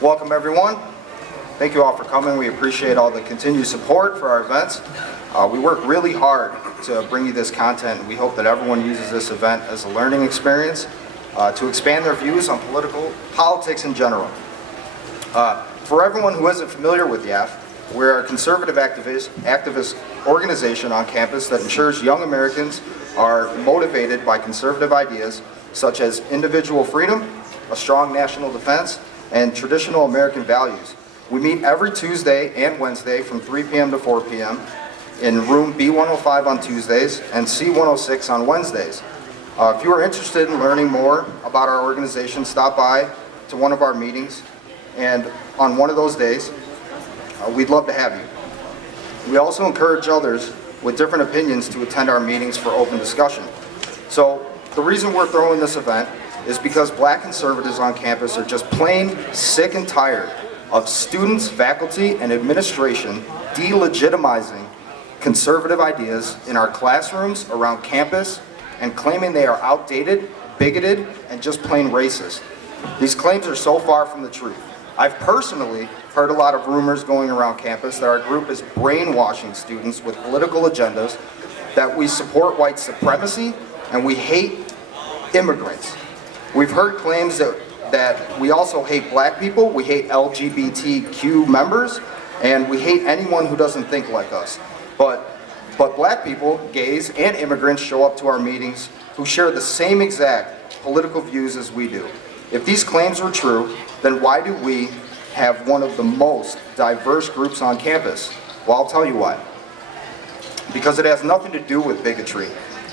Welcome everyone. Thank you all for coming. We appreciate all the continued support for our events. We work really hard to bring you this content. We hope that everyone uses this event as a learning experience to expand their views on politics in general. For everyone who isn't familiar with YAF, we're a conservative activist organization on campus that ensures young Americans are motivated by conservative ideas such as individual freedom, a strong national defense, and traditional American values. We meet every Tuesday and Wednesday from 3 p.m. to 4 p.m. in room B105 on Tuesdays and C106 on Wednesdays. If you are interested in learning more about our organization, stop by to one of our meetings, and on one of those days, we'd love to have you. We also encourage others with different opinions to attend our meetings for open discussion. So the reason we're throwing this event is because black conservatives on campus are just plain sick and tired of students, faculty, and administration delegitimizing conservative ideas in our classrooms, around campus, and claiming they are outdated, bigoted, and just plain racist. These claims are so far from the truth. I've personally heard a lot of rumors going around campus that our group is brainwashing students with political agendas, that we support white supremacy, and we hate immigrants. We've heard claims that we also hate black people, we hate LGBTQ members, and we hate anyone who doesn't think like us. But black people, gays, and immigrants show up to our meetings who share the same exact political views as we do. If these claims were true, then why do we have one of the most diverse groups on campus? Well, I'll tell you why. Because it has nothing to do with bigotry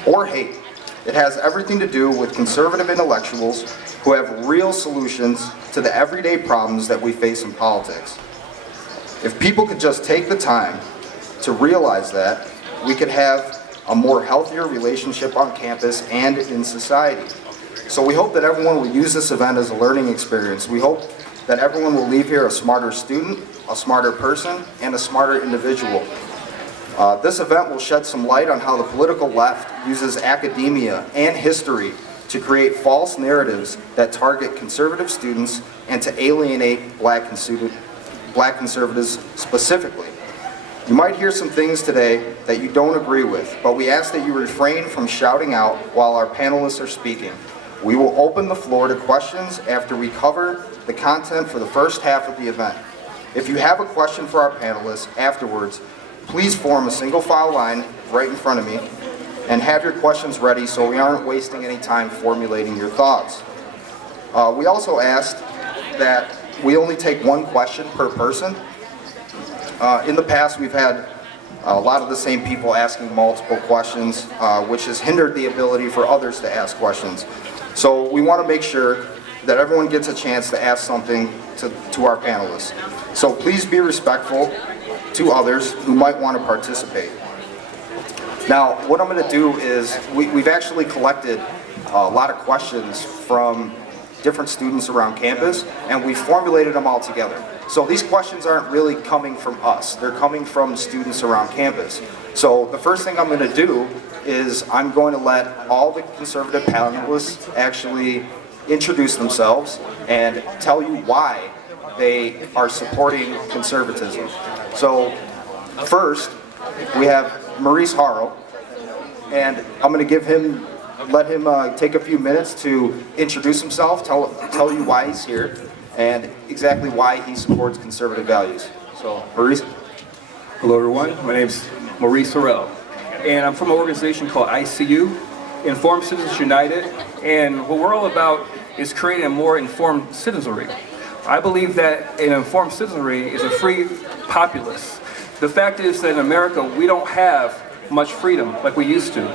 or hate. It has everything to do with conservative intellectuals who have real solutions to the everyday problems that we face in politics. If people could just take the time to realize that, we could have a more healthier relationship on campus and in society. So we hope that everyone will use this event as a learning experience. We hope that everyone will leave here a smarter student, a smarter person, and a smarter individual. This event will shed some light on how the political left uses academia and history to create false narratives that target conservative students and to alienate black conservatives specifically. You might hear some things today that you don't agree with, but we ask that you refrain from shouting out while our panelists are speaking. We will open the floor to questions after we cover the content for the first half of the event. If you have a question for our panelists afterwards, please form a single file line right in front of me and have your questions ready so we aren't wasting any time formulating your thoughts. We also asked that we only take one question per person. In the past, we've had a lot of the same people asking multiple questions, which has hindered the ability for others to ask questions. So we want to make sure that everyone gets a chance to ask something to our panelists. So please be respectful to others who might want to participate. Now, what I'm going to do is, we've actually collected a lot of questions from different students around campus, and we formulated them all together. So these questions aren't really coming from us, they're coming from students around campus. So the first thing I'm going to do is I'm going to let all the conservative panelists actually introduce themselves and tell you why they are supporting conservatism. So first, we have Maurice Haro, and I'm going to let him take a few minutes to introduce himself, tell you why he's here, and exactly why he supports conservative values. So, Maurice. Hello everyone, my name is Maurice Harrell, and I'm from an organization called ICU, Informed Citizens United, and what we're all about is creating a more informed citizenry. I believe that an informed citizenry is a free populace. The fact is that in America, we don't have much freedom like we used to.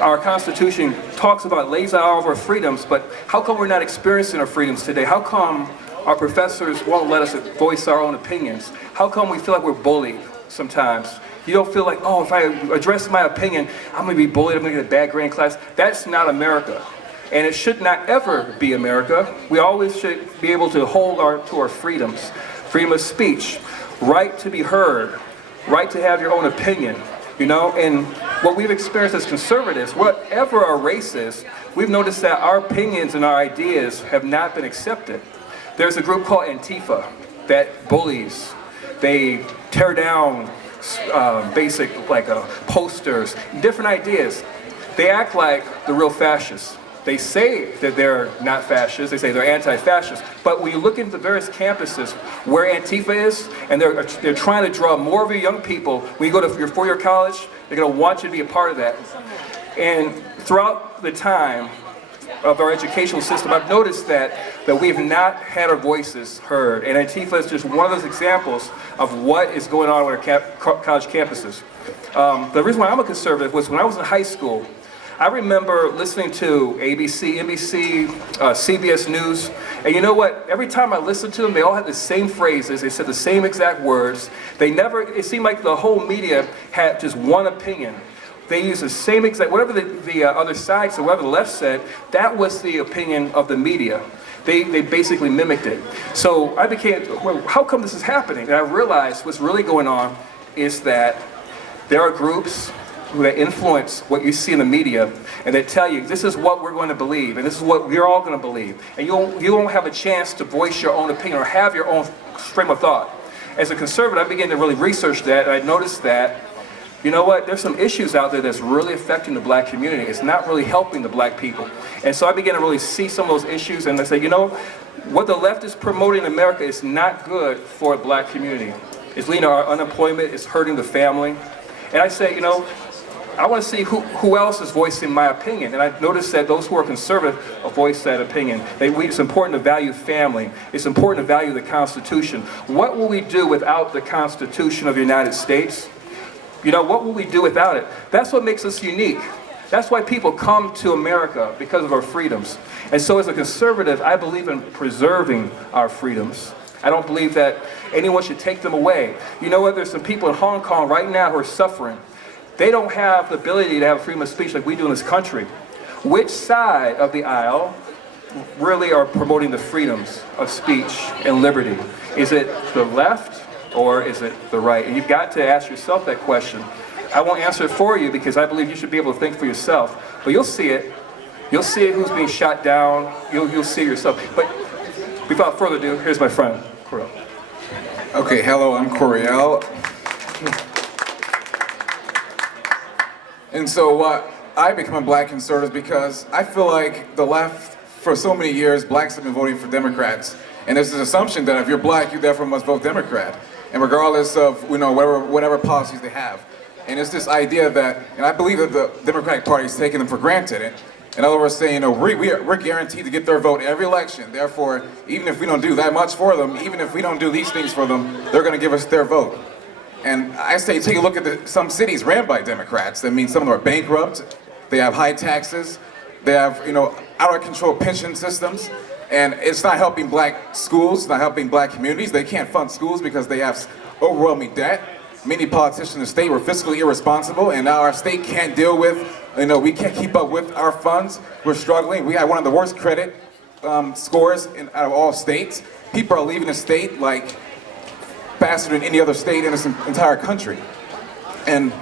Our Constitution talks about, lays out all of our freedoms, but how come we're not experiencing our freedoms today? How come our professors won't let us voice our own opinions? How come we feel like we're bullied sometimes? You don't feel like, oh, if I address my opinion, I'm going to be bullied, I'm going to get a bad grade in class. That's not America. And it should not ever be America. We always should be able to hold to our freedoms. Freedom of speech, right to be heard, right to have your own opinion. You know, and what we've experienced as conservatives, whatever our race is, we've noticed that our opinions and our ideas have not been accepted. There's a group called Antifa that bullies. They tear down basic posters, different ideas. They act like the real fascists. They say that they're not fascists, they say they're anti-fascist, but when you look into various campuses where Antifa is, and they're trying to draw more of your young people, when you go to your four-year college, they're going to want you to be a part of that. And throughout the time of our educational system, I've noticed that we've not had our voices heard, and Antifa is just one of those examples of what is going on with our college campuses. The reason why I'm a conservative was when I was in high school, I remember listening to ABC, NBC, CBS News, and you know what? Every time I listened to them, they all had the same phrases, they said the same exact words. It seemed like the whole media had just one opinion. They used the same exact, whatever the other side said, whatever the left said, that was the opinion of the media. They basically mimicked it. So I became, well, how come this is happening? And I realized what's really going on is that there are groups that influence what you see in the media, and they tell you, this is what we're going to believe, and this is what we're all going to believe. And you won't have a chance to voice your own opinion or have your own stream of thought. As a conservative, I began to really research that, and I noticed that, you know what, there's some issues out there that's really affecting the black community. It's not really helping the black people. And so I began to really see some of those issues, and I said, you know, what the left is promoting in America is not good for the black community. It's leading to our unemployment, it's hurting the family. And I say, you know, I want to see who else is voicing my opinion. And I noticed that those who are conservative voice that opinion. It's important to value family. It's important to value the Constitution. What will we do without the Constitution of the United States? You know, what will we do without it? That's what makes us unique. That's why people come to America, because of our freedoms. And so as a conservative, I believe in preserving our freedoms. I don't believe that anyone should take them away. You know what? There's some people in Hong Kong right now who are suffering. They don't have the ability to have freedom of speech like we do in this country. Which side of the aisle really are promoting the freedoms of speech and liberty? Is it the left or is it the right? And you've got to ask yourself that question. I won't answer it for you because I believe you should be able to think for yourself. But you'll see it. You'll see who's being shot down. You'll see it yourself. But without further ado, here's my friend, Coriel. Okay, hello, I'm Coriel. And so I become a black conservative because I feel like the left, for so many years, blacks have been voting for Democrats. And there's this assumption that if you're black, you therefore must vote Democrat. And regardless of, you know, whatever policies they have. And it's this idea that, and I believe that the Democratic Party is taking them for granted. In other words, saying, you know, we're guaranteed to get their vote every election. Therefore, even if we don't do that much for them, even if we don't do these things for them, they're going to give us their vote. And I say, take a look at some cities ran by Democrats. That means some of them are bankrupt. They have high taxes. They have, you know, out of control pension systems. And it's not helping black schools. It's not helping black communities. They can't fund schools because they have overwhelming debt. Many politicians in the state were fiscally irresponsible, and now our state can't deal with, you know, we can't keep up with our funds. We're struggling. We have one of the worst credit scores out of all states. People are leaving the state like faster than any other state in this entire country. And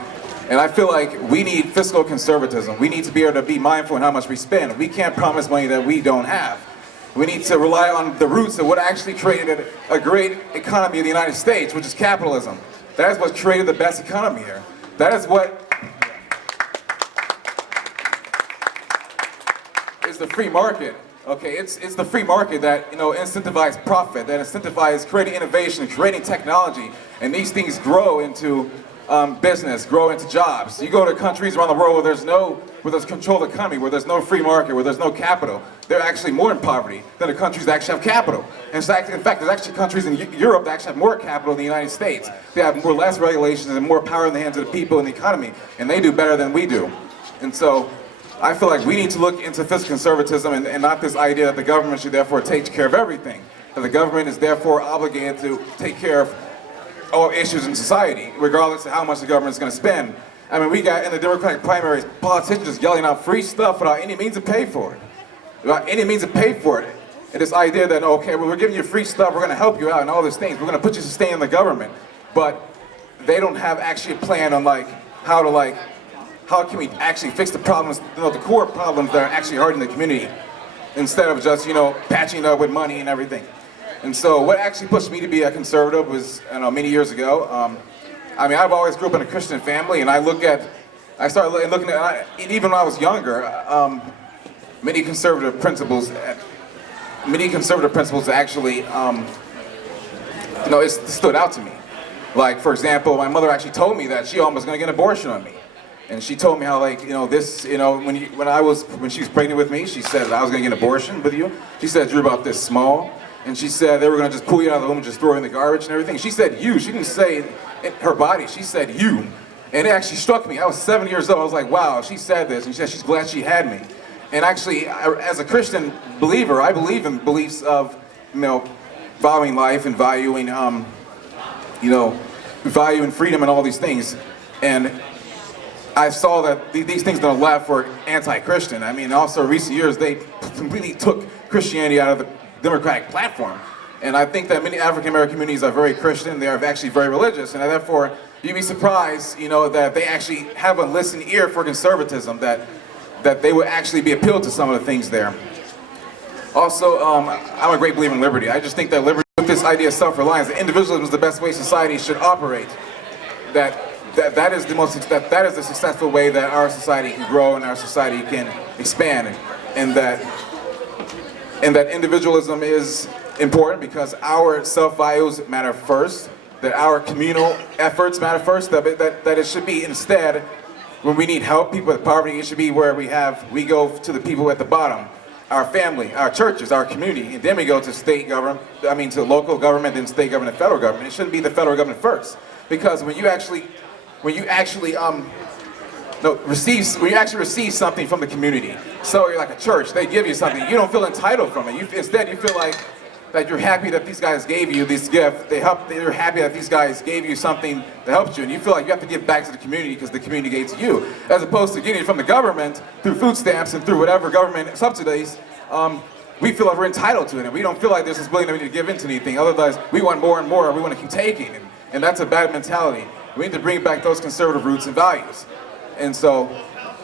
I feel like we need fiscal conservatism. We need to be able to be mindful in how much we spend. We can't promise money that we don't have. We need to rely on the roots of what actually created a great economy of the United States, which is capitalism. That is what created the best economy here. That is what is the free market. Okay, it's the free market that, you know, incentivizes profit, that incentivizes creating innovation, creating technology, and these things grow into business, grow into jobs. You go to countries around the world where there's controlled economy, where there's no free market, where there's no capital. They're actually more in poverty than the countries that actually have capital. In fact, there's actually countries in Europe that actually have more capital than the United States. They have less regulations and more power in the hands of the people in the economy, and they do better than we do. And so I feel like we need to look into fiscal conservatism and not this idea that the government should therefore take care of everything. That the government is therefore obligated to take care of all issues in society, regardless of how much the government is going to spend. I mean, we got in the Democratic primaries, politicians just yelling out free stuff without any means to pay for it. Without any means to pay for it. And this idea that, okay, well, we're giving you free stuff, we're going to help you out and all these things, we're going to put you to stay in the government. But they don't have actually a plan on how can we actually fix the problems, you know, the core problems that are actually hurting the community, instead of just, you know, patching it up with money and everything. And so what actually pushed me to be a conservative was, many years ago. I've always grew up in a Christian family, and I started looking at, even when I was younger, many conservative principles actually, it stood out to me. Like, for example, my mother actually told me that she almost gonna get an abortion on me. And she told me how, like, when she was pregnant with me, she said I was gonna get an abortion with you. She said you're about this small. And she said they were gonna just pull you out of the womb and just throw you in the garbage and everything. She said you, she didn't say her body, she said you. And it actually struck me. I was 7 years old, I was like, wow, she said this, and she said she's glad she had me. And actually, as a Christian believer, I believe in beliefs of, valuing life and valuing, valuing freedom and all these things. And I saw that these things on the left were anti-Christian. Also in recent years, they completely took Christianity out of the Democratic platform. And I think that many African American communities are very Christian, they are actually very religious, and therefore, you'd be surprised, that they actually have a listening ear for conservatism, that they would actually be appealed to some of the things there. Also, I'm a great believer in liberty. I just think that liberty, with this idea of self-reliance, that individualism is the best way society should operate. That is the successful way that our society can grow and our society can expand, and that individualism is important because our self-values matter first, that our communal efforts matter first, that it should be instead, when we need help, people with poverty, it should be where we go to the people at the bottom, our family, our churches, our community, and then we go to state government, to local government, then state government, federal government. It shouldn't be the federal government first, because when you actually receive something from the community, so you're like a church, they give you something, you don't feel entitled from it. Instead, you feel like that you're happy that these guys gave you this gift. You're happy that these guys gave you something that helped you, and you feel like you have to give back to the community because the community gave to you, as opposed to getting it from the government through food stamps and through whatever government subsidies. We feel like we're entitled to it, and we don't feel like there's this ability to give into anything. Otherwise, we want more and more, and we want to keep taking, and that's a bad mentality. We need to bring back those conservative roots and values. And so,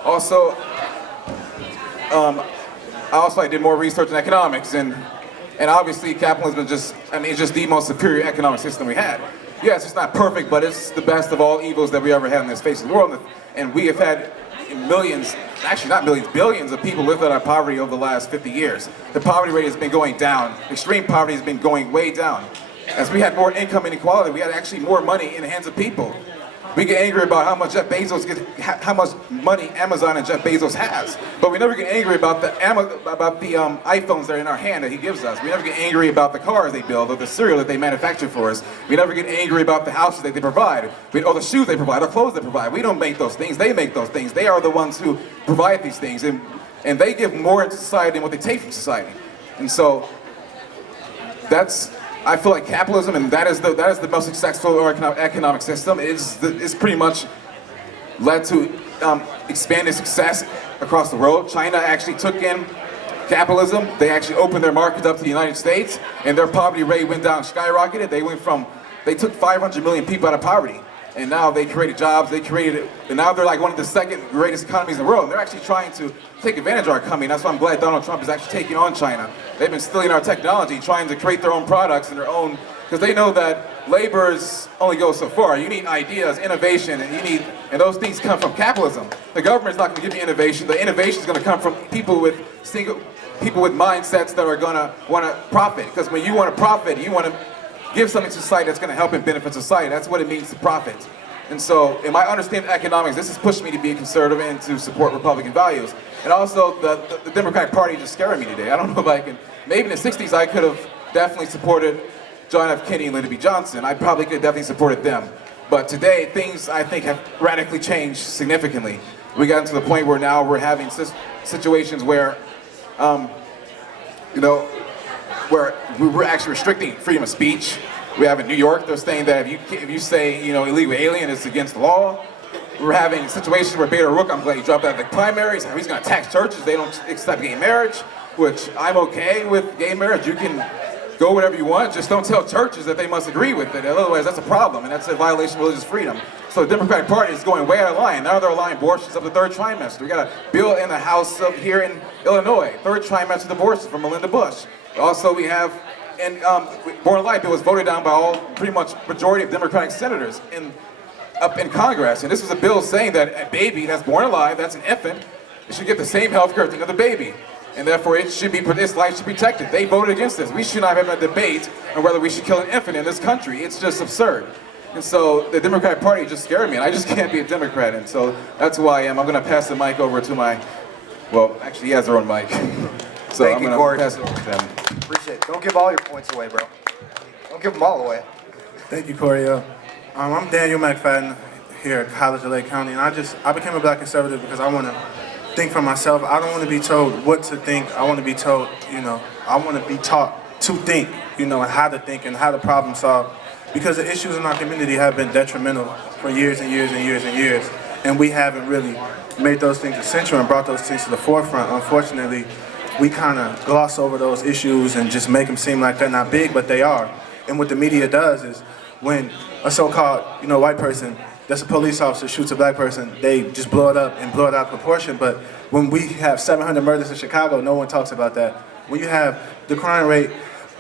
also, I did more research in economics, and obviously capitalism is it's just the most superior economic system we had. Yes, it's not perfect, but it's the best of all evils that we ever had on this face of the world. And we have had millions, actually not millions, billions of people live out of poverty over the last 50 years. The poverty rate has been going down. Extreme poverty has been going way down. As we had more income inequality, we had actually more money in the hands of people. We get angry about how much how much money Amazon and Jeff Bezos has, but we never get angry about the iPhones that are in our hand that he gives us. We never get angry about the cars they build or the cereal that they manufacture for us. We never get angry about the houses that they provide, or the shoes they provide, or clothes they provide. We don't make those things, they make those things. They are the ones who provide these things, and they give more into society than what they take from society. And so, I feel like capitalism, and that is the most successful economic system, is pretty much led to expanded success across the world. China actually took in capitalism. They actually opened their markets up to the United States, and their poverty rate went down, skyrocketed. They took 500 million people out of poverty, and now they created jobs. And now they're like one of the second greatest economies in the world. And they're actually trying to take advantage of our economy. That's why I'm glad Donald Trump is actually taking on China. They've been stealing our technology, trying to create their own products and their own, because they know that laborers only go so far. You need ideas, innovation, and those things come from capitalism. The government's not going to give you innovation. The innovation is going to come from people with mindsets that are going to want to profit. Because when you want to profit, you want to give something to society that's going to help and benefit society. That's what it means to profit. And so, in my understanding of economics, this has pushed me to be a conservative and to support Republican values. And also, the Democratic Party just scared me today. I don't know if I can, maybe in the 60s I could have definitely supported John F. Kennedy and Lyndon B. Johnson. I probably could have definitely supported them. But today, things I think have radically changed significantly. We got to the point where now we're having situations where, where we're actually restricting freedom of speech. We have in New York, they're saying that if you say, illegal alien, it's against the law. We're having situations where Beto O'Rourke, I'm glad he dropped out of the primaries. He's going to tax churches. They don't accept gay marriage, which I'm okay with gay marriage. You can go whatever you want. Just don't tell churches that they must agree with it. Otherwise, that's a problem, and that's a violation of religious freedom. So the Democratic Party is going way out of line. Now they're allowing abortions of the third trimester. We got a bill in the House up here in Illinois, third trimester abortions from Melinda Bush. Also, we have And Born Alive bill was voted down by all, pretty much majority of Democratic senators up in Congress. And this was a bill saying that a baby that's born alive, that's an infant, it should get the same health care as the other baby. And therefore its life should be protected. They voted against this. We should not have a debate on whether we should kill an infant in this country. It's just absurd. And so the Democratic Party just scared me, and I just can't be a Democrat. And so that's who I am. I'm going to pass the mic over to my, well, actually he has their own mic. So Thank I'm you, going Corey. to pass it over to them. Appreciate it. Don't give all your points away, bro. Don't give them all away. Thank you, Corey. I'm Daniel McFadden here at College of Lake County, and I became a black conservative because I want to think for myself. I don't want to be told what to think. I want to be told, I want to be taught to think, and how to think and how to problem solve. Because the issues in our community have been detrimental for years and years and years and years, and we haven't really made those things essential and brought those things to the forefront. Unfortunately, we kind of gloss over those issues and just make them seem like they're not big, but they are. And what the media does is when a so-called, white person that's a police officer shoots a black person, they just blow it up and blow it out of proportion. But when we have 700 murders in Chicago, no one talks about that. When you have the crime rate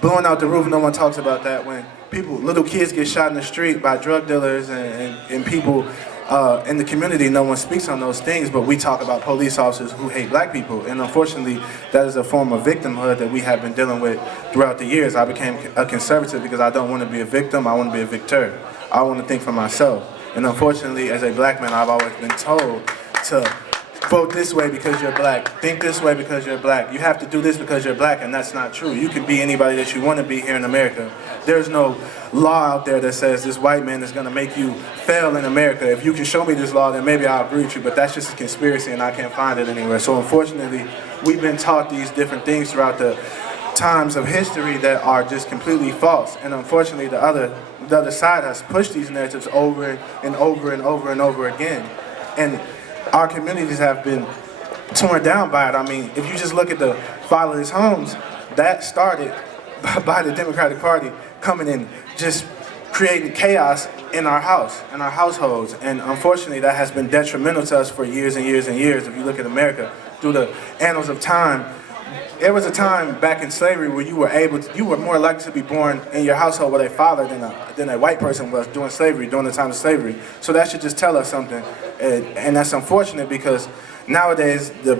blowing out the roof, no one talks about that. When little kids get shot in the street by drug dealers and people in the community, no one speaks on those things, but we talk about police officers who hate black people. And unfortunately, that is a form of victimhood that we have been dealing with throughout the years. I became a conservative because I don't want to be a victim, I want to be a victor. I want to think for myself. And unfortunately, as a black man, I've always been told to vote this way because you're black, think this way because you're black, you have to do this because you're black, and that's not true. You can be anybody that you want to be here in America. There's no law out there that says this white man is going to make you fail in America. If you can show me this law, then maybe I'll agree with you, but that's just a conspiracy and I can't find it anywhere. So unfortunately, we've been taught these different things throughout the times of history that are just completely false. And unfortunately, the other side has pushed these narratives over and over and over and over again. And our communities have been torn down by it. I mean, if you just look at the fatherless homes, that started by the Democratic Party coming in, just creating chaos in our house, in our households. And unfortunately, that has been detrimental to us for years and years and years. If you look at America, through the annals of time, there was a time back in slavery where you were more likely to be born in your household with a father than a white person was during slavery, during the time of slavery. So that should just tell us something. And that's unfortunate because nowadays the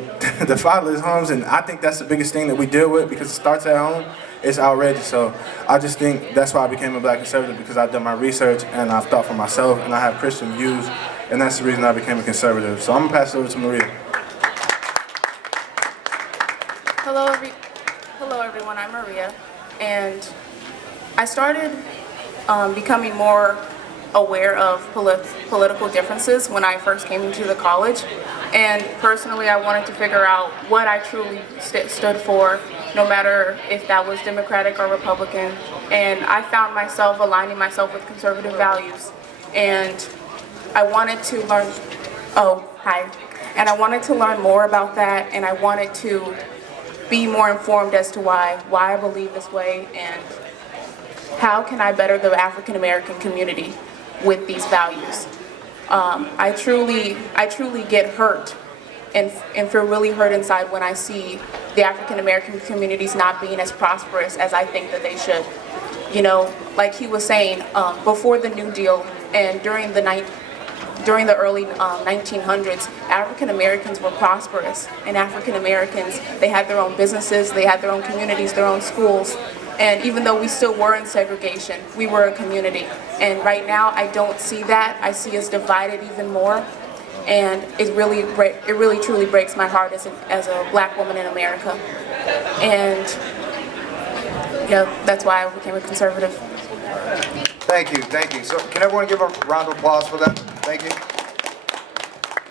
fatherless homes, and I think that's the biggest thing that we deal with because it starts at home, it's outrageous. So I just think that's why I became a black conservative, because I've done my research and I've thought for myself and I have Christian views, and that's the reason I became a conservative. So I'm gonna pass it over to Maria. Hello everyone, I'm Maria, and I started becoming more aware of political differences when I first came into the college, and personally I wanted to figure out what I truly stood for, no matter if that was Democratic or Republican, and I found myself aligning myself with conservative values, and I wanted to learn, and I wanted to learn more about that, and I wanted to be more informed as to why I believe this way, and how can I better the African American community with these values. I truly get hurt and feel really hurt inside when I see the African American communities not being as prosperous as I think that they should. Like he was saying, before the New Deal and during the early 1900s, African Americans were prosperous, and African Americans, they had their own businesses, they had their own communities, their own schools, and even though we still were in segregation, we were a community. And right now, I don't see that. I see us divided even more, and it really truly breaks my heart as a black woman in America. And that's why I became a conservative. Thank you, thank you. So can everyone give a round of applause for them? Thank you.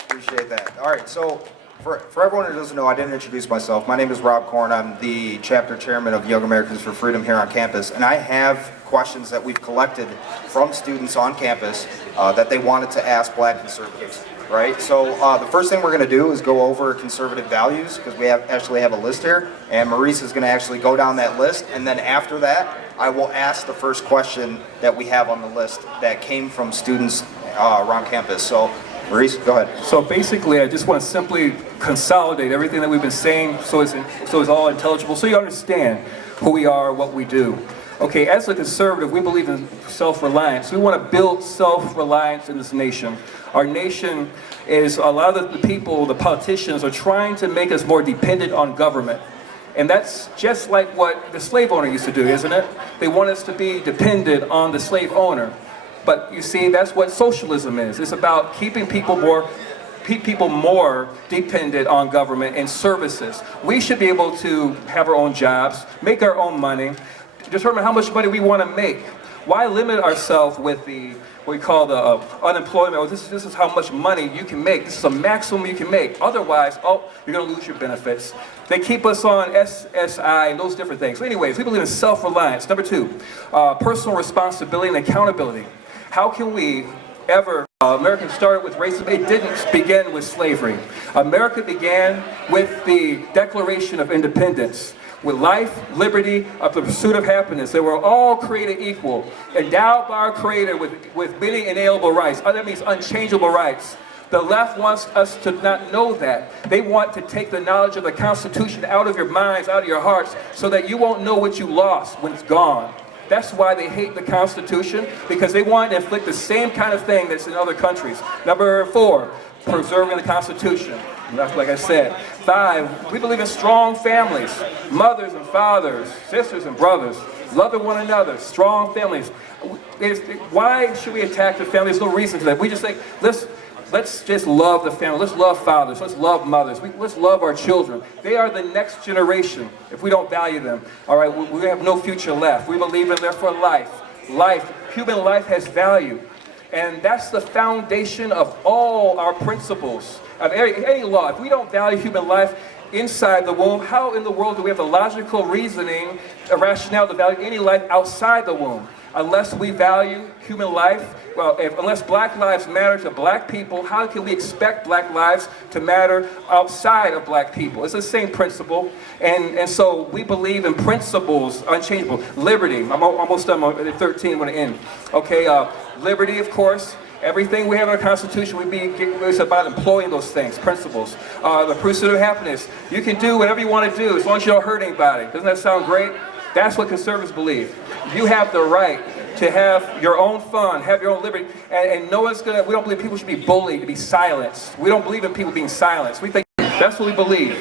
Appreciate that. All right, so for everyone who doesn't know, I didn't introduce myself. My name is Rob Korn. I'm the chapter chairman of Young Americans for Freedom here on campus, and I have questions that we've collected from students on campus that they wanted to ask black conservatives, right? So the first thing we're going to do is go over conservative values, because we actually have a list here, and Maurice is going to actually go down that list, and then after that, I will ask the first question that we have on the list that came from students around campus. So, Maurice, go ahead. So basically, I just want to simply consolidate everything that we've been saying so it's all intelligible, so you understand who we are, what we do. Okay, as a conservative, we believe in self-reliance. We want to build self-reliance in this nation. Our nation is, a lot of the people, the politicians, are trying to make us more dependent on government. And that's just like what the slave owner used to do, isn't it? They want us to be dependent on the slave owner. But you see, that's what socialism is. It's about keeping people more dependent on government and services. We should be able to have our own jobs, make our own money, determine how much money we want to make. Why limit ourselves with what we call the unemployment? Or this is how much money you can make. This is a maximum you can make. Otherwise, you're going to lose your benefits. They keep us on SSI and those different things. So anyways, we believe in self-reliance. Number 2, personal responsibility and accountability. How can we ever, America started with racism. It didn't begin with slavery. America began with the Declaration of Independence. With life, liberty, of the pursuit of happiness. They were all created equal, endowed by our Creator with many inalienable rights. That means unchangeable rights. The left wants us to not know that. They want to take the knowledge of the Constitution out of your minds, out of your hearts, so that you won't know what you lost when it's gone. That's why they hate the Constitution, because they want to inflict the same kind of thing that's in other countries. Number 4, preserving the Constitution. Like I said. 5, we believe in strong families, mothers and fathers, sisters and brothers, loving one another, strong families. Why should we attack the family? There's no reason to that. We just think, let's just love the family. Let's love fathers. Let's love mothers. Let's love our children. They are the next generation. If we don't value them, all right, we have no future left. We believe in therefore life. Human life has value. And that's the foundation of all our principles, of any law. If we don't value human life inside the womb, how in the world do we have the logical reasoning, rationale to value any life outside the womb? Unless we value human life, unless black lives matter to black people, how can we expect black lives to matter outside of black people? It's the same principle. And so we believe in principles, unchangeable. Liberty, I'm almost done, I'm at 13, I'm going to end. Okay, liberty, of course. Everything we have in our Constitution, it's about employing those things, principles. The pursuit of happiness. You can do whatever you want to do as long as you don't hurt anybody. Doesn't that sound great? That's what conservatives believe. You have the right to have your own fun, have your own liberty, and no one's gonna, we don't believe people should be bullied, to be silenced. We don't believe in people being silenced. We think, that's what we believe.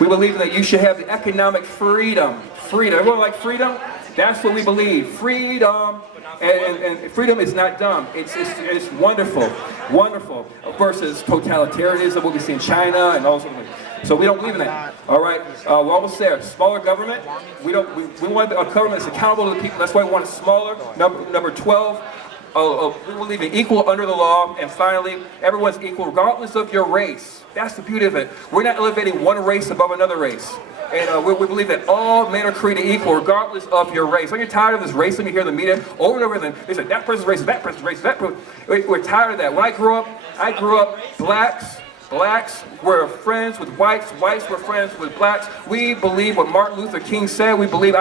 We believe that you should have the economic freedom. Freedom, everyone like freedom? That's what we believe, freedom. And freedom is not dumb, it's wonderful, wonderful. Versus totalitarianism, what we see in China and all sorts of things. So we don't believe in that. All right, we're almost there. Smaller government. We want a government that's accountable to the people. That's why we want it smaller. Number 12. We believe in equal under the law. And finally, everyone's equal regardless of your race. That's the beauty of it. We're not elevating one race above another race. And we believe that all men are created equal regardless of your race. Are you tired of this racism? You hear the media over and over again. They say that person's racist, that person's racist, that person. We're tired of that. When I grew up, blacks were friends with whites, whites were friends with blacks. We believe what Martin Luther King said. We believe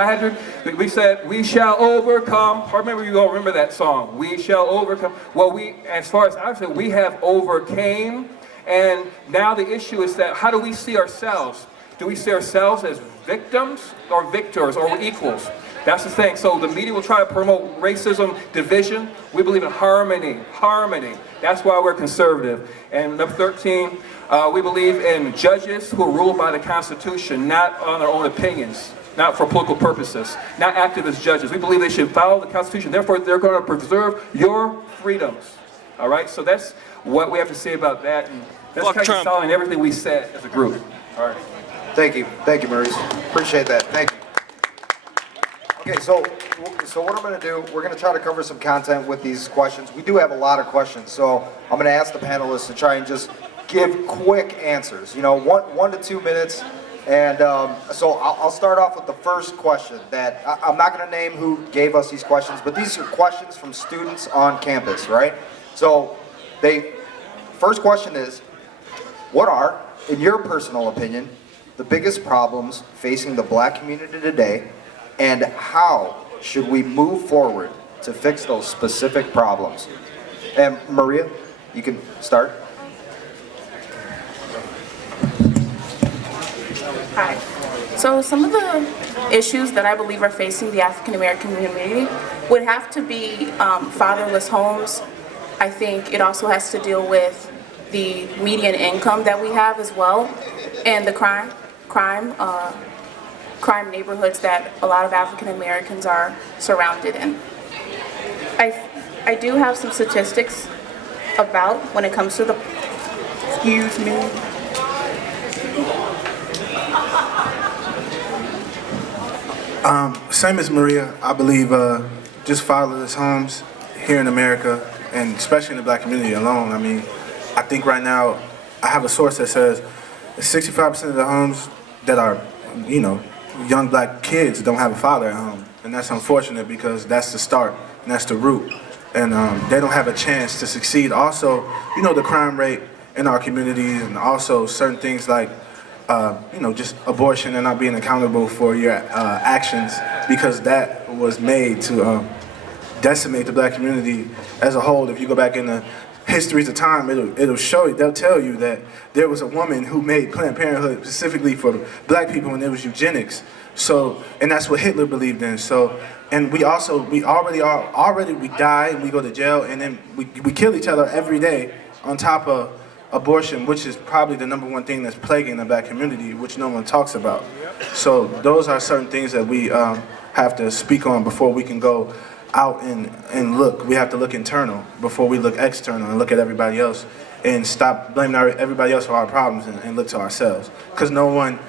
we said, we shall overcome. I remember you all remember that song, we shall overcome. Well, as far as I'm concerned, we have overcame. And now the issue is that how do we see ourselves? Do we see ourselves as victims or victors or equals? That's the thing. So the media will try to promote racism, division. We believe in harmony, harmony. That's why we're conservative. And number 13, we believe in judges who are ruled by the Constitution, not on their own opinions, not for political purposes, not activist judges. We believe they should follow the Constitution. Therefore, they're going to preserve your freedoms. All right? So that's what we have to say about that. And that's kind of solid everything we said as a group. All right. Thank you, Maurice. Appreciate that. Thank you. Okay, so what I'm going to do, we're going to try to cover some content with these questions. We do have a lot of questions, so I'm going to ask the panelists to try and just give quick answers. You know, 1 to 2 minutes. And so I'll start off with the first question that I'm not going to name who gave us these questions, but these are questions from students on campus, right? So first question is, what are, in your personal opinion, the biggest problems facing the black community today, and how should we move forward to fix those specific problems? And Maria, you can start. Hi. So some of the issues that I believe are facing the African American community would have to be fatherless homes. I think it also has to deal with the median income that we have as well, and the crime neighborhoods that a lot of African Americans are surrounded in. I do have some statistics about when it comes to the, excuse me. Same as Maria, I believe just fatherless homes here in America, and especially in the black community alone. I mean, I think right now, I have a source that says 65% of the homes that are, young black kids don't have a father at home. And that's unfortunate because that's the start and that's the root. And they don't have a chance to succeed. Also, the crime rate in our communities, and also certain things like just abortion and not being accountable for your actions, because that was made to decimate the black community as a whole. If you go back in the histories of time, it'll show you, they'll tell you that there was a woman who made Planned Parenthood specifically for black people, and it was eugenics. So, and that's what Hitler believed in. So, and we die and we go to jail, and then we kill each other every day on top of abortion, which is probably the #1 thing that's plaguing the black community, which no one talks about. So those are certain things that we have to speak on before we can go out and look. We have to look internal before we look external and look at everybody else, and stop blaming everybody else for our problems and look to ourselves. Because no one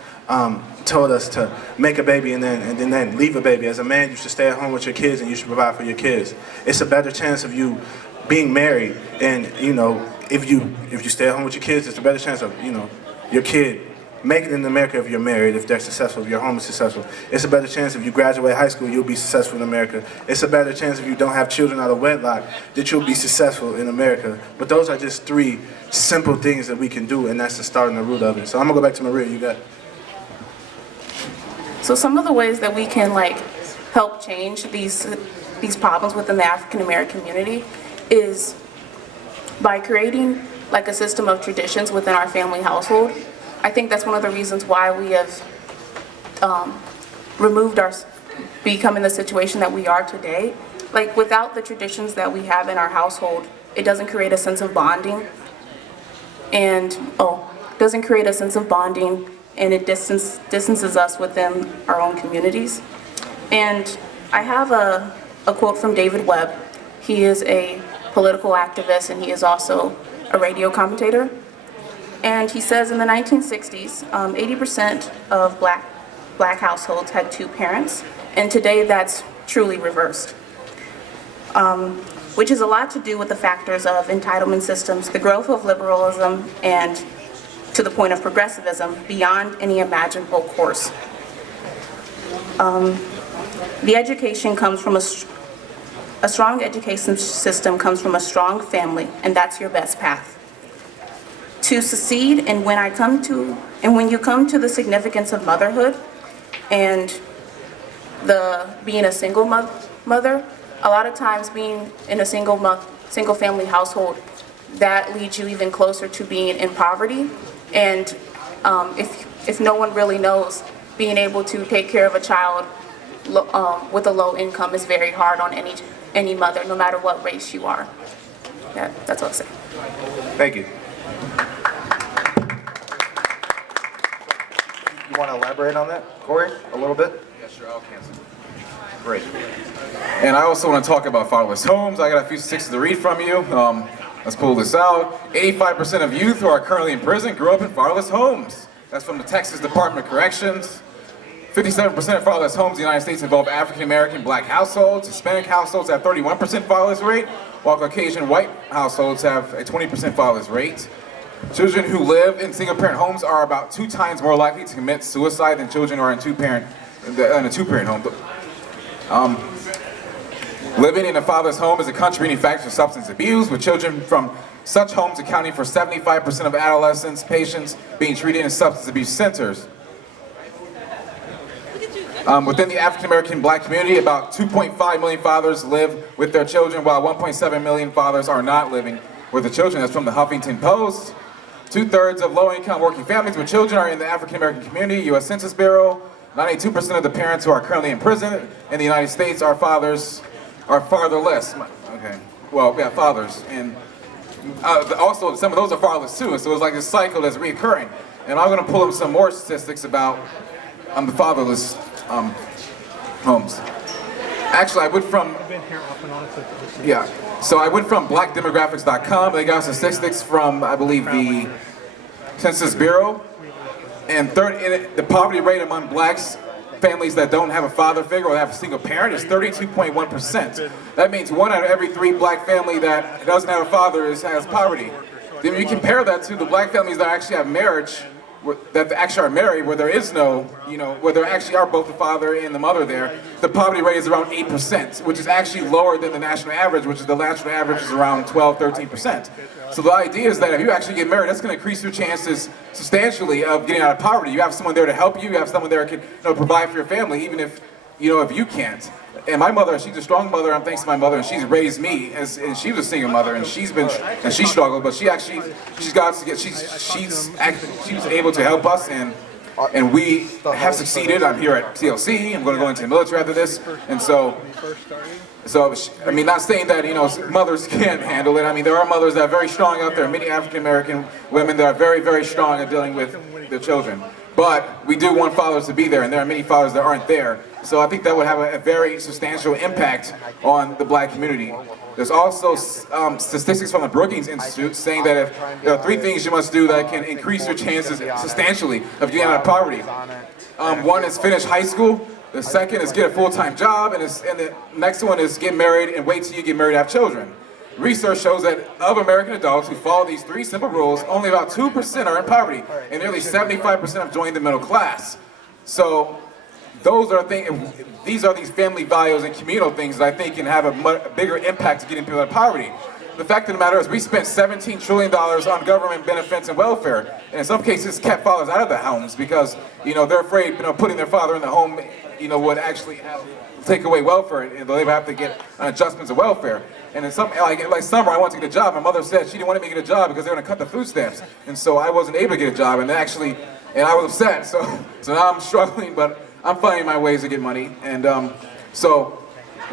told us to make a baby and then leave a baby. As a man, you should stay at home with your kids and you should provide for your kids. It's a better chance of you being married, and if you stay at home with your kids, it's a better chance of your kid making it in America if you're married, if they're successful, if your home is successful. It's a better chance if you graduate high school, you'll be successful in America. It's a better chance if you don't have children out of wedlock, that you'll be successful in America. But those are just 3 simple things that we can do, and that's the start and the root of it. So I'm gonna go back to Maria, you got it. So some of the ways that we can help change these problems within the African American community is by creating a system of traditions within our family household. I think that's one of the reasons why we have become in the situation that we are today. Without the traditions that we have in our household, it doesn't create a sense of bonding, and it distances us within our own communities. And I have a quote from David Webb. He is a political activist, and he is also a radio commentator. And he says in the 1960s, 80% of black households had 2 parents, and today that's truly reversed. Which has a lot to do with the factors of entitlement systems, the growth of liberalism, and to the point of progressivism beyond any imaginable course. The education comes from a strong education system comes from a strong family, and that's your best path to succeed. And when you come to the significance of motherhood and being a single mother, a lot of times being in a single family household, that leads you even closer to being in poverty. And if no one really knows, being able to take care of a child with a low income is very hard on any mother, no matter what race you are. Yeah, that's what I'll say. Thank you. You want to elaborate on that, Corey, a little bit? Yeah, sure, I'll cancel. Great. And I also want to talk about fatherless homes. I got a few statistics to read from you. Let's pull this out. 85% of youth who are currently in prison grew up in fatherless homes. That's from the Texas Department of Corrections. 57% of fatherless homes in the United States involve African American black households. Hispanic households have 31% fatherless rate, while Caucasian white households have a 20% fatherless rate. Children who live in single-parent homes are about 2 times more likely to commit suicide than children who are in a two-parent home. Living in a fatherless home is a contributing factor to substance abuse, with children from such homes accounting for 75% of adolescents patients being treated in substance abuse centers. Within the African American black community, about 2.5 million fathers live with their children, while 1.7 million fathers are not living with the children. That's from the Huffington Post. 2/3 of low-income working families with children are in the African American community. U.S. Census Bureau, 92% of the parents who are currently in prison in the United States are fatherless. Okay, well, yeah, fathers. And also, some of those are fatherless too, and so it's like this cycle that's reoccurring. And I'm going to pull up some more statistics about the fatherless homes. Actually, I went from blackdemographics.com. They got statistics from, I believe, the Census Bureau, and the poverty rate among blacks families that don't have a father figure or have a single parent is 32.1%. That means 1 out of every 3 black family that doesn't have a father has poverty. Then you compare that to the black families that actually have marriage, that actually are married, where there is no, where there actually are both the father and the mother there, the poverty rate is around 8%, which is actually lower than the national average, which is the national average is around 12, 13%. So the idea is that if you actually get married, that's going to increase your chances substantially of getting out of poverty. You have someone there to help you, you have someone there that can provide for your family, even if you can't. And my mother, she's a strong mother. I'm thanks to my mother, and she's raised me. And she was a single mother, and she struggled, but she was able to help us, and we have succeeded. I'm here at TLC. I'm going to go into the military after this, and so I mean, not saying that mothers can't handle it. I mean, there are mothers that are very strong out there. Many African American women that are very, very strong at dealing with their children. But we do want fathers to be there, and there are many fathers that aren't there. So I think that would have a very substantial impact on the black community. There's also statistics from the Brookings Institute saying that if there are 3 things you must do that can increase your chances substantially of getting out of poverty. One is finish high school. The second is get a full-time job, and the next one is get married and wait till you get married to have children. Research shows that of American adults who follow these 3 simple rules, only about 2% are in poverty, and nearly 75% have joined the middle class. So these are these family values and communal things that I think can have a bigger impact to getting people out of poverty. The fact of the matter is we spent $17 trillion on government benefits and welfare, and in some cases kept fathers out of the homes because they're afraid putting their father in the home would actually take away welfare, and they would have to get adjustments of welfare. And in like summer, I wanted to get a job. My mother said she didn't want me to get a job because they were going to cut the food stamps, and so I wasn't able to get a job. And I was upset. So now I'm struggling, but I'm finding my ways to get money. And so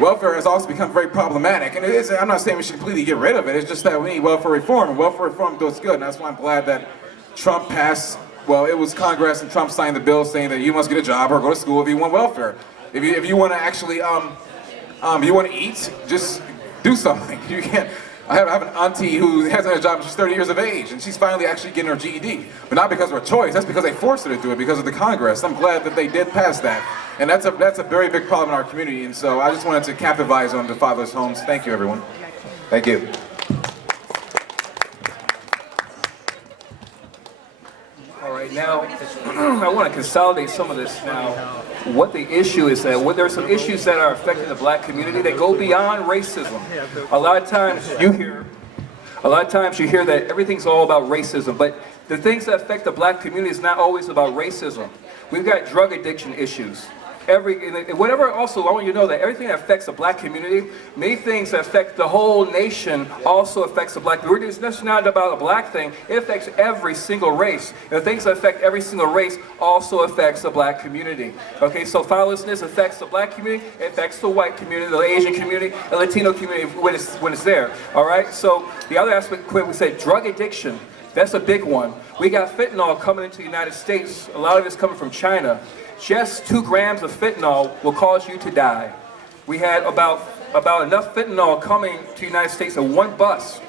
welfare has also become very problematic. And I'm not saying we should completely get rid of it. It's just that we need welfare reform, and welfare reform does good. And that's why I'm glad that Trump passed. Well, it was Congress, and Trump signed the bill saying that you must get a job or go to school if you want welfare. If you want to actually, you want to eat, just do something. You can't. I have an auntie who hasn't had a job. She's 30 years of age, and she's finally actually getting her GED. But not because of her choice. That's because they forced her to do it because of the Congress. I'm glad that they did pass that, and that's a very big problem in our community. And so I just wanted to capitalize on the fatherless homes. Thank you, everyone. Thank you. All right, now I want to consolidate some of this now. What the issue is that there are some issues that are affecting the black community that go beyond racism. A lot of times you hear that everything's all about racism, but the things that affect the black community is not always about racism. We've got drug addiction issues. Whatever, also, I want you to know that everything that affects the black community, many things that affect the whole nation also affects the black community. It's not about a black thing, it affects every single race. And the things that affect every single race also affects the black community. Okay, so fatherlessness affects the black community, it affects the white community, the Asian community, the Latino community when it's there. All right, so the other aspect, we said drug addiction. That's a big one. We got fentanyl coming into the United States. A lot of it's coming from China. Just 2 grams of fentanyl will cause you to die. We had about enough fentanyl coming to the United States in one bus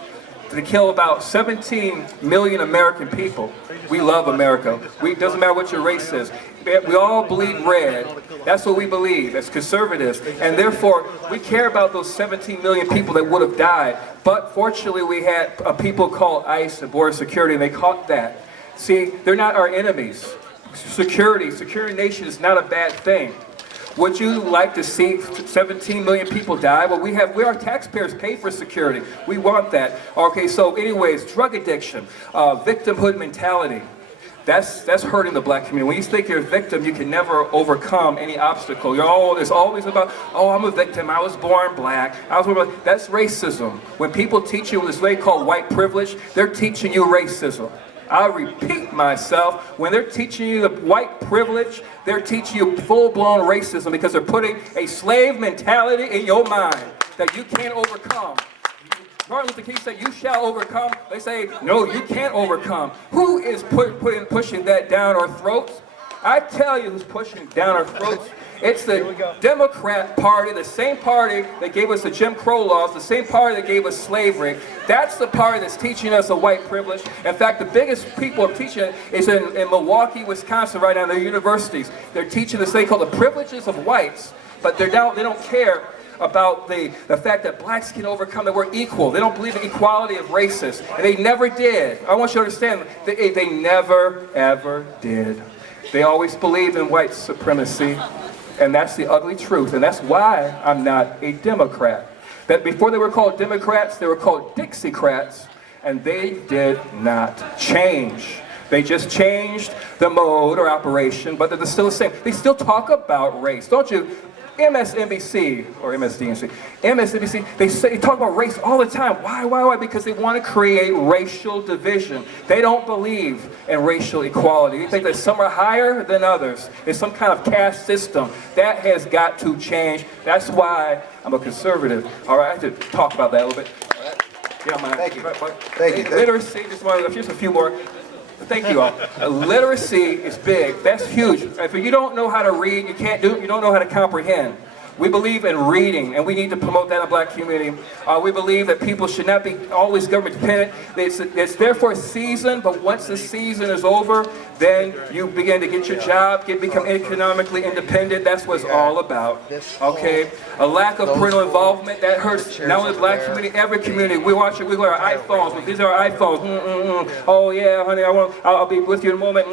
to kill about 17 million American people. We love America. It doesn't matter what your race is. We all bleed red. That's what we believe as conservatives. And therefore, we care about those 17 million people that would have died. But fortunately, we had people called ICE and Border Security, and they caught that. See, they're not our enemies. Security nation is not a bad thing. Would you like to see 17 million people die? Well, we our taxpayers pay for security. We want that. Okay, so anyways, drug addiction, victimhood mentality. That's hurting the black community. When you think you're a victim, you can never overcome any obstacle. It's always about, oh, I'm a victim. I was born black. That's racism. When people teach you this way called white privilege, they're teaching you racism. I repeat myself, when they're teaching you the white privilege, they're teaching you full-blown racism because they're putting a slave mentality in your mind that you can't overcome. Martin Luther King said, "You shall overcome." They say, "No, you can't overcome." Who is pushing that down our throats? I tell you who's pushing down our throats. It's the Democrat Party, the same party that gave us the Jim Crow laws, the same party that gave us slavery. That's the party that's teaching us a white privilege. In fact, the biggest people are teaching it is in Milwaukee, Wisconsin, right now in their universities. They're teaching this thing called the privileges of whites, but they don't care about the fact that blacks can overcome, that we're equal. They don't believe in equality of races, and they never did. I want you to understand, they never, ever did. They always believed in white supremacy, and that's the ugly truth, and that's why I'm not a Democrat. That before they were called Democrats, they were called Dixiecrats, and they did not change. They just changed the mode or operation, but they're still the same. They still talk about race, don't you? MSNBC, or MSNBC, they talk about race all the time. Why? Because they want to create racial division. They don't believe in racial equality. They think that some are higher than others. It's some kind of caste system. That has got to change. That's why I'm a conservative. All right, I have to talk about that a little bit. Yeah, Thank you. Thank you. Literacy, just a few more. Thank you all. Literacy is big. That's huge. If you don't know how to read, you don't know how to comprehend. We believe in reading, and we need to promote that in the black community. We believe that people should not be always government dependent. It's there for a season, but once the season is over, then you begin to get your job, become economically independent. That's what it's all about. Okay? A lack of parental involvement, that hurts not only the black community, every community. We watch it, we wear our iPhones. These are our iPhones. Oh yeah, honey, I'll be with you in a moment.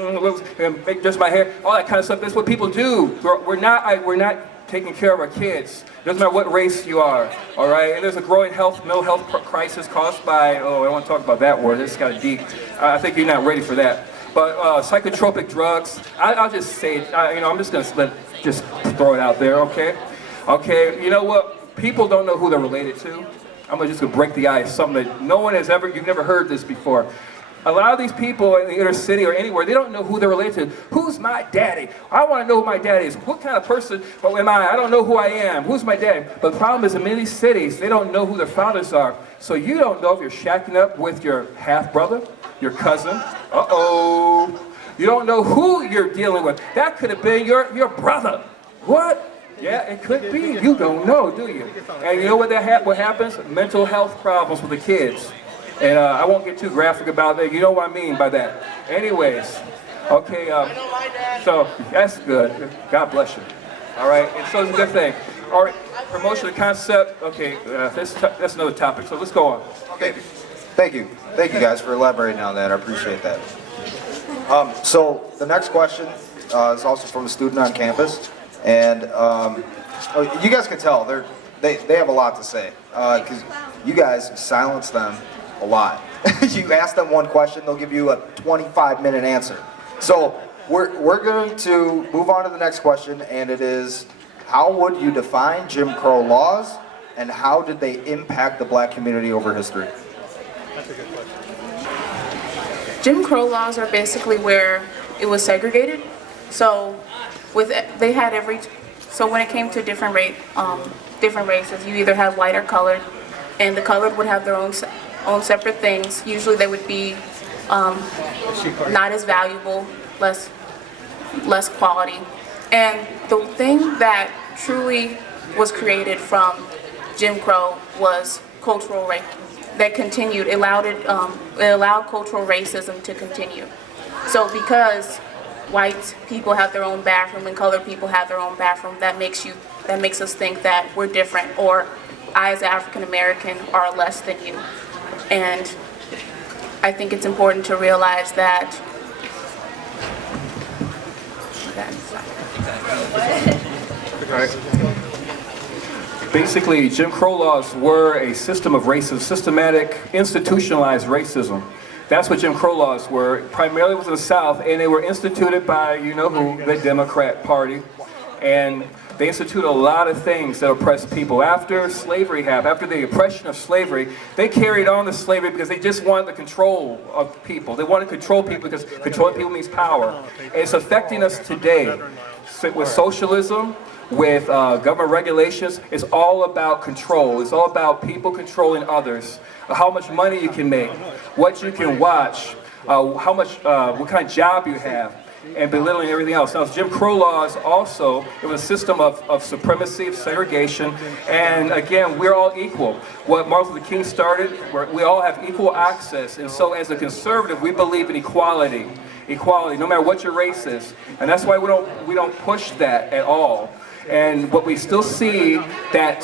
Make just my hair. All that kind of stuff. That's what people do. We're not taking care of our kids. Doesn't matter what race you are, all right? And there's a growing mental health crisis caused by, I don't want to talk about that word, it's kind of deep. I think you're not ready for that. But psychotropic drugs, I'll just say it, I'm just going to just throw it out there, okay? Okay, you know what? People don't know who they're related to. I'm just going to break the ice, something that you've never heard this before. A lot of these people in the inner city or anywhere, they don't know who they're related to. Who's my daddy? I want to know who my daddy is. What kind of person am I? I don't know who I am. Who's my daddy? But the problem is in many cities, they don't know who their fathers are. So you don't know if you're shacking up with your half-brother, your cousin. Uh-oh. You don't know who you're dealing with. That could have been your brother. What? Yeah, it could be. You don't know, do you? And you know what happens? Mental health problems with the kids. And I won't get too graphic about that. You know what I mean by that. Anyways, okay, so that's good. God bless you. All right, and so it's a good thing. All right, promotion of concept. Okay, that's another topic, so let's go on. Okay. Thank you. Thank you guys for elaborating on that. I appreciate that. So the next question is also from a student on campus. And you guys can tell, they have a lot to say. Because you guys silence them a lot. You ask them one question, they'll give you a 25-minute answer. So we're going to move on to the next question, and it is, how would you define Jim Crow laws, and how did they impact the black community over history? That's a good question. Jim Crow laws are basically where it was segregated. So when it came to different races, you either had white or colored, and the colored would have their own separate things. Usually they would be not as valuable, less quality. And the thing that truly was created from Jim Crow was cultural race that continued. It allowed cultural racism to continue. So because white people have their own bathroom and colored people have their own bathroom, that makes us think that we're different, or I as an African American are less than you. And I think it's important to realize that Basically, Jim Crow laws were a system of racism, systematic, institutionalized racism. That's what Jim Crow laws were. Primarily was in the South, and they were instituted by, you know who, the Democrat Party. And They instituted a lot of things that oppressed people. After slavery happened, after the oppression of slavery, they carried on the slavery because they just wanted the control of people. They wanted to control people because controlling people means power. And it's affecting us today. So with socialism, with government regulations, it's all about control. It's all about people controlling others. How much money you can make, what you can watch, what kind of job you have, and belittling everything else. Now, Jim Crow laws also, it was a system of supremacy, of segregation, and again, we're all equal. What Martin Luther King started, we all have equal access, and so as a conservative, we believe in equality. Equality, no matter what your race is. And that's why we don't push that at all. And what we still see that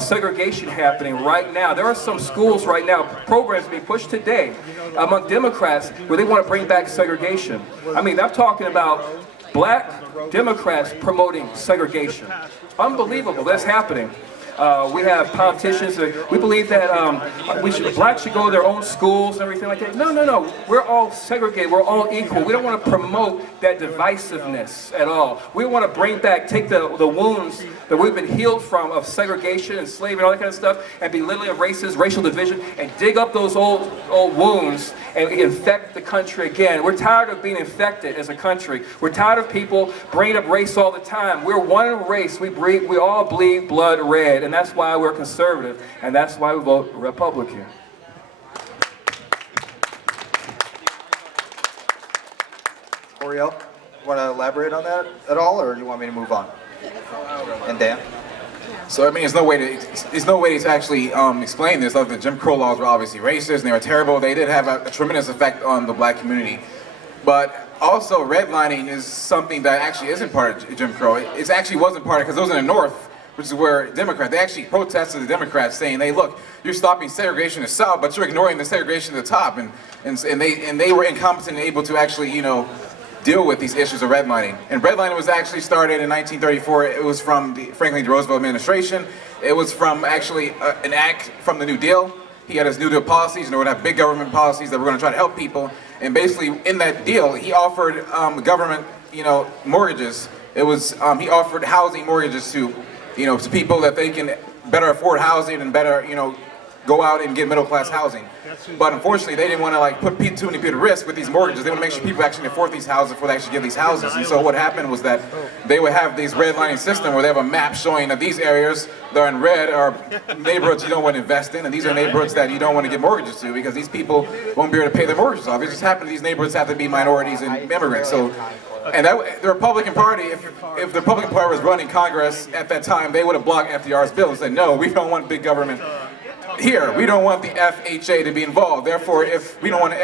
segregation happening right now. There are some schools right now, programs being pushed today among Democrats where they want to bring back segregation. I mean, I'm talking about black Democrats promoting segregation. Unbelievable, that's happening. We have politicians that we believe that blacks should go to their own schools and everything like that. No, no, no. We're all segregated. We're all equal. We don't want to promote that divisiveness at all. We want to bring back, take the wounds that we've been healed from of segregation and slavery and all that kind of stuff, and belittling of races, racial division, and dig up those old wounds and infect the country again. We're tired of being infected as a country. We're tired of people bringing up race all the time. We're one race. We all bleed blood red. And that's why we're conservative, and that's why we vote Republican. Oriel, you want to elaborate on that at all, or do you want me to move on? And Dan? So I mean, there's no way to actually explain this other than Jim Crow laws were obviously racist and they were terrible. They did have a tremendous effect on the black community. But also redlining is something that actually isn't part of Jim Crow. It actually wasn't part of, because it was in the North, which is where Democrats, they actually protested the Democrats saying, hey, look, you're stopping segregation in the South, but you're ignoring the segregation at the top. And they were incompetent and able to actually, deal with these issues of redlining. And redlining was actually started in 1934. It was from the Franklin D. Roosevelt administration. It was from actually an act from the New Deal. He had his New Deal policies, we're gonna have big government policies that we're gonna try to help people. And basically in that deal, he offered government, mortgages. It was, he offered housing mortgages to people that they can better afford housing and better, go out and get middle class housing. But unfortunately, they didn't want to put too many people at risk with these mortgages. They want to make sure people actually afford these houses before they actually get these houses. And so what happened was that they would have these redlining system where they have a map showing that these areas that are in red are neighborhoods you don't want to invest in, and these are neighborhoods that you don't want to get mortgages to because these people won't be able to pay their mortgages off. It just happened these neighborhoods have to be minorities and immigrants. So, and the Republican Party, if the Republican Party was running Congress at that time, they would have blocked FDR's bill and said, no, we don't want big government here. We don't want the FHA to be involved. Therefore, if we don't want the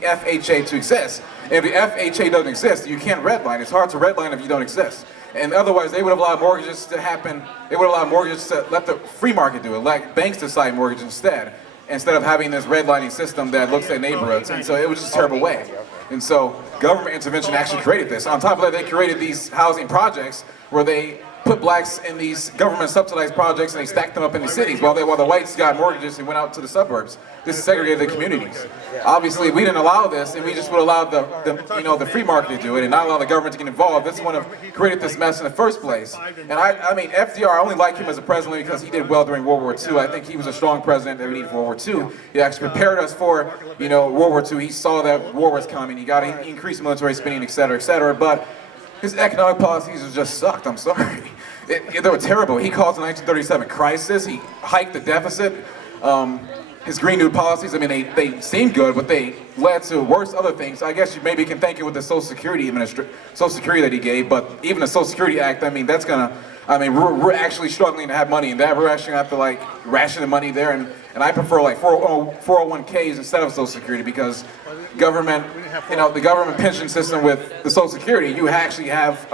FHA to exist, if the FHA doesn't exist, you can't redline. It's hard to redline if you don't exist. And otherwise, they would have allowed mortgages to happen. They would have allowed mortgages to let the free market do it, like banks decide mortgage instead of having this redlining system that looks at neighborhoods. And so it was just a terrible way. And so government intervention actually created this. On top of that, they created these housing projects where they put blacks in these government subsidized projects and they stacked them up in the cities while the whites got mortgages and went out to the suburbs. This segregated the communities. Obviously, we didn't allow this, and we just would allow the free market to do it and not allow the government to get involved. This is what created this mess in the first place. And I mean, FDR, I only like him as a president because he did well during World War II. I think he was a strong president that we needed for World War II. He actually prepared us for, World War II. He saw that war was coming. He got increased military spending, et cetera, et cetera. But his economic policies just sucked. I'm sorry. They were terrible. He caused the 1937 crisis. He hiked the deficit. His Green New policies, I mean, they seemed good, but they led to worse other things. I guess you maybe can thank it with the Social Security that he gave, but even the Social Security Act, I mean, we're actually struggling to have money in that. We're actually gonna have to ration the money there, and I prefer 401ks instead of Social Security because government, the government pension system with the Social Security, you actually have,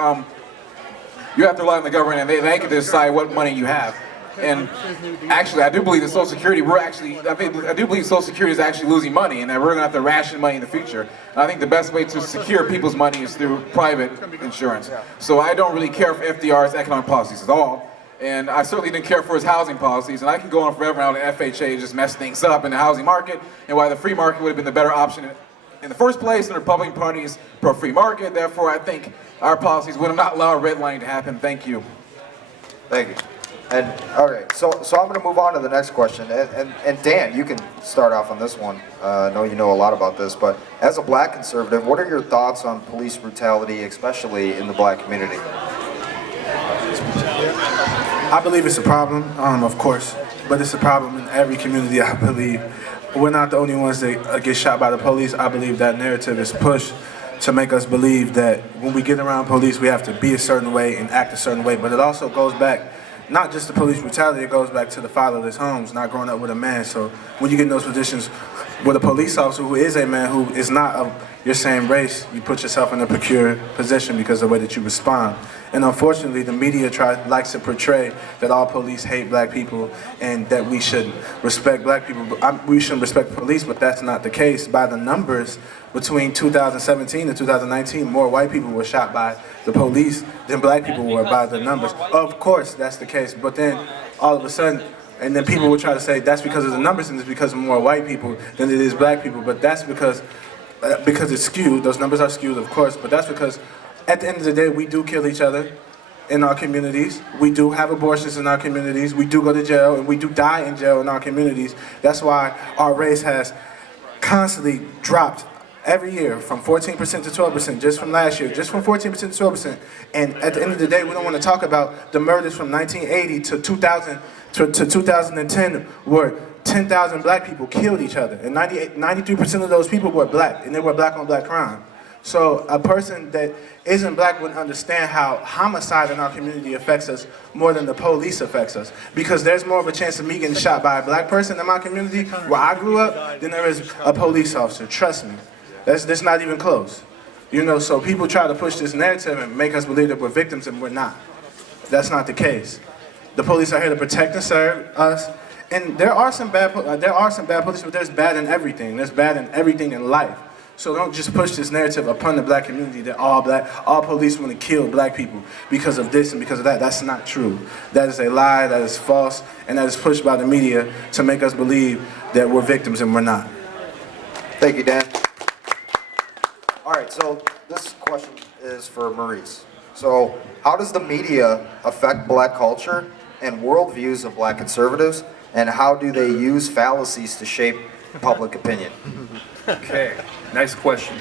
you have to rely on the government and they can decide what money you have. And actually, I do believe that Social Security, I do believe Social Security is actually losing money and that we're gonna have to ration money in the future. And I think the best way to secure people's money is through private insurance. So I don't really care for FDR's economic policies at all. And I certainly didn't care for his housing policies. And I can go on forever now that FHA just messed things up in the housing market and why the free market would have been the better option in the first place. And the Republican Party is pro-free market. Therefore, I think our policies would have not allowed redlining to happen. Thank you. Thank you. And, okay, so I'm going to move on to the next question. And Dan, you can start off on this one. I know you know a lot about this, but as a black conservative, what are your thoughts on police brutality, especially in the black community? I believe it's a problem, of course, but it's a problem in every community, I believe. We're not the only ones that get shot by the police. I believe that narrative is pushed to make us believe that when we get around police, we have to be a certain way and act a certain way. But it also goes back, not just to police brutality, it goes back to the fatherless homes, not growing up with a man. So when you get in those positions with a police officer who is a man, who is not of your same race, you put yourself in a precarious position because of the way that you respond. And unfortunately, the media likes to portray that all police hate black people and that we should respect black people. We shouldn't respect the police, but that's not the case. By the numbers, between 2017 and 2019, more white people were shot by the police than black people were by the numbers. Of course, that's the case, but then all of a sudden, and then people will try to say that's because of the numbers and it's because of more white people than it is black people, but that's because it's skewed. Those numbers are skewed, of course, but that's because at the end of the day, we do kill each other in our communities. We do have abortions in our communities. We do go to jail, and we do die in jail in our communities. That's why our race has constantly dropped every year from 14% to 12%, just from last year, just from 14% to 12%. And at the end of the day, we don't want to talk about the murders from 1980 to 2000 to 2010, where 10,000 black people killed each other, and 93% of those people were black, and they were black on black crime. So a person that isn't black wouldn't understand how homicide in our community affects us more than the police affects us. Because there's more of a chance of me getting shot by a black person in my community where I grew up than there is a police officer. Trust me. That's not even close. You know, so people try to push this narrative and make us believe that we're victims, and we're not. That's not the case. The police are here to protect and serve us. And there are some bad police, but there's bad in everything. There's bad in everything in life. So don't just push this narrative upon the black community that all police want to kill black people because of this and because of that. That's not true. That is a lie, that is false, and that is pushed by the media to make us believe that we're victims and we're not. Thank you, Dan. All right, so this question is for Maurice. So how does the media affect black culture and worldviews of black conservatives, and how do they use fallacies to shape public opinion? Okay, nice question.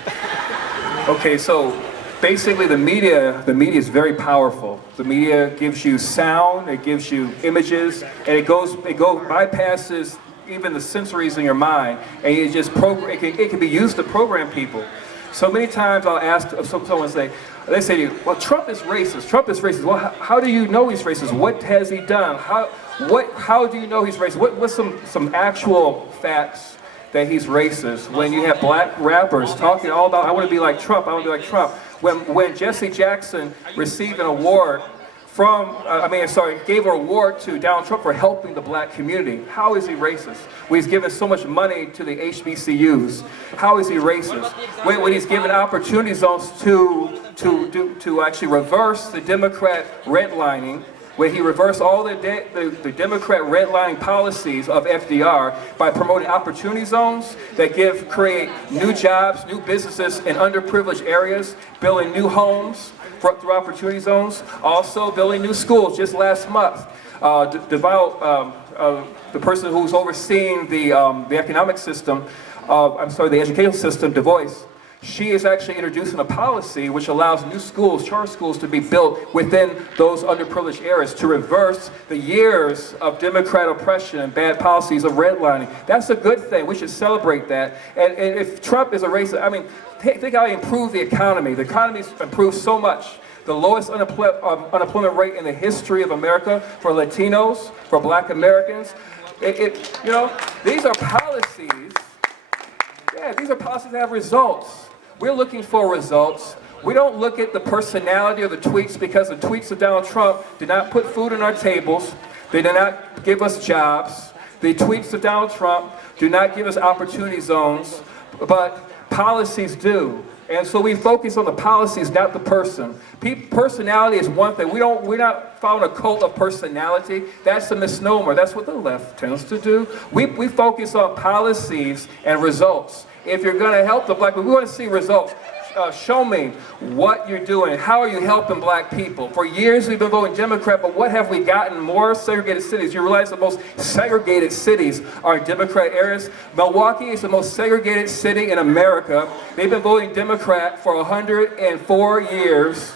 Okay, so basically the media is very powerful. The media gives you sound, it gives you images, and it bypasses even the sensories in your mind, and it can be used to program people. So many times I'll ask someone, they say to you, well, Trump is racist. Trump is racist. Well, how do you know he's racist? What has he done? How do you know he's racist? What's some actual facts that he's racist? When you have black rappers talking all about, I want to be like Trump, I want to be like Trump. When Jesse Jackson received an award gave an award to Donald Trump for helping the black community. How is he racist? When he's given so much money to the HBCUs, how is he racist? When he's given opportunity zones to actually reverse the Democrat redlining, where he reversed all the Democrat redlining policies of FDR by promoting opportunity zones that create new jobs, new businesses in underprivileged areas, building new homes through opportunity zones, also building new schools. Just last month, the person who's overseeing the economic system, the educational system, DuBois, she is actually introducing a policy which allows new schools, charter schools, to be built within those underprivileged areas to reverse the years of Democrat oppression and bad policies of redlining. That's a good thing. We should celebrate that. And if Trump is a racist, I mean, think how he improved the economy. The economy's improved so much. The lowest unemployment rate in the history of America for Latinos, for black Americans. These are policies. Yeah, these are policies that have results. We're looking for results. We don't look at the personality of the tweets, because the tweets of Donald Trump did not put food on our tables. They did not give us jobs. The tweets of Donald Trump do not give us opportunity zones, but policies do. And so we focus on the policies, not the person. Personality is one thing. We're not following a cult of personality. That's a misnomer. That's what the left tends to do. We focus on policies and results. If you're going to help the black people, we want to see results. show me what you're doing. How are you helping black people? For years we've been voting Democrat, but what have we gotten? More segregated cities. You realize the most segregated cities are in Democrat areas. Milwaukee is the most segregated city in America. They've been voting Democrat for 104 years.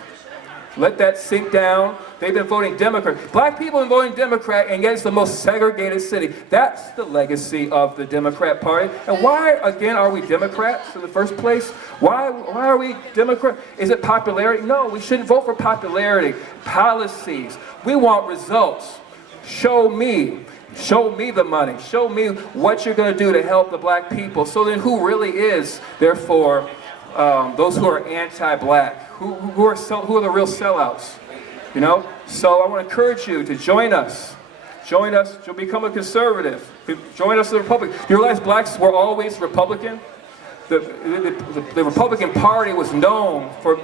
Let that sink down. They've been voting Democrat. Black people have been voting Democrat, and yet it's the most segregated city. That's the legacy of the Democrat Party. And why, again, are we Democrats in the first place? Why are we Democrat? Is it popularity? No, we shouldn't vote for popularity. Policies. We want results. Show me. Show me the money. Show me what you're going to do to help the black people. So then who really is, therefore, those who are anti-black? Who are the real sellouts? You know? So I want to encourage you to join us. Join us to become a conservative. Join us in the Republican. You realize blacks were always Republican? The Republican Party was known for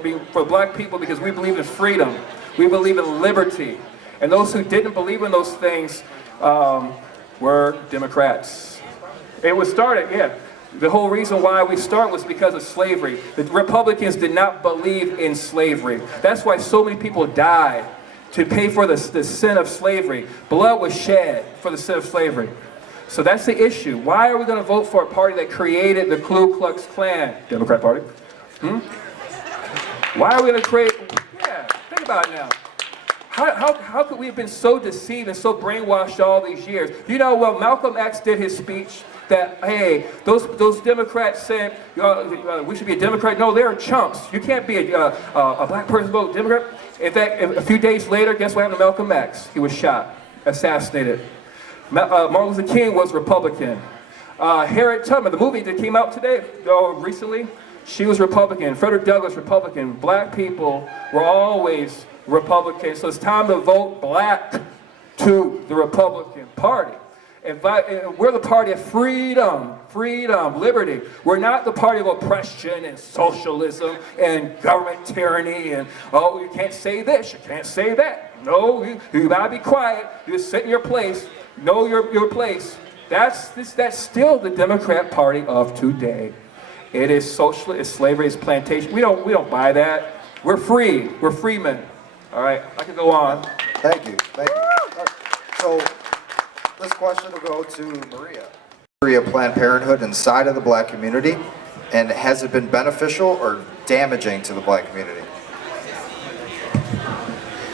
black people because we believe in freedom. We believe in liberty. And those who didn't believe in those things were Democrats. It was started, yeah. The whole reason why we start was because of slavery. The Republicans did not believe in slavery. That's why so many people died to pay for the sin of slavery. Blood was shed for the sin of slavery. So that's the issue. Why are we going to vote for a party that created the Ku Klux Klan? Democrat Party. Why are we going to create... Yeah, think about it now. How could we have been so deceived and so brainwashed all these years? You know, well, Malcolm X did his speech that, hey, those Democrats said we should be a Democrat. No, they're chumps. You can't be a black person vote Democrat. In fact, a few days later, guess what happened to Malcolm X? He was shot, assassinated. Martin Luther King was Republican. Harriet Tubman, the movie that came out today, recently, she was Republican. Frederick Douglass, Republican. Black people were always Republican. So it's time to vote black to the Republican Party. And we're the party of freedom, liberty. We're not the party of oppression and socialism and government tyranny and, oh, you can't say this, you can't say that. No, you gotta be quiet. You just sit in your place, know your place. That's still the Democrat Party of today. It is socialist, it's slavery, it's plantation. We don't buy that. We're free. We're freemen. All right, I can go on. Thank you. So this question will go to Maria. Maria, Planned Parenthood inside of the black community, and has it been beneficial or damaging to the black community?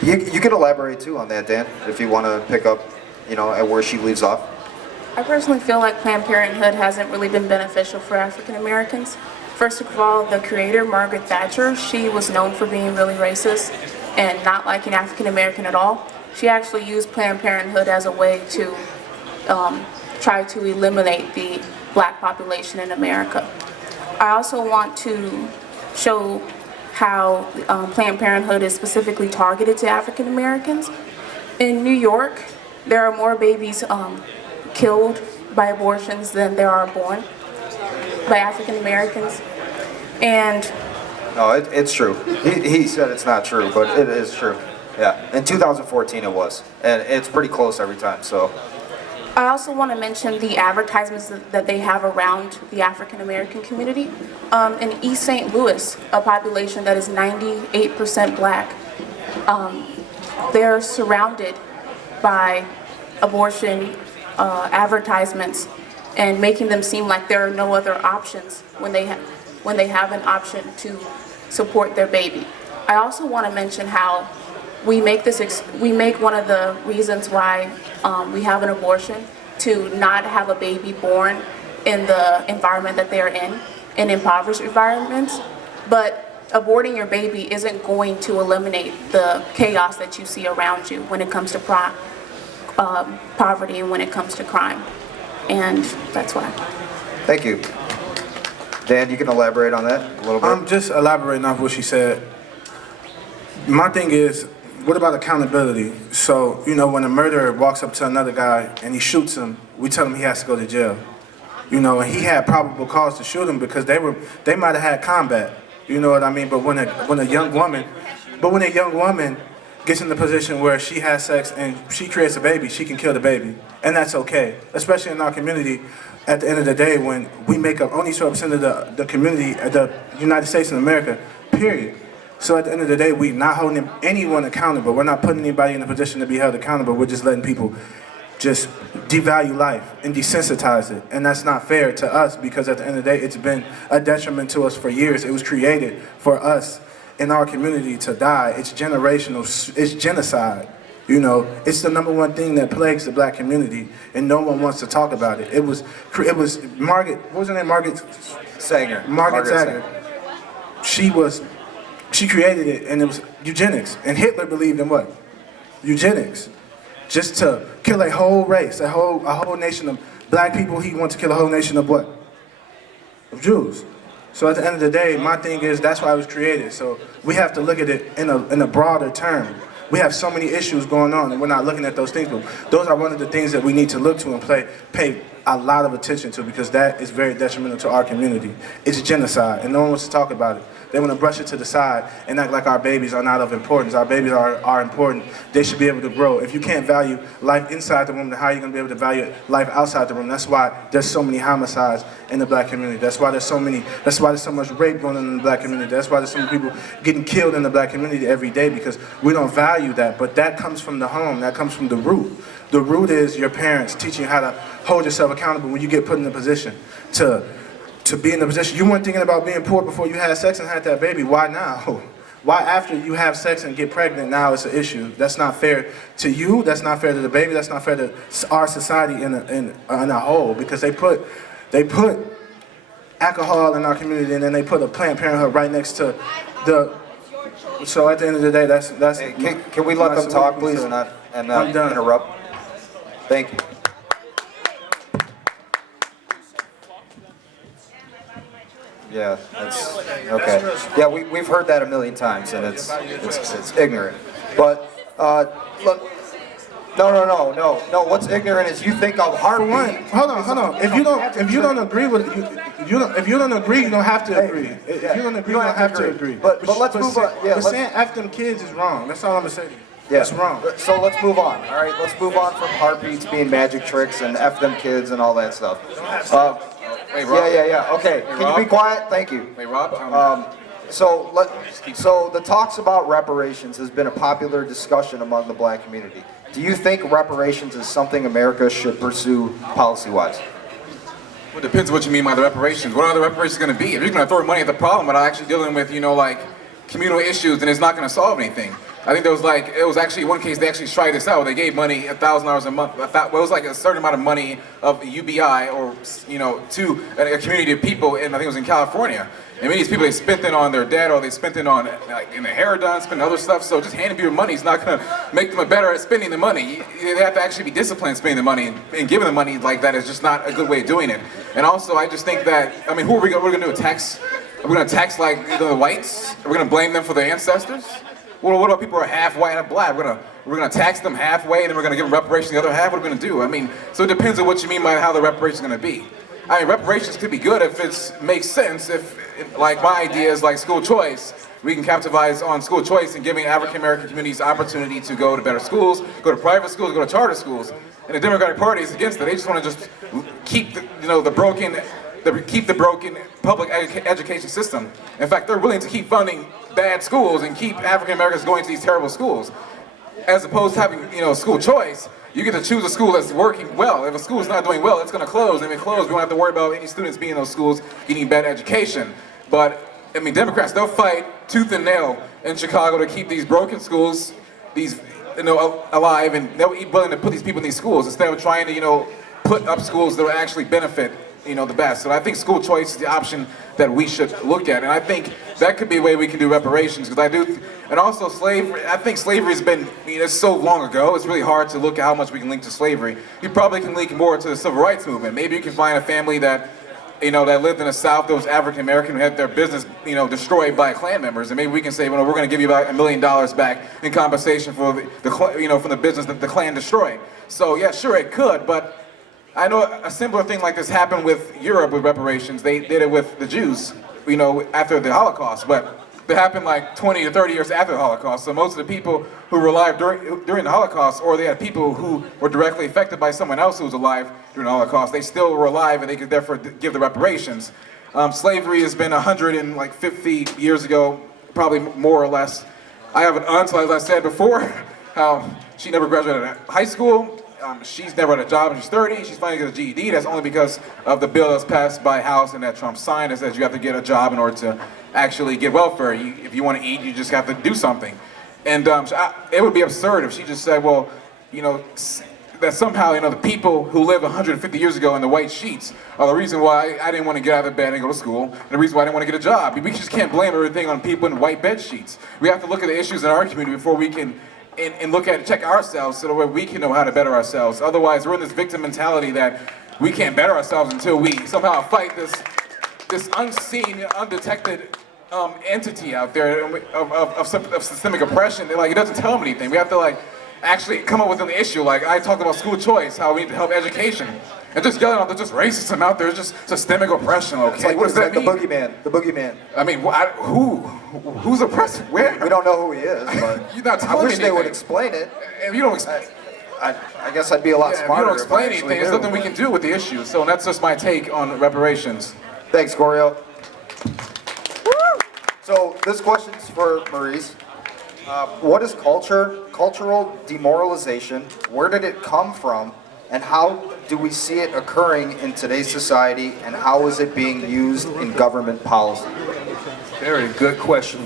You can elaborate too on that, Dan, if you want to pick up, at where she leaves off. I personally feel like Planned Parenthood hasn't really been beneficial for African Americans. First of all, the creator, Margaret Thatcher, she was known for being really racist and not liking African American at all. She actually used Planned Parenthood as a way to try to eliminate the black population in America. I also want to show how Planned Parenthood is specifically targeted to African Americans. In New York, there are more babies killed by abortions than there are born by African Americans. And No, it's true. He said it's not true, but it is true. Yeah, in 2014 it was, and it's pretty close every time, so. I also want to mention the advertisements that they have around the African American community. In East St. Louis, a population that is 98% black, they're surrounded by abortion advertisements and making them seem like there are no other options when they have an option to support their baby. I also want to mention how we make one of the reasons why we have an abortion to not have a baby born in the environment that they're in impoverished environments. But aborting your baby isn't going to eliminate the chaos that you see around you when it comes to poverty and when it comes to crime. And that's why. Thank you. Dan, you can elaborate on that a little bit? I'm just elaborating off what she said. My thing is, what about accountability? So, when a murderer walks up to another guy and he shoots him, we tell him he has to go to jail. And he had probable cause to shoot him because they might have had combat. You know what I mean? But when a young woman gets in the position where she has sex and she creates a baby, she can kill the baby. And that's okay. Especially in our community, at the end of the day, when we make up only 12% of the community, the United States and America, period. So at the end of the day, we're not holding anyone accountable. We're not putting anybody in a position to be held accountable. We're just letting people just devalue life and desensitize it. And that's not fair to us, because at the end of the day, it's been a detriment to us for years. It was created for us in our community to die. It's generational, it's genocide. You know, it's the number one thing that plagues the black community, and no one wants to talk about it. It was Margaret, what was her name? Margaret Sanger. Margaret Sanger. She created it, and it was eugenics. And Hitler believed in what? Eugenics. Just to kill a whole race, a whole nation of black people. He wanted to kill a whole nation of what? Of Jews. So at the end of the day, my thing is that's why it was created. So we have to look at it in a broader term. We have so many issues going on, and we're not looking at those things. But those are one of the things that we need to look to and pay a lot of attention to, because that is very detrimental to our community. It's genocide, and no one wants to talk about it. They want to brush it to the side and act like our babies are not of importance. Our babies are important. They should be able to grow. If you can't value life inside the womb, then how are you going to be able to value life outside the womb? That's why there's so many homicides in the black community. That's why there's so much rape going on in the black community. That's why there's so many people getting killed in the black community every day, because we don't value that. But that comes from the home. That comes from the root. The root is your parents teaching you how to hold yourself accountable when you get put in a position to be in a position. You weren't thinking about being poor before you had sex and had that baby. Why now? Why after you have sex and get pregnant, now it's an issue? That's not fair to you. That's not fair to the baby. That's not fair to our society in a whole, because they put alcohol in our community, and then they put a Planned Parenthood right next to the. So at the end of the day, that's. Hey, can we let them talk, please, and not interrupt? Thank you. Yeah, that's okay. Yeah, we've heard that a million times, and it's ignorant. But look, no. What's ignorant is you think of heartbeat. Hold on. If you don't agree with if you don't agree, you don't have to agree. If you don't agree, you don't have to agree. But let's move on. Yeah, but saying F them kids is wrong. That's all I'm gonna say. Yeah. That's wrong. So let's move on. All right, let's move on from heartbeats being magic tricks and F them kids and all that stuff. Hey, Rob. Yeah. Okay, can you be quiet? Thank you. Hey, Rob. So the talks about reparations has been a popular discussion among the black community. Do you think reparations is something America should pursue policy-wise? Well, it depends what you mean by the reparations. What are the reparations going to be? If you're going to throw money at the problem without actually dealing with, like communal issues, then it's not going to solve anything. I think it was actually one case they actually tried this out. They gave money $1,000 a month. It was like a certain amount of money of UBI or to a community of people, and I think it was in California. And many of these people, they spent it on their debt, or they spent it on in their hair done, spent other stuff. So just handing people money is not going to make them better at spending the money. They have to actually be disciplined spending the money, and giving the money like that is just not a good way of doing it. And also, I just think that who are we going to do? Tax? Are we going to tax like the whites? Are we going to blame them for their ancestors? Well, what about people who are half white, half black? We're gonna tax them halfway, and then we're gonna give them reparations the other half. What are we gonna do? So it depends on what you mean by how the reparations are gonna be. Reparations could be good if it makes sense. If, like my idea is like school choice, we can capitalize on school choice and giving African American communities opportunity to go to better schools, go to private schools, go to charter schools. And the Democratic Party is against it. They just want to just keep the broken public education system. In fact, they're willing to keep funding bad schools and keep African Americans going to these terrible schools. As opposed to having, school choice, you get to choose a school that's working well. If a school is not doing well, it's going to close. And if it closes, we don't have to worry about any students being in those schools getting bad education. But, Democrats, they'll fight tooth and nail in Chicago to keep these broken schools, alive, and they'll be willing to put these people in these schools instead of trying to, put up schools that will actually benefit the best. So I think school choice is the option that we should look at, and I think that could be a way we can do reparations, because and also slavery. I think slavery has been, it's so long ago. It's really hard to look at how much we can link to slavery. You probably can link more to the civil rights movement. Maybe you can find a family that, that lived in the South, that was African American, who had their business, destroyed by Klan members, and maybe we can say, we're going to give you about $1 million back in compensation for from the business that the Klan destroyed. So yeah, sure it could, but I know a similar thing like this happened with Europe with reparations. They did it with the Jews, after the Holocaust. But that happened like 20 to 30 years after the Holocaust. So most of the people who were alive during the Holocaust, or they had people who were directly affected by someone else who was alive during the Holocaust, they still were alive and they could therefore give the reparations. Slavery has been 150 years ago, probably more or less. I have an aunt, as I said before, how she never graduated high school. She's never had a job, and she's 30. She's finally got a GED. That's only because of the bill that's passed by House and that Trump signed that says you have to get a job in order to actually get welfare. If you want to eat, you just have to do something. And it would be absurd if she just said, well, you know, that somehow, you know, the people who lived 150 years ago in the white sheets are the reason why I didn't want to get out of bed and go to school, and the reason why I didn't want to get a job. We just can't blame everything on people in white bed sheets. We have to look at the issues in our community before we can and look at check ourselves so that we can know how to better ourselves. Otherwise, we're in this victim mentality that we can't better ourselves until we somehow fight this unseen, undetected entity out there of systemic oppression. Like, it doesn't tell them anything. We have to like actually come up with an issue. Like I talked about school choice, how we need to help education. And just yelling out there's just racism out there, it's just systemic oppression, okay? What does that mean? The boogeyman. I mean, who's oppressed? Where? We don't know who he is, but You're not I telling wish me they would anything. explain it. If you don't I guess I'd be a lot if you smarter don't if I explain actually anything, there's knew. nothing we can do with the issue. So that's just my take on reparations. Thanks, Corio. So this question's for Maurice. What is cultural demoralization? Where did it come from? And how do we see it occurring in today's society? And how is it being used in government policy? Very good question.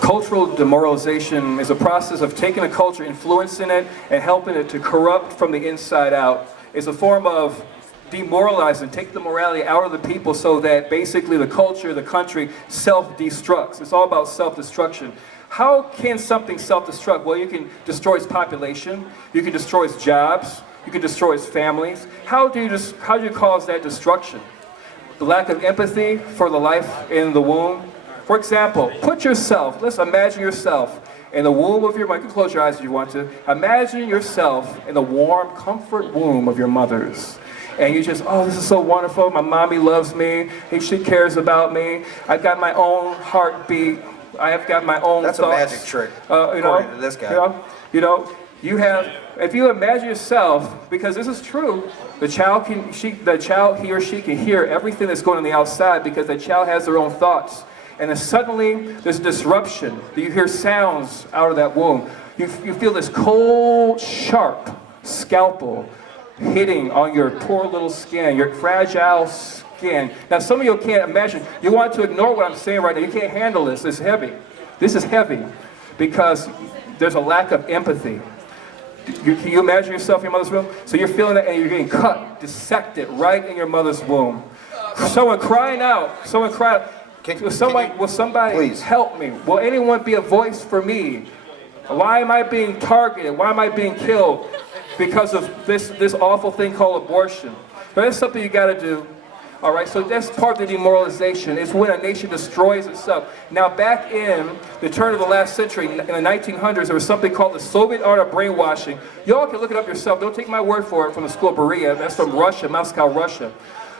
Cultural demoralization is a process of taking a culture, influencing it, and helping it to corrupt from the inside out. It's a form of demoralizing, take the morality out of the people so that basically the culture, the country, self-destructs. It's all about self-destruction. How can something self-destruct? Well, you can destroy its population, you can destroy its jobs, you can destroy its families. How do you cause that destruction? The lack of empathy for the life in the womb. For example, let's imagine yourself in the womb of your mother. You can close your eyes if you want to. Imagine yourself in the warm, comfort womb of your mother's. And you just, oh, this is so wonderful. My mommy loves me. She cares about me. I've got my own heartbeat. I have got my own That's thoughts. a magic trick, You according to this guy. You have, if you imagine yourself, because this is true, the child, he or she can hear everything that's going on the outside because the child has their own thoughts. And then suddenly there's disruption. You hear sounds out of that womb. You feel this cold, sharp scalpel hitting on your poor little skin, your fragile skin. Now some of you can't imagine. You want to ignore what I'm saying right now. You can't handle this. It's heavy. This is heavy because there's a lack of empathy. Can you imagine yourself in your mother's womb? So you're feeling that and you're getting cut, dissected right in your mother's womb. Someone crying out. Will somebody please help me? Will anyone be a voice for me? Why am I being targeted? Why am I being killed? Because of this awful thing called abortion. But that's something you got to do. All right, so that's part of the demoralization. It's when a nation destroys itself. Now, back in the turn of the last century, in the 1900s, there was something called the Soviet art of brainwashing. Y'all can look it up yourself. Don't take my word for it from the School of Berea. That's from Russia, Moscow, Russia.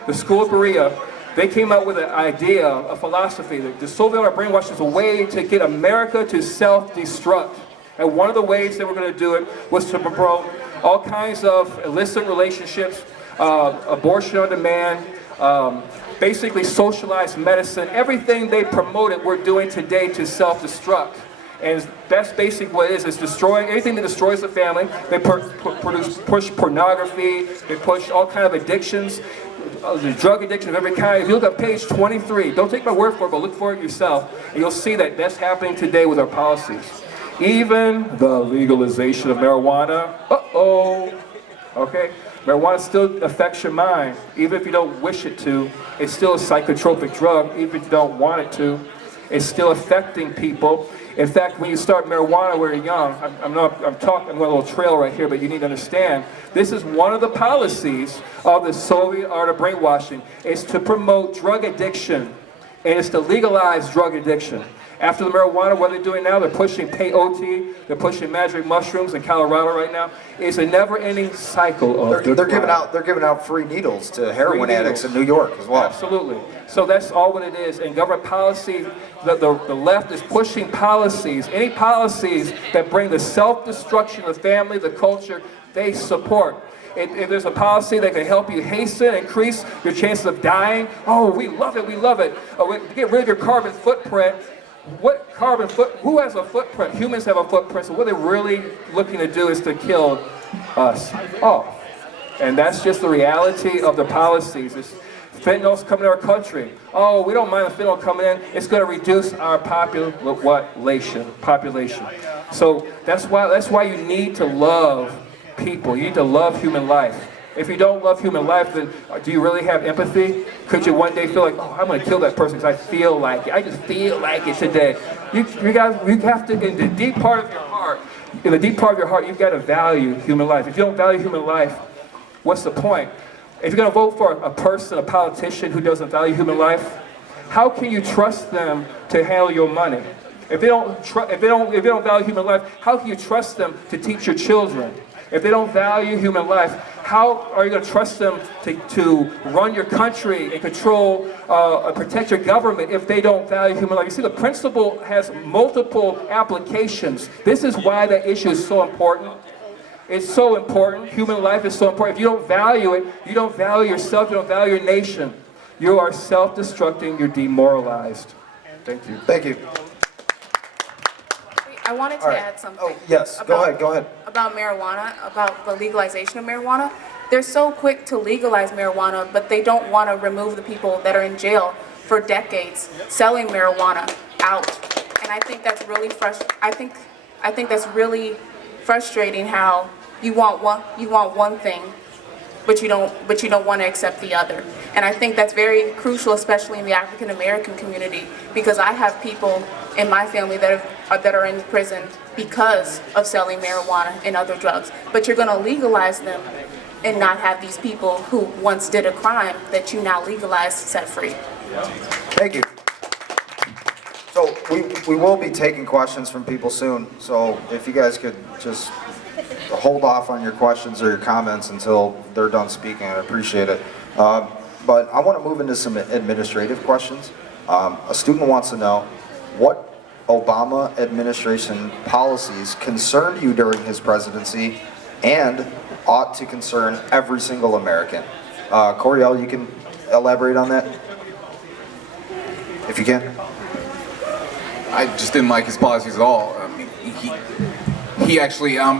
The School of Berea, they came up with an idea, a philosophy. The Soviet art of brainwashing is a way to get America to self-destruct. And one of the ways they were going to do it was to promote all kinds of illicit relationships, abortion on demand, basically socialized medicine. Everything they promoted we're doing today to self-destruct. And that's basically what it is. It's destroying anything that destroys the family. They push pornography. They push all kind of addictions, the drug addiction of every kind. If you look at page 23, don't take my word for it, but look for it yourself, and you'll see that that's happening today with our policies. Even the legalization of marijuana, okay? Marijuana still affects your mind. Even if you don't wish it to, it's still a psychotropic drug. Even if you don't want it to, it's still affecting people. In fact, when you start marijuana when you're young, I'm going a little trail right here, but you need to understand, this is one of the policies of the Soviet art of brainwashing, is to promote drug addiction and it's to legalize drug addiction. After the marijuana, what they're doing now, they're pushing peyote, they're pushing magic mushrooms in Colorado right now. It's a never-ending cycle of They're giving out free needles to heroin Free addicts in needles. New York as well. Absolutely. So that's all what it is. And government policy, the left is pushing policies, any policies that bring the self-destruction of the family, the culture, they support. If there's a policy that can help you hasten, increase your chances of dying, oh, we love it, we love it. Get rid of your carbon footprint. Who has a footprint? Humans have a footprint, so what they're really looking to do is to kill us off. And that's just the reality of the policies. Fentanyl's coming to our country. Oh, we don't mind the fentanyl coming in. It's going to reduce our population. So that's why you need to love people. You need to love human life. If you don't love human life, then do you really have empathy? Could you one day feel like, oh, I'm going to kill that person because I feel like it. I just feel like it today. You have to, in the deep part of your heart, you've got to value human life. If you don't value human life, what's the point? If you're going to vote for a person, a politician who doesn't value human life, how can you trust them to handle your money? If they don't value human life, how can you trust them to teach your children? If they don't value human life, how are you going to trust them to run your country and control, protect your government if they don't value human life? You see, the principle has multiple applications. This is why the issue is so important. It's so important. Human life is so important. If you don't value it, you don't value yourself, you don't value your nation. You are self-destructing, you're demoralized. Thank you. Thank you. I wanted to add something. Oh, yes, go ahead. About marijuana, about the legalization of marijuana. They're so quick to legalize marijuana, but they don't want to remove the people that are in jail for decades selling marijuana out. And I think that's really I think that's really frustrating how you want one thing, but you don't want to accept the other. And I think that's very crucial, especially in the African American community, because I have people in my family that are in prison because of selling marijuana and other drugs. But you're going to legalize them and not have these people who once did a crime that you now legalize set free. Thank you. So we will be taking questions from people soon. So if you guys could just hold off on your questions or your comments until they're done speaking, I'd appreciate it. But I want to move into some administrative questions. A student wants to know, what Obama administration policies concerned you during his presidency and ought to concern every single American? Coriel, you can elaborate on that, if you can. I just didn't like his policies at all. I mean, he actually, our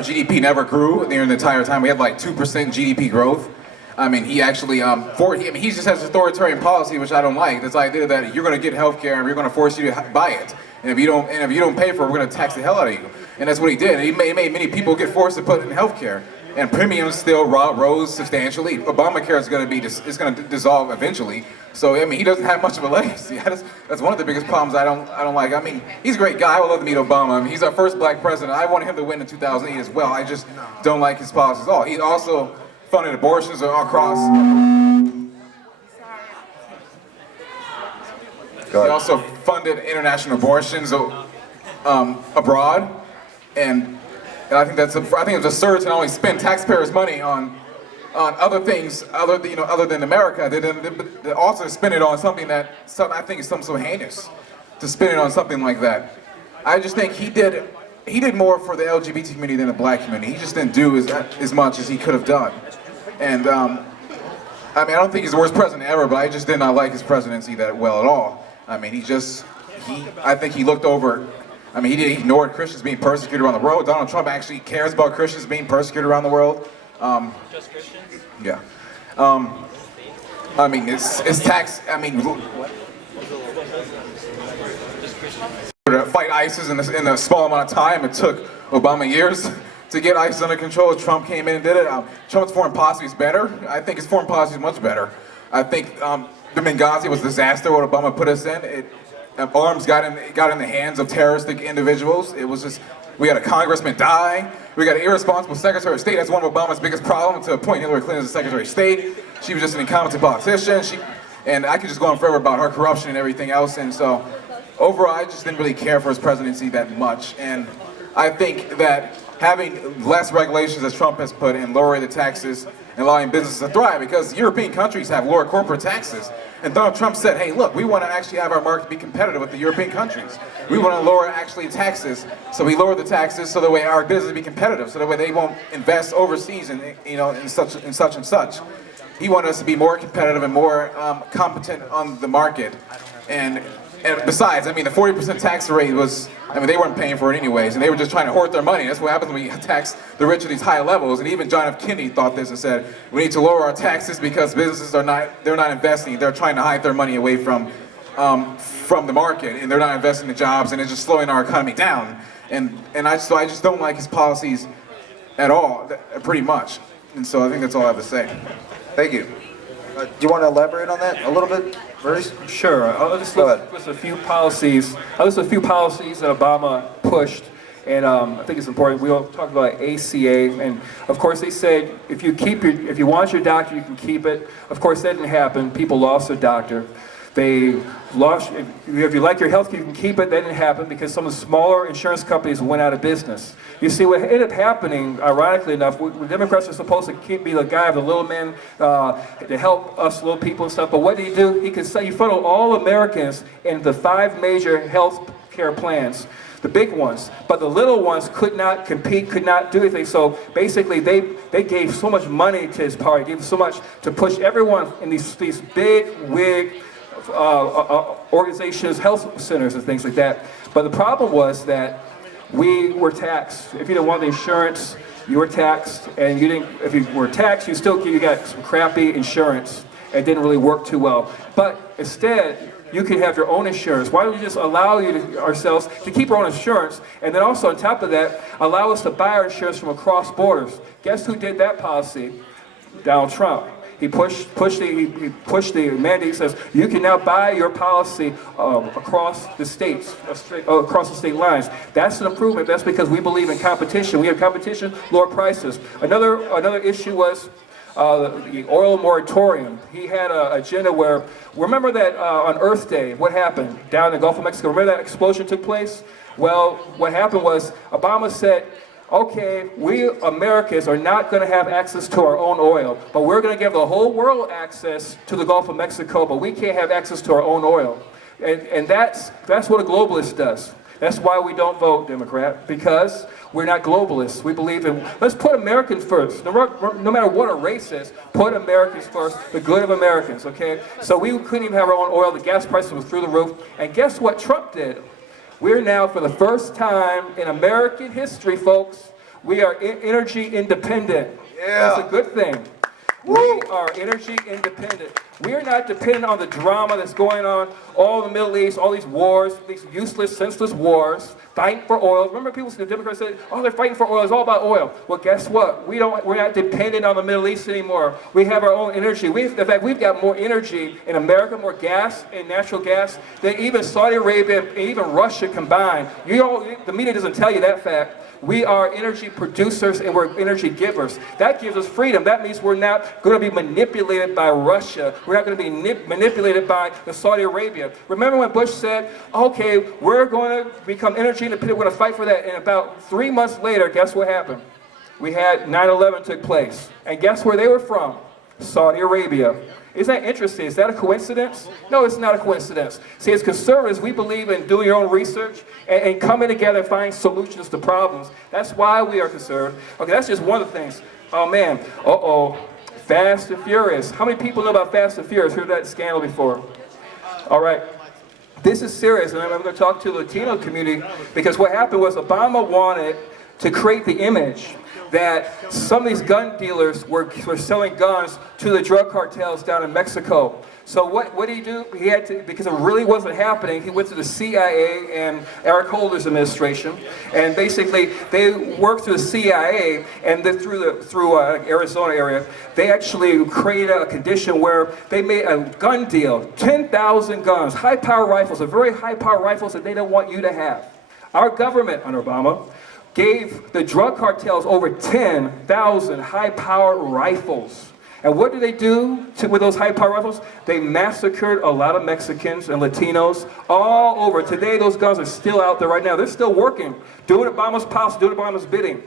GDP never grew during the entire time. We had like 2% GDP growth. I mean, he actually, he just has authoritarian policy, which I don't like. This idea that you're going to get health care and we're going to force you to buy it. And if you don't pay for it, we're going to tax the hell out of you. And that's what he did. He made many people get forced to put in health care. And premiums still rose substantially. Obamacare is going to dissolve eventually. So I mean, he doesn't have much of a legacy. That's one of the biggest problems I don't like. I mean, he's a great guy. I would love to meet Obama. I mean, he's our first black president. I wanted him to win in 2008 as well. I just don't like his policies at all. He also funded abortions across. He also funded international abortions abroad, and I think it's absurd to not only spend taxpayers' money on other things other than America, they also spend it on something that I think is something so heinous. To spend it on something like that, I just think he did more for the LGBT community than the black community. He just didn't do as much as he could have done. And I mean, I don't think he's the worst president ever, but I just did not like his presidency that well at all. I mean, I think he looked over. I mean, he ignored Christians being persecuted around the world. Donald Trump actually cares about Christians being persecuted around the world. Just Christians? Yeah. I mean, it's tax. I mean, to fight ISIS in a small amount of time, it took Obama years to get ISIS under control. Trump came in and did it. Trump's foreign policy is better. I think his foreign policy is much better. I think the Benghazi was a disaster. What Obama put us in, arms got in the hands of terroristic individuals. It was just, we had a congressman die. We got an irresponsible Secretary of State. That's one of Obama's biggest problems, to appoint Hillary Clinton as Secretary of State. She was just an incompetent politician. And I could just go on forever about her corruption and everything else. And so overall, I just didn't really care for his presidency that much. And I think that having less regulations as Trump has put and lowering the taxes and allowing businesses to thrive, because European countries have lower corporate taxes. And Donald Trump said, hey, look, we want to actually have our market be competitive with the European countries. We want to lower actually taxes, so we lower the taxes so that way our business be competitive, so that way they won't invest overseas and in such and such. He wanted us to be more competitive and more competent on the market. And besides, I mean, the 40% tax rate was, I mean, they weren't paying for it anyways, and they were just trying to hoard their money. That's what happens when we tax the rich at these high levels. And even John F. Kennedy thought this and said, we need to lower our taxes because businesses they're not investing. They're trying to hide their money away from the market, and they're not investing in jobs, and it's just slowing our economy down. And I just don't like his policies at all, pretty much. And so I think that's all I have to say. Thank you. Do you want to elaborate on that a little bit, Maurice? Sure. I'll just Go ahead. list a few policies. I'll list a few policies that Obama pushed, and I think it's important. We all talked about ACA, and of course they said if you want your doctor, you can keep it. Of course that didn't happen. People lost their doctor. They lost. If you like your health care, you can keep it. That didn't happen because some of the smaller insurance companies went out of business. You see, what ended up happening, ironically enough, Democrats are supposed to be the guy of the little man to help us little people and stuff. But what did he do? He could say, he funneled all Americans in the 5 major health care plans. The big ones, but the little ones could not compete, could not do anything. So basically, they gave so much money to his party, gave so much to push everyone in these big wig organizations, health centers, and things like that. But the problem was that we were taxed. If you didn't want the insurance, you were taxed, and you didn't. If you were taxed, you got some crappy insurance. It didn't really work too well. But instead, you could have your own insurance. Why don't we just allow ourselves to keep our own insurance, and then also on top of that, allow us to buy our insurance from across borders? Guess who did that policy? Donald Trump. He pushed the mandate. Says you can now buy your policy across the states, across the state lines. That's an improvement. That's because we believe in competition. We have competition, lower prices. Another issue was the oil moratorium. He had an agenda where, remember that on Earth Day, what happened down in the Gulf of Mexico? Remember that explosion took place? Well, what happened was Obama said, okay, we Americans are not going to have access to our own oil, but we're going to give the whole world access to the Gulf of Mexico, but we can't have access to our own oil. And that's what a globalist does. That's why we don't vote Democrat, because we're not globalists. We believe in, let's put Americans first. No matter what a race is, put Americans first, the good of Americans, okay? So we couldn't even have our own oil. The gas prices were through the roof. And guess what Trump did? We're now, for the first time in American history, folks, we are energy independent. Yeah. That's a good thing. We are energy independent. We are not dependent on the drama that's going on all in the Middle East, all these wars, these useless, senseless wars, fighting for oil. Remember people, the Democrats said, oh, they're fighting for oil, it's all about oil. Well, guess what? We're not dependent on the Middle East anymore. We have our own energy. In fact, we've got more energy in America, more gas and natural gas than even Saudi Arabia and even Russia combined. The media doesn't tell you that fact. We are energy producers and we're energy givers. That gives us freedom. That means we're not going to be manipulated by Russia. We're not going to be manipulated by the Saudi Arabia. Remember when Bush said, okay, we're going to become energy independent, we're going to fight for that. And about 3 months later, guess what happened? We had 9/11 took place. And guess where they were from? Saudi Arabia. Isn't that interesting? Is that a coincidence? No, it's not a coincidence. See, as conservatives, we believe in doing your own research and coming together and finding solutions to problems. That's why we are conservative. Okay, that's just one of the things. Oh man, Fast and Furious. How many people know about Fast and Furious? Heard that scandal before? All right. This is serious, and I'm going to talk to the Latino community because what happened was Obama wanted to create the image that some of these gun dealers were selling guns to the drug cartels down in Mexico. So what did he do? He had to, because it really wasn't happening, he went to the CIA and Eric Holder's administration, and basically they worked through the CIA and then through Arizona area, they actually created a condition where they made a gun deal, 10,000 guns, high-power rifles, very high-power rifles that they don't want you to have. Our government, under Obama, gave the drug cartels over 10,000 high-powered rifles. And what did they do with those high-power rifles? They massacred a lot of Mexicans and Latinos all over. Today, those guns are still out there right now. They're still working, doing Obama's policy, doing Obama's bidding.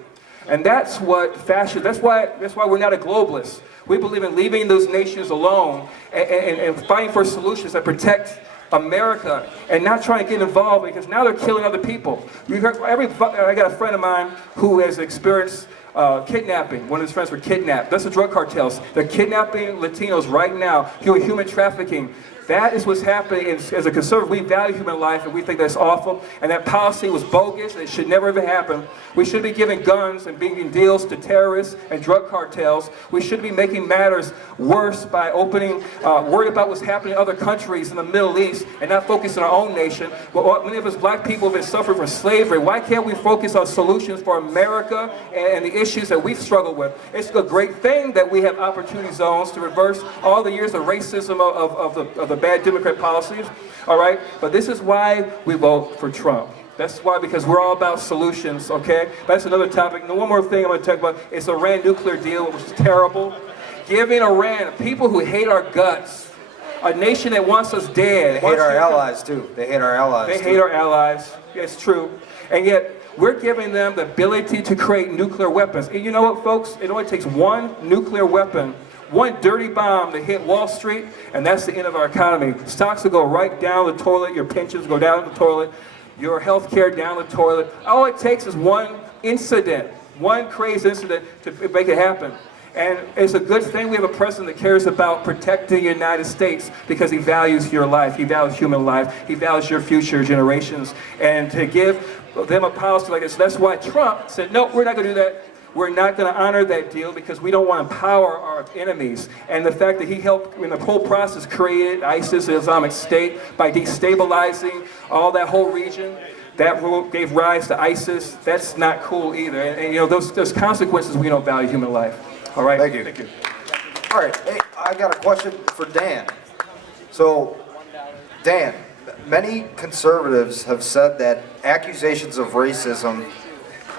And that's what fascism, that's why we're not a globalist. We believe in leaving those nations alone and fighting for solutions that protect America and not trying to get involved, because now they're killing other people. I got a friend of mine who has experienced kidnapping. One of his friends were kidnapped. That's the drug cartels. They're kidnapping Latinos right now, doing human trafficking. That is what's happening. As a conservative, we value human life, and we think that's awful. And that policy was bogus, and it should never have happened. We should be giving guns and giving deals to terrorists and drug cartels. We should be making matters worse by worried about what's happening in other countries in the Middle East and not focus on our own nation. But many of us black people have been suffering from slavery. Why can't we focus on solutions for America and the issues that we've struggled with? It's a great thing that we have opportunity zones to reverse all the years of racism of the bad Democrat policies, all right? But this is why we vote for Trump. That's why, because we're all about solutions, okay? That's another topic. And one more thing I'm going to talk about is Iran nuclear deal, which is terrible. Giving Iran, people who hate our guts, a nation that wants us dead. They hate our allies too. They hate our allies. They hate our allies. It's true. And yet, we're giving them the ability to create nuclear weapons. And you know what, folks? It only takes one nuclear weapon, one dirty bomb to hit Wall Street, and that's the end of our economy. Stocks will go right down the toilet, your pensions go down the toilet, your health care down the toilet. All it takes is one incident, one crazy incident to make it happen. And it's a good thing we have a president that cares about protecting the United States, because he values your life, he values human life, he values your future generations. And to give them a policy like this, that's why Trump said, no, we're not going to do that. We're not going to honor that deal because we don't want to empower our enemies. And the fact that he helped in the whole process create ISIS, the Islamic State, by destabilizing all that whole region, that gave rise to ISIS. That's not cool either. And you know, those consequences, we don't value human life. All right? Thank you. Thank you. All right, hey, I got a question for Dan. So, Dan, many conservatives have said that accusations of racism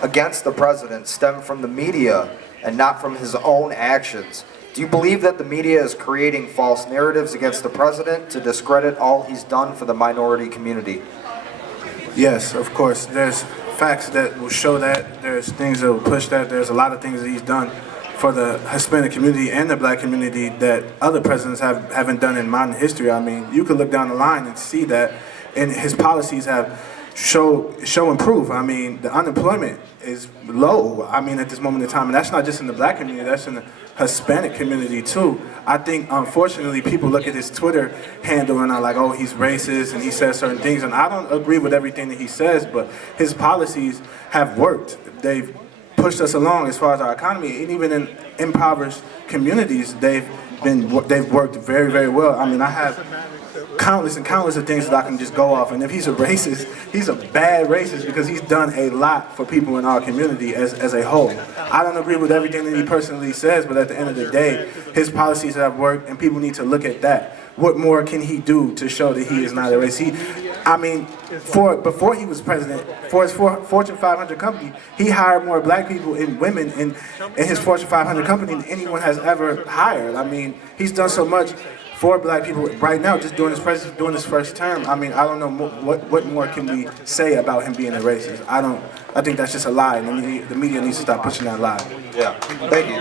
against the president stem from the media and not from his own actions. Do you believe that the media is creating false narratives against the president to discredit all he's done for the minority community? Yes, of course. There's facts that will show that. There's things that will push that. There's a lot of things that he's done for the Hispanic community and the black community that other presidents haven't done in modern history. I mean, you could look down the line and see that, and his policies have show improve. I mean, the unemployment is low, I mean, at this moment in time, and that's not just in the black community, that's in the Hispanic community too. I think, unfortunately, people look at his Twitter handle and are like, oh, he's racist and he says certain things, and I don't agree with everything that he says, but his policies have worked. They've pushed us along as far as our economy, and even in impoverished communities, they've worked very, very well. I mean, I have countless and countless of things that I can just go off, and if he's a racist, he's a bad racist because he's done a lot for people in our community as a whole. I don't agree with everything that he personally says, but at the end of the day, his policies have worked, and people need to look at that. What more can he do to show that he is not a racist? Before he was president, for his Fortune 500 company, he hired more black people and women in his Fortune 500 company than anyone has ever hired. I mean, he's done so much for black people right now, just during his first term. I mean, I don't know what more can we say about him being a racist. I think that's just a lie, and the media needs to stop pushing that lie. Yeah, thank you.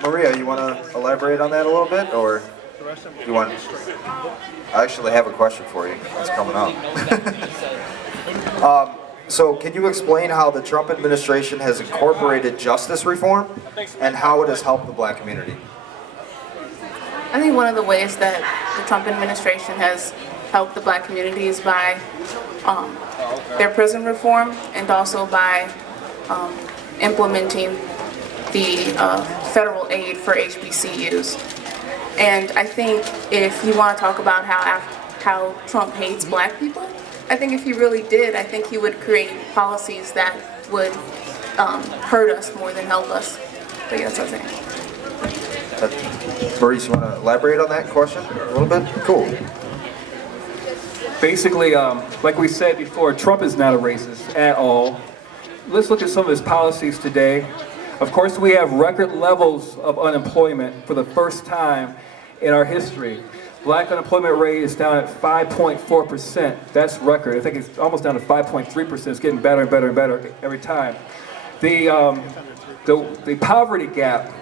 Maria, you want to elaborate on that a little bit, or do you want? I actually have a question for you. It's coming up. So can you explain how the Trump administration has incorporated justice reform and how it has helped the black community? I think one of the ways that the Trump administration has helped the black community is by their prison reform, and also by implementing the federal aid for HBCUs. And I think if you want to talk about how Trump hates black people, I think if he really did, I think he would create policies that would hurt us more than help us. But yeah, that's what I'm saying. Maurice, you want to elaborate on that question a little bit? Cool. Basically, like we said before, Trump is not a racist at all. Let's look at some of his policies today. Of course, we have record levels of unemployment for the first time in our history. Black unemployment rate is down at 5.4%. That's record. I think it's almost down to 5.3%. It's getting better and better and better every time. The poverty gap,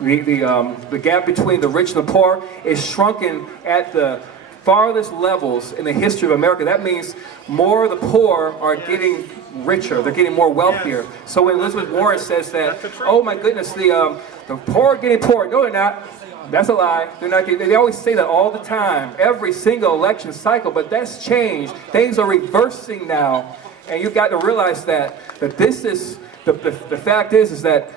the gap between the rich and the poor is shrunken at the farthest levels in the history of America. That means more of the poor are getting richer, they're getting more wealthier. So when Elizabeth Warren says that, oh my goodness, the poor are getting poorer, no they're not. That's a lie. They're not getting, they always say that all the time, every single election cycle, but that's changed. Things are reversing now, and you've got to realize that this is, the fact is that,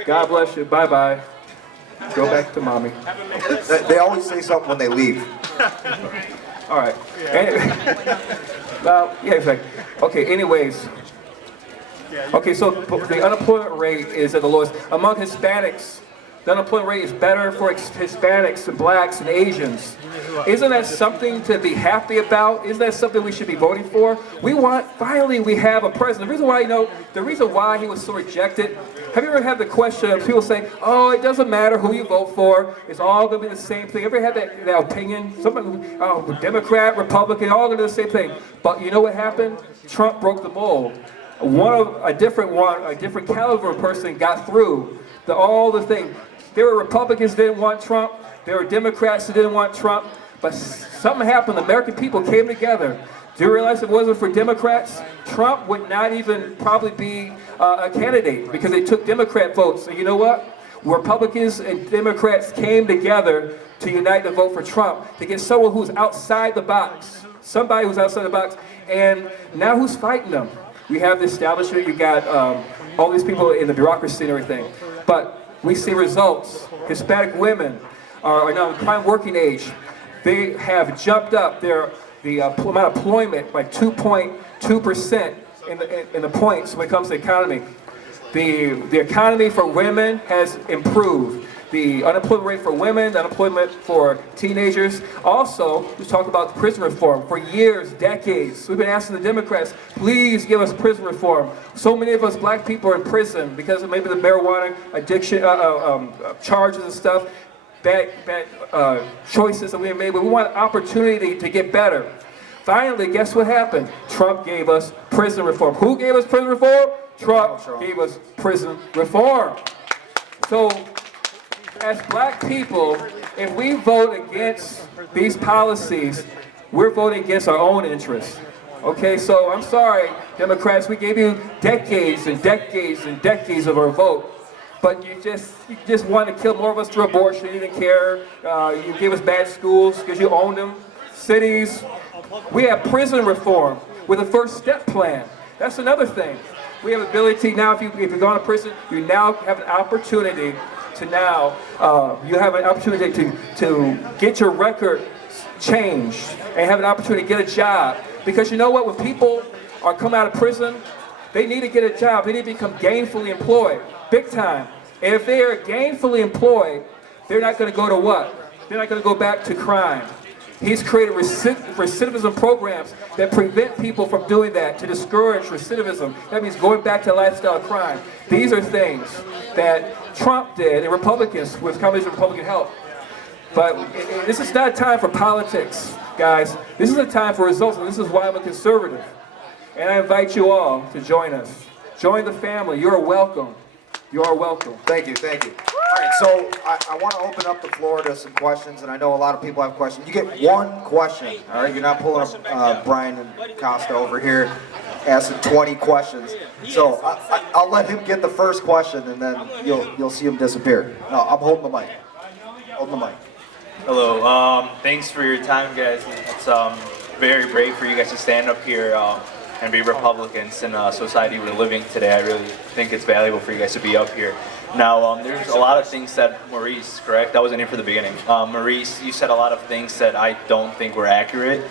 God bless you, bye-bye. Go back to mommy. They always say something when they leave. All right. Well, yeah, exactly. Okay, anyways. Okay, so the unemployment rate is at the lowest. Among Hispanics, the unemployment rate is better for Hispanics and blacks and Asians. Isn't that something to be happy about? Isn't that something we should be voting for? Finally we have a president. The reason why he was so rejected, have you ever had the question of people saying, oh, it doesn't matter who you vote for, it's all going to be the same thing. Ever had that opinion? Something, oh, Democrat, Republican, all going to do the same thing. But you know what happened? Trump broke the mold. A different caliber person got through all the things. There were Republicans that didn't want Trump. There were Democrats that didn't want Trump. But something happened. The American people came together. Do you realize if it wasn't for Democrats, Trump would not even probably be a candidate because they took Democrat votes. So you know what? Republicans and Democrats came together to unite to vote for Trump, to get someone who's outside the box. Somebody who's outside the box. And now who's fighting them? We have the establishment. You got all these people in the bureaucracy and everything. But we see results. Hispanic women are now in prime working age. They have jumped up the amount of employment by 2.2% in the points when it comes to the economy. The economy for women has improved. The unemployment rate for women, the unemployment for teenagers. Also, we talk about prison reform. For years, decades, we've been asking the Democrats, please give us prison reform. So many of us black people are in prison because of maybe the marijuana addiction charges and stuff, bad choices that we have made, but we want opportunity to get better. Finally, guess what happened? Trump gave us prison reform. Who gave us prison reform? Trump gave us prison reform. So, as black people, if we vote against these policies, we're voting against our own interests. Okay, so I'm sorry, Democrats, we gave you decades and decades and decades of our vote, but you just wanted to kill more of us through abortion. You didn't care. You gave us bad schools because you owned them. Cities. We have prison reform with a first step plan. That's another thing. We have ability now, if you're going to prison, you now have an opportunity to get your record changed and have an opportunity to get a job. Because you know what? When people are coming out of prison, they need to get a job. They need to become gainfully employed, big time. And if they are gainfully employed, they're not going to go to what? They're not going to go back to crime. He's created recidivism programs that prevent people from doing that, to discourage recidivism. That means going back to lifestyle of crime. These are things that Trump did and Republicans, with combination of Republican help. But this is not a time for politics, guys. This is a time for results, and this is why I'm a conservative. And I invite you all to join us. Join the family. You're welcome. You are welcome. Thank you, thank you. All right, so I want to open up the floor to some questions, and I know a lot of people have questions. You get one question, all right? You're not pulling up Brian and Costa over here asking 20 questions. So I'll let him get the first question, and then you'll see him disappear. No, I'm holding the mic. Holding the mic. Hello. Thanks for your time, guys. It's very brave for you guys to stand up here and be Republicans in a society we're living today. I really think it's valuable for you guys to be up here. Now, there's a lot of things that Maurice, correct? I wasn't here for the beginning. Maurice, you said a lot of things that I don't think were accurate.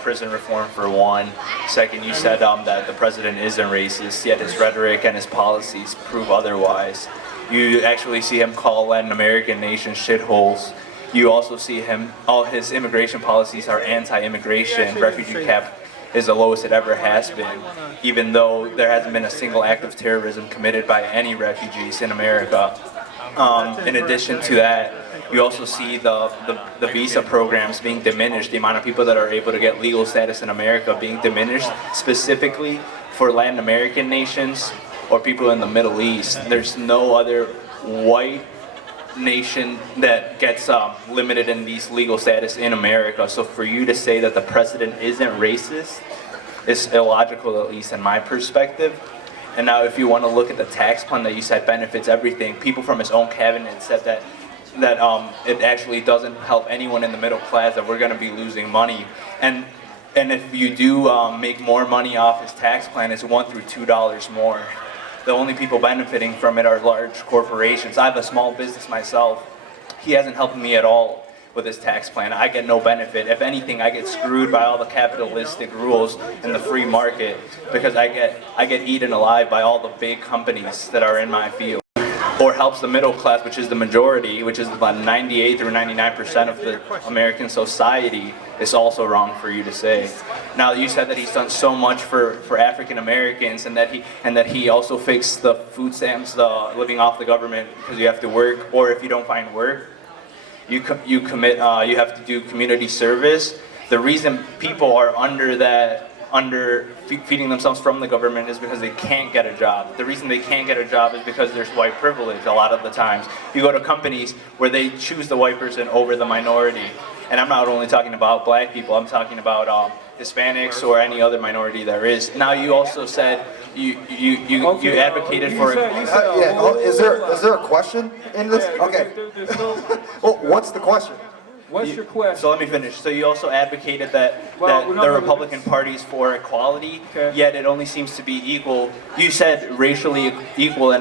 Prison reform for one. Second, you said that the president isn't racist, yet his rhetoric and his policies prove otherwise. You actually see him call Latin American nations shitholes. You also see him, all his immigration policies are anti-immigration, refugee cap is the lowest it ever has been, even though there hasn't been a single act of terrorism committed by any refugees in America. In addition to that, you also see the visa programs being diminished, the amount of people that are able to get legal status in America being diminished, specifically for Latin American nations or people in the Middle East. There's no other white nation that gets limited in these legal status in America. So for you to say that the president isn't racist is illogical, at least in my perspective. And now if you want to look at the tax plan that you said benefits everything, people from his own cabinet said that it actually doesn't help anyone in the middle class, that we're going to be losing money. And if you do make more money off his tax plan, it's $1 through $2 more. The only people benefiting from it are large corporations. I have a small business myself. He hasn't helped me at all with his tax plan. I get no benefit. If anything, I get screwed by all the capitalistic rules and the free market, because I get eaten alive by all the big companies that are in my field. Or helps the middle class, which is the majority, which is about 98 through 99% of the American society, is also wrong for you to say. Now, you said that he's done so much for African Americans, and that he also fixed the food stamps, the living off the government because you have to work, or if you don't find work, you have to do community service. The reason people are under feeding themselves from the government is because they can't get a job. The reason they can't get a job is because there's white privilege a lot of the times. You go to companies where they choose the white person over the minority. And I'm not only talking about black people, I'm talking about Hispanics or any other minority there is. Now you also said you advocated for Is there a question in this? Okay. Well, what's the question? What's your question? So let me finish. So you also advocated that Well, we're not the gonna- Republican Party's for equality, Okay. yet it only seems to be equal. You said racially equal,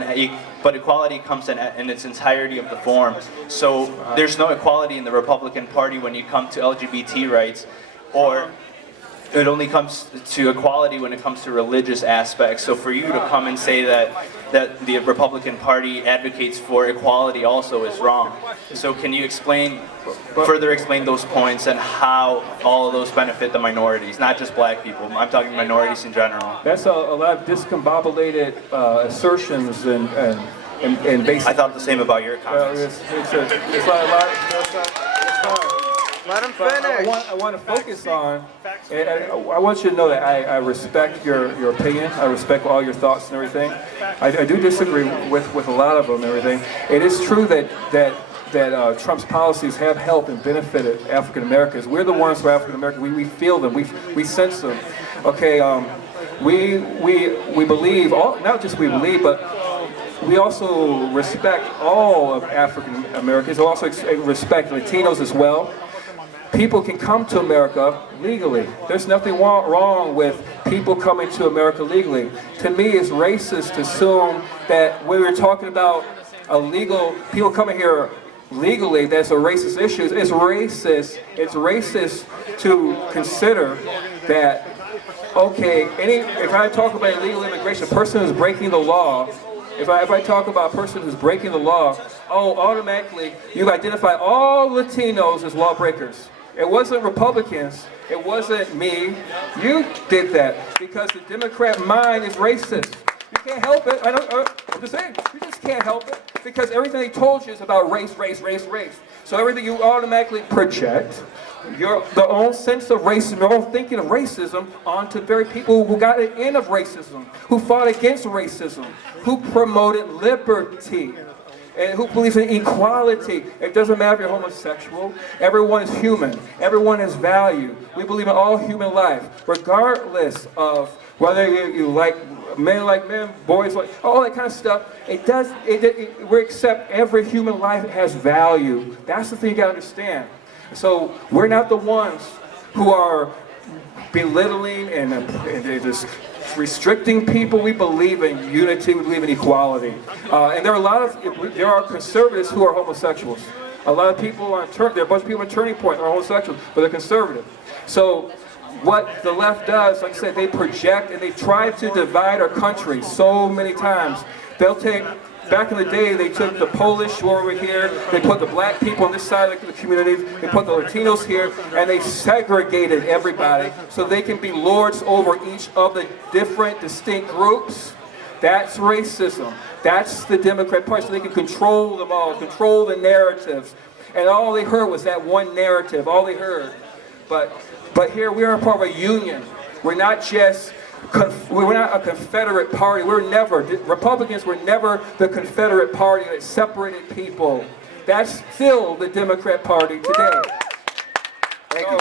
but equality comes in its entirety of the form. So there's no equality in the Republican Party when you come to LGBT rights, or it only comes to equality when it comes to religious aspects. So for you to come and say that the Republican Party advocates for equality also is wrong. So can you further explain those points and how all of those benefit the minorities, not just black people? I'm talking minorities in general. That's a lot of discombobulated assertions and basic. I thought the same about your comments. It's a lot. Let him finish. I want to focus on, and I want you to know that I respect your opinion. I respect all your thoughts and everything. I do disagree with a lot of them and everything. It is true that Trump's policies have helped and benefited African Americans. We're the ones who are African Americans. We feel them. We sense them. Okay. We believe, not just we believe, but we also respect all of African Americans. We also respect Latinos as well. People can come to America legally. There's nothing wrong with people coming to America legally. To me, it's racist to assume that when we're talking about people coming here legally, that's a racist issue. It's racist. It's racist to consider that, okay, if I talk about illegal immigration, a person who's breaking the law, if I talk about a person who's breaking the law, automatically you identify all Latinos as lawbreakers. It wasn't Republicans. It wasn't me. You did that because the Democrat mind is racist. You can't help it. I'm just saying, you just can't help it because everything they told you is about race. So everything you automatically project the own sense of racism, your own thinking of racism onto very people who got an end of racism, who fought against racism, who promoted liberty, and who believes in equality. It doesn't matter if you're homosexual. Everyone is human. Everyone has value. We believe in all human life, regardless of whether you like men, boys like all that kind of stuff. We accept every human life has value. That's the thing you gotta understand. So we're not the ones who are belittling and just restricting people. We believe in unity. We believe in equality. And there are conservatives who are homosexuals. A lot of people there are a bunch of people on Turning Point are homosexuals, but they're conservative. So what the left does, like I said, they project and they try to divide our country so many times. They'll take back in the day, they took the Polish who were over here, they put the black people on this side of the community, they put the Latinos here, and they segregated everybody so they can be lords over each of the different distinct groups. That's racism. That's the Democrat Party, so they can control them all, control the narratives. And all they heard was that one narrative, all they heard. But here we are a part of a union. We're not just, we're not a Confederate party. Republicans were never the Confederate Party that separated people. That's still the Democrat Party today. Thank you.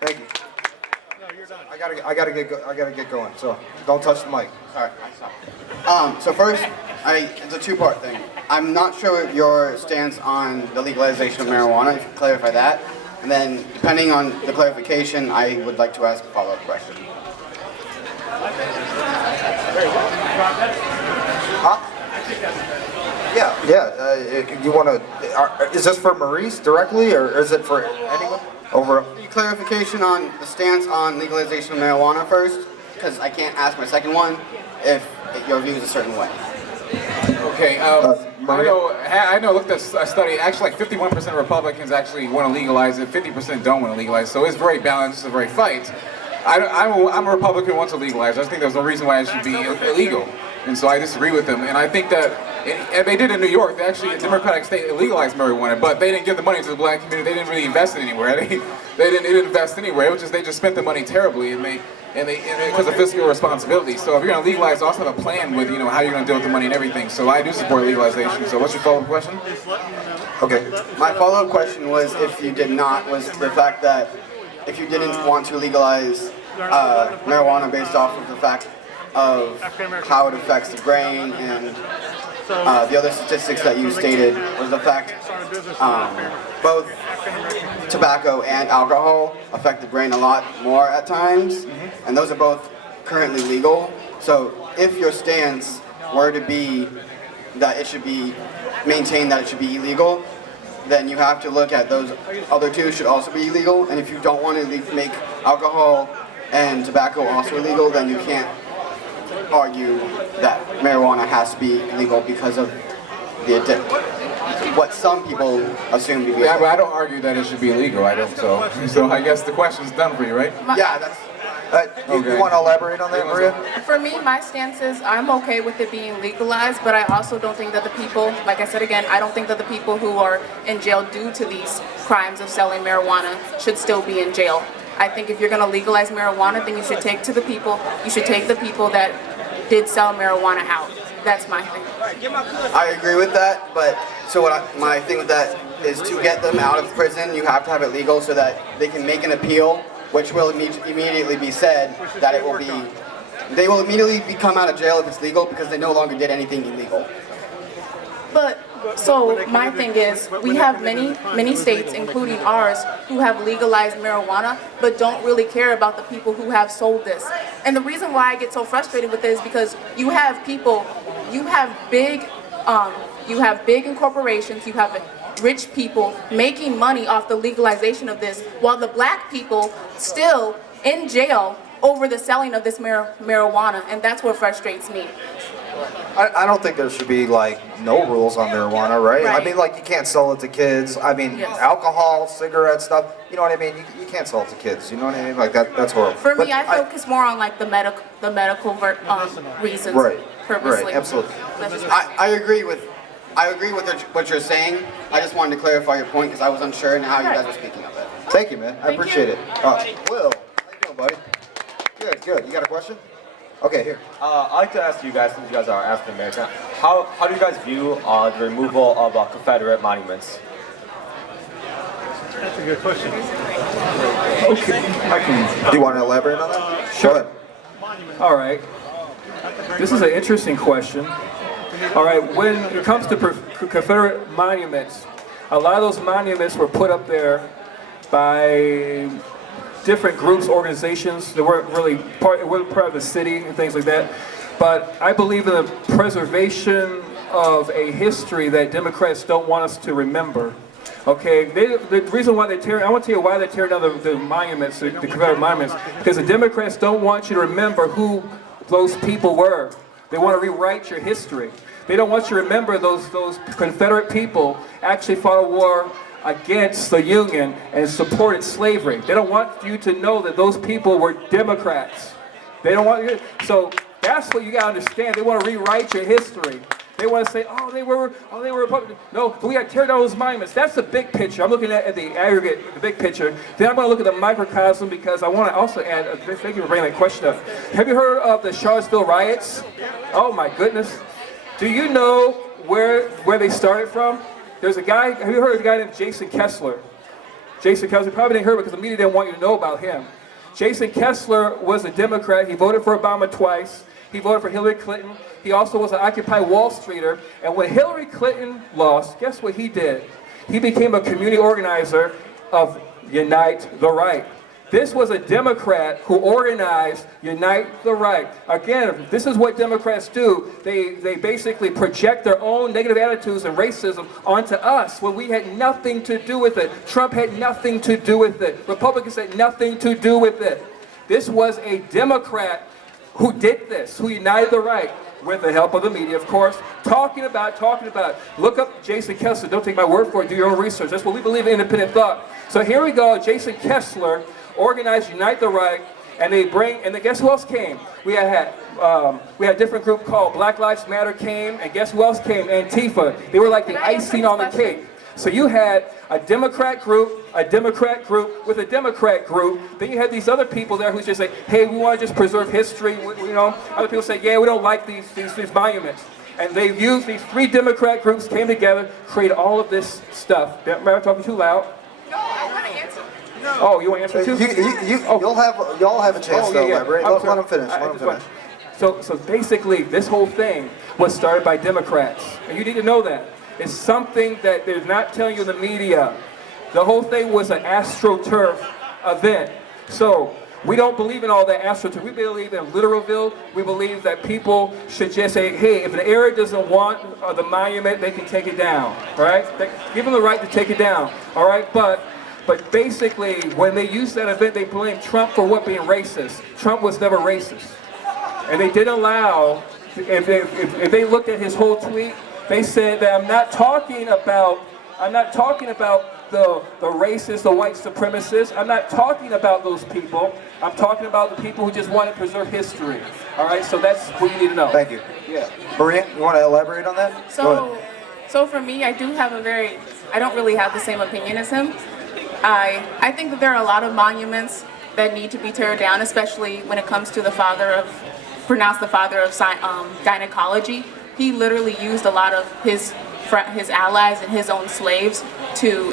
Thank you. I gotta get going. So don't touch the mic. All right. So first, it's a two-part thing. I'm not sure your stance on the legalization of marijuana. If you could clarify that, and then depending on the clarification, I would like to ask a follow-up question. Yeah. You want to? Is this for Maurice directly, or is it for anyone? Over. Clarification on the stance on legalization of marijuana first, because I can't ask my second one if your view is a certain way. Okay, I know, looked at a study, actually like 51% of Republicans actually want to legalize it, 50% don't want to legalize it, so it's very balanced, it's a very fight. I'm a Republican who wants to legalize. I just think there's no reason why it should be illegal. And so I disagree with them. And I think that, and they did in New York, they actually, a Democratic state legalized marijuana, but they didn't give the money to the black community. They didn't really invest it anywhere. They didn't invest anywhere. It was just, they just spent the money terribly, and because of fiscal responsibility. So if you're going to legalize, also have a plan with, how you're going to deal with the money and everything. So I do support legalization. So what's your follow-up question? Okay. My follow-up question was, if you did not, was the fact that if you didn't want to legalize marijuana based off of the fact of how it affects the brain and the other statistics that you stated, was the fact both tobacco and alcohol affect the brain a lot more at times, and those are both currently legal. So if your stance were to be that it should be maintained that it should be illegal, then you have to look at those other two should also be illegal. And if you don't want to make alcohol and tobacco also illegal, then you can't argue that marijuana has to be illegal because of what some people assume to be. Yeah, but I don't argue that it should be illegal. I don't. So I guess the question's done for you, right? Yeah, that's. You want to elaborate on that, Maria? For me, my stance is I'm okay with it being legalized, but I also don't think that the people, like I said again, I don't think that the people who are in jail due to these crimes of selling marijuana should still be in jail. I think if you're going to legalize marijuana, then you should take the people that did sell marijuana out. That's my thing. I agree with that, but my thing with that is to get them out of prison, you have to have it legal so that they can make an appeal, which will immediately be said that they will immediately come out of jail if it's legal because they no longer did anything illegal. But, so my thing is, we have many states, including ours, who have legalized marijuana, but don't really care about the people who have sold this. And the reason why I get so frustrated with this is because you have big corporations, you have rich people making money off the legalization of this, while the black people still in jail over the selling of this marijuana, and that's what frustrates me. I don't think there should be no rules on marijuana, right? I mean, you can't sell it to kids. I mean, yes. Alcohol, cigarette stuff. You know what I mean? You can't sell it to kids. You know what I mean? That's horrible. For me, I focus more on the medical reasons. Right. Purposely. Right. Absolutely. I agree with what you're saying. I just wanted to clarify your point because I was unsure in how you guys were speaking of it. Thank you, man. I Thank appreciate you. it. Will, how you doing, buddy? Good. You got a question? Okay, here. I'd like to ask you guys, since you guys are African American, how do you guys view the removal of Confederate monuments? That's a good question. Okay. Do you want to elaborate on that? Sure. All right. This is an interesting question. All right, when it comes to Confederate monuments, a lot of those monuments were put up there by different groups, organizations. They weren't really part of the city and things like that. But I believe in the preservation of a history that Democrats don't want us to remember. Okay, the reason why I want to tell you why they're tearing down the monuments, the Confederate monuments, because the Democrats don't want you to remember who those people were. They want to rewrite your history. They don't want you to remember those Confederate people actually fought a war against the Union and supported slavery. They don't want you to know that those people were Democrats. They don't want you. So that's what you got to understand. They want to rewrite your history. They want to say, oh, they were Republicans. No, but we got to tear down those monuments. That's the big picture. I'm looking at the aggregate, the big picture. Then I'm going to look at the microcosm because I want to also add, thank you for bringing that question up. Have you heard of the Charlottesville riots? Oh my goodness. Do you know where they started from? There's a guy, have you heard of a guy named Jason Kessler? Jason Kessler, probably didn't hear it because the media didn't want you to know about him. Jason Kessler was a Democrat. He voted for Obama twice. He voted for Hillary Clinton. He also was an Occupy Wall Streeter. And when Hillary Clinton lost, guess what he did? He became a community organizer of Unite the Right. This was a Democrat who organized Unite the Right. Again, this is what Democrats do. They basically project their own negative attitudes and racism onto us when we had nothing to do with it. Trump had nothing to do with it. Republicans had nothing to do with it. This was a Democrat who did this, who united the right, with the help of the media, of course, talking about. Look up Jason Kessler. Don't take my word for it. Do your own research. That's what we believe in, independent thought. So here we go. Jason Kessler organized Unite the Right, and and then guess who else came? We had a different group called Black Lives Matter came, and guess who else came? Antifa. They were like the icing on the cake. So you had a Democrat group with a Democrat group. Then you had these other people there who just say, hey, we want to just preserve history. Other people say, yeah, we don't like these monuments. And they used these three Democrat groups, came together, created all of this stuff. Am I talking too loud? No, I want to answer. Oh, you want to answer too? Y'all have a chance to elaborate. Let them finish. So basically, this whole thing was started by Democrats, and you need to know that. It's something that they're not telling you in the media. The whole thing was an AstroTurf event. So we don't believe in all that AstroTurf. We believe in Literalville. We believe that people should just say, hey, if an area doesn't want the monument, they can take it down. All right? Give them the right to take it down. All right? But basically, when they used that event, they blamed Trump for what being racist. Trump was never racist. And they didn't allow, if they looked at his whole tweet, they said that I'm not talking about the racists, the white supremacists. I'm not talking about those people. I'm talking about the people who just want to preserve history. All right, so that's what you need to know. Thank you. Yeah. Maria, you want to elaborate on that? So for me, I don't really have the same opinion as him. I think that there are a lot of monuments that need to be torn down, especially when it comes to the father of gynecology. He literally used a lot of his allies and his own slaves to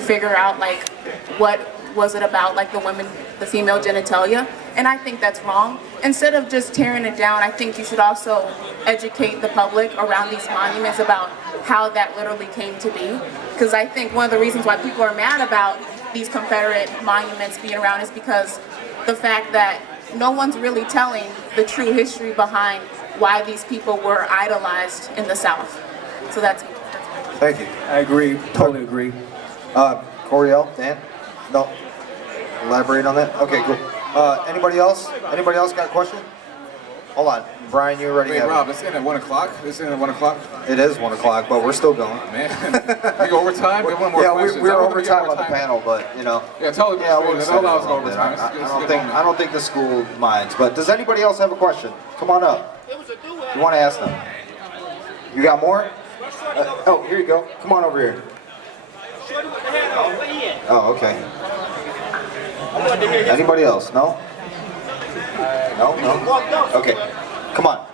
figure out like what was it about, like the female genitalia, and I think that's wrong. Instead of just tearing it down, I think you should also educate the public around these monuments about how that literally came to be. Because I think one of the reasons why people are mad about these Confederate monuments being around is because the fact that no one's really telling the true history behind why these people were idolized in the South. So that's Thank you. I agree, totally agree. Coriel, Dan? No? Elaborate on that? Okay, cool. Anybody else? Anybody else got a question? Hold on. Brian, you already have Rob, it's in at 1 o'clock. It's in at 1 o'clock. It is 1 o'clock, but we're still going. Man, we go overtime. Get one more question. We're overtime on the panel, but Yeah, tell yeah, we'll that extend it allows a little bit. overtime. I don't think the school minds. But does anybody else have a question? Come on up. You want to ask them? You got more? Oh, here you go. Come on over here. Oh, okay. Anybody else? No? No? Okay. Come on.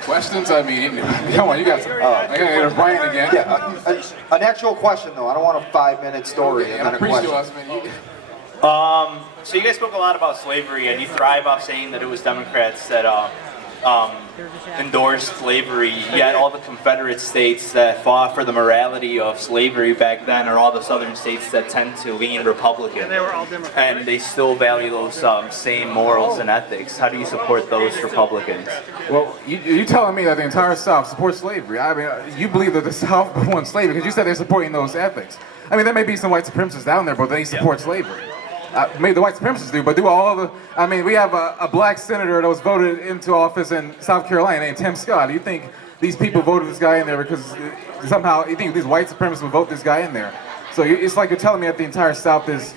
Questions? I mean, come on, you got some. I gotta get a Brian again. Yeah, an actual question though. I don't want a 5-minute story and then a question. So you guys spoke a lot about slavery, and you thrive off saying that it was Democrats that endorsed slavery, yet all the Confederate states that fought for the morality of slavery back then are all the southern states that tend to lean Republican. And they were all Democrats. And they still value those same morals and ethics. How do you support those Republicans? Well, you telling me that the entire South supports slavery? I mean, you believe that the South wants slavery because you said they're supporting those ethics. I mean, there may be some white supremacists down there, but they support slavery. maybe the white supremacists do, but do all of the, I mean, we have a black senator that was voted into office in South Carolina named Tim Scott. Do you think these people voted this guy in there because somehow you think these white supremacists would vote this guy in there? So it's like you're telling me that the entire South is,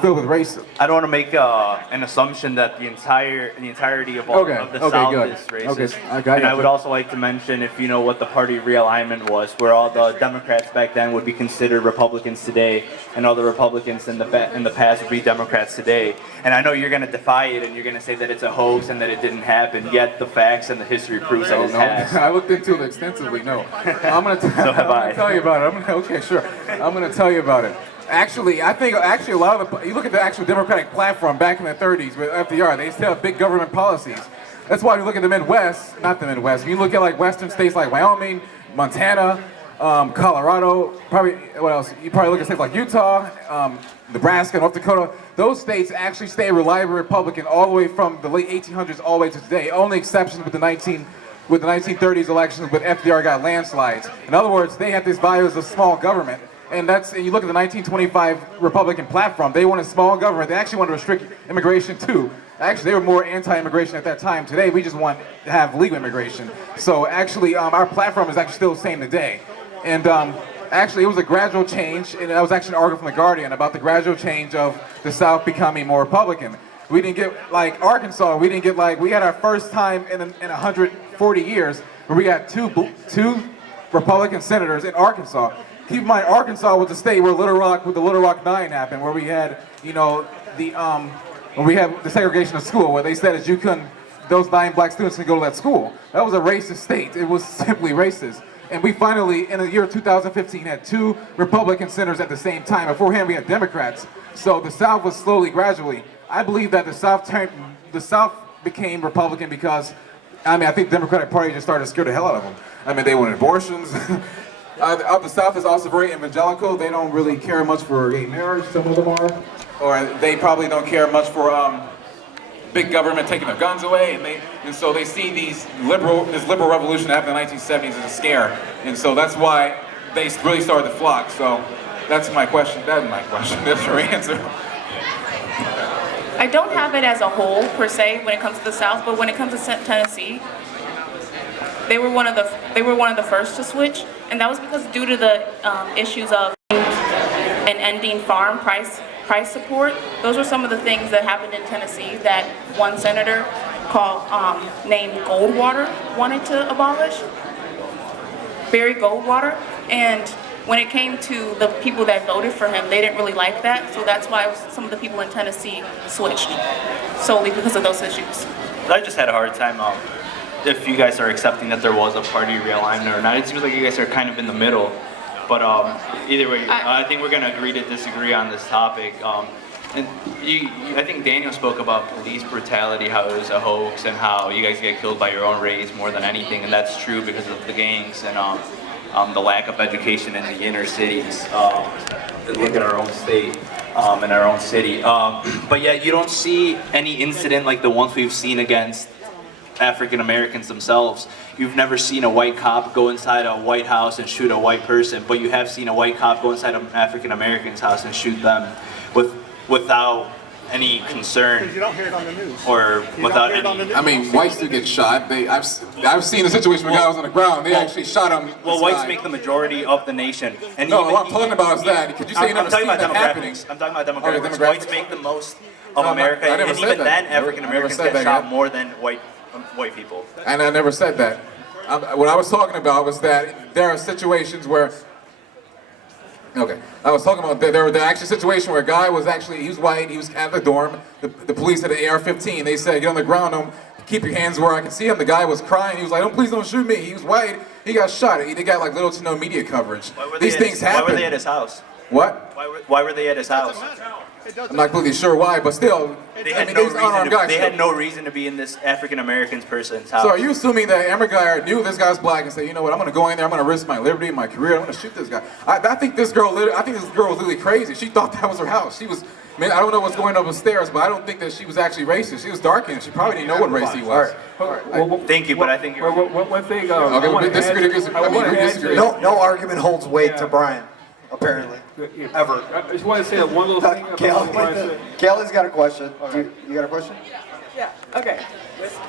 filled with racism. I don't want to make an assumption that the entirety of all of the South good. is racist. Okay, I got and you. I would also like to mention, if you know what the party realignment was, where all the Democrats back then would be considered Republicans today, and all the Republicans in the past would be Democrats today. And I know you're going to defy it, and you're going to say that it's a hoax and that it didn't happen. Yet the facts and the history proves that it has. I looked into it extensively. No, I'm going to tell you about it. Okay, sure. I'm going to tell you about it. Actually, I think a lot of the, you look at the actual Democratic platform back in the 30s with FDR, they still have big government policies. That's why you look at the Midwest, not the Midwest, you look at like western states like Wyoming, Montana, Colorado, probably, what else? You probably look at states like Utah, Nebraska, North Dakota. Those states actually stay reliably Republican all the way from the late 1800s all the way to today. Only exceptions with the 1930s elections, with FDR got landslides. In other words, they had this value as a small government. And you look at the 1925 Republican platform, they wanted small government. They actually wanted to restrict immigration too. Actually, they were more anti-immigration at that time. Today, we just want to have legal immigration. So actually, our platform is actually still the same today. And actually, it was a gradual change, and that was actually an article from The Guardian about the gradual change of the South becoming more Republican. We didn't get, like Arkansas, we had our first time in 140 years where we got two Republican senators in Arkansas. Keep in mind, Arkansas was the state where the Little Rock Nine happened, where we had, when we had the segregation of school, where they said that those 9 black students can go to that school. That was a racist state. It was simply racist. And we finally, in the year 2015, had 2 Republican senators at the same time. Beforehand, we had Democrats. So the South was gradually. I believe that the South became Republican because, I think the Democratic Party just started to scare the hell out of them. They wanted abortions. The South is also very evangelical. They don't really care much for gay marriage, some of them are. Or they probably don't care much for big government taking their guns away. And so they see this liberal revolution happen in the 1970s as a scare. And so that's why they really started to flock. So that's my question. That's my question. That's your answer. I don't have it as a whole, per se, when it comes to the South, but when it comes to Tennessee, they were one of the first to switch, and that was because due to the issues of and ending farm price support. Those were some of the things that happened in Tennessee that one senator named Goldwater wanted to abolish. Barry Goldwater. And when it came to the people that voted for him, they didn't really like that, so that's why some of the people in Tennessee switched, solely because of those issues. I just had a hard time if you guys are accepting that there was a party realignment or not. It seems like you guys are kind of in the middle. But either way, I think we're going to agree to disagree on this topic. And I think Daniel spoke about police brutality, how it was a hoax, and how you guys get killed by your own race more than anything, and that's true because of the gangs and the lack of education in the inner cities. Look at our own state and our own city. But yet you don't see any incident like the ones we've seen against African Americans themselves. You've never seen a white cop go inside a White House and shoot a white person, but you have seen a white cop go inside an African American's house and shoot them without any concern. You don't hear it on the news. Or without any. I mean, whites do get shot. I've seen a situation where guys on the ground. They actually shot him. Well, whites make the majority of the nation. And no, what I'm talking about is that. Could you say you never seen that happening? I'm talking about demographics. Okay, demographics. Whites make the most of America, and even then, African Americans get shot more than white people. And I never said that. What I was talking about was that there are situations where. Okay, I was talking about there were actually situations where a guy was he was white, he was at the dorm. The police had an AR-15. They said, "Get on the ground, keep your hands where I can see him." The guy was crying. He was like, please don't shoot me." He was white. He got shot. They got like little to no media coverage. These things happen. Why were they at his house? What? Why were they at his house? I'm not completely sure why, but still, they had no reason to be in this African American person's house. So are you assuming that Emmer knew this guy's black and said, you know what, I'm gonna go in there, I'm gonna risk my liberty, my career, I'm gonna shoot this guy? I think this girl was literally crazy. She thought that was her house. She was, I don't know what's going on upstairs, but I don't think that she was actually racist. She was dark-skinned. She probably didn't know what race he was. Thank you, but I think you're... One thing... Okay, we disagree. No argument holds weight to Brian. apparently, ever. I just want to say that one little thing about Kaylee's got a question. You got a question? Yeah, okay.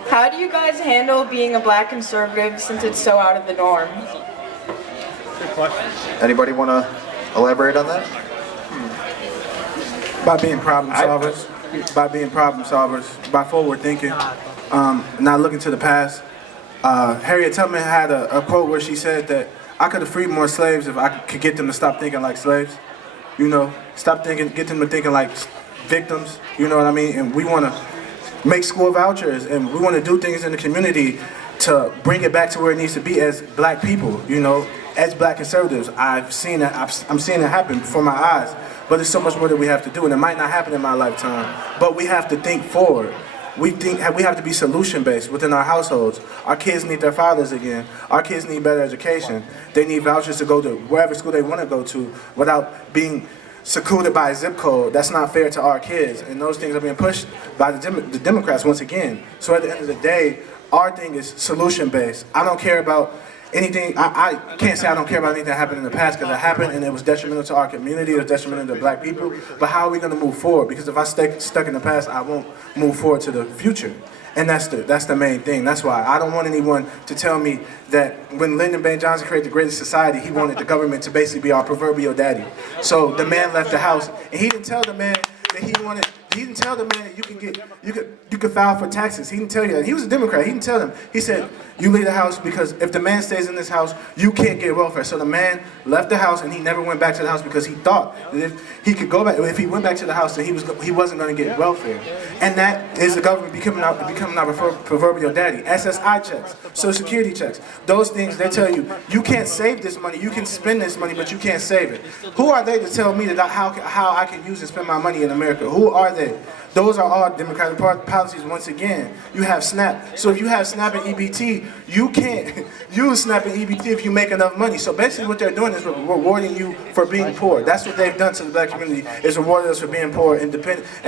How do you guys handle being a black conservative since it's so out of the norm? Anybody want to elaborate on that? By being problem solvers, by forward thinking, not looking to the past. Harriet Tubman had a quote where she said that I could have freed more slaves if I could get them to stop thinking like slaves. You know, stop thinking, get them to thinking like victims. You know what I mean? And we want to make school vouchers, and we want to do things in the community to bring it back to where it needs to be as black people. You know, as black conservatives, I'm seeing it happen before my eyes. But there's so much more that we have to do, and it might not happen in my lifetime. But we have to think forward. We have to be solution-based within our households. Our kids need their fathers again. Our kids need better education. They need vouchers to go to wherever school they want to go to without being secluded by a zip code. That's not fair to our kids. And those things are being pushed by the Democrats once again. So at the end of the day, our thing is solution-based. I don't care about anything. I can't say I don't care about anything that happened in the past, because it happened and it was detrimental to our community, it was detrimental to black people. But how are we going to move forward? Because if I stay stuck in the past, I won't move forward to the future. And that's the main thing. That's why I don't want anyone to tell me that when Lyndon B. Johnson created the Greatest Society, he wanted the government to basically be our proverbial daddy. So the man left the house, and he didn't tell the man that he didn't tell the man that you could file for taxes. He didn't tell you that. He was a Democrat. He didn't tell them. He said, you leave the house because if the man stays in this house, you can't get welfare. So the man left the house, and he never went back to the house because he thought that if he could go back, if he went back to the house, then he wasn't going to get welfare. And that is the government becoming our proverbial daddy. SSI checks, Social Security checks, those things, they tell you, you can't save this money, you can spend this money, but you can't save it. Who are they to tell me that how I can use and spend my money in America? Who are they? Those are all Democratic policies once again. You have SNAP. So if you have SNAP and EBT, you can't use SNAP and EBT if you make enough money. So basically what they're doing is rewarding you for being poor. That's what they've done to the black community, is rewarded us for being poor and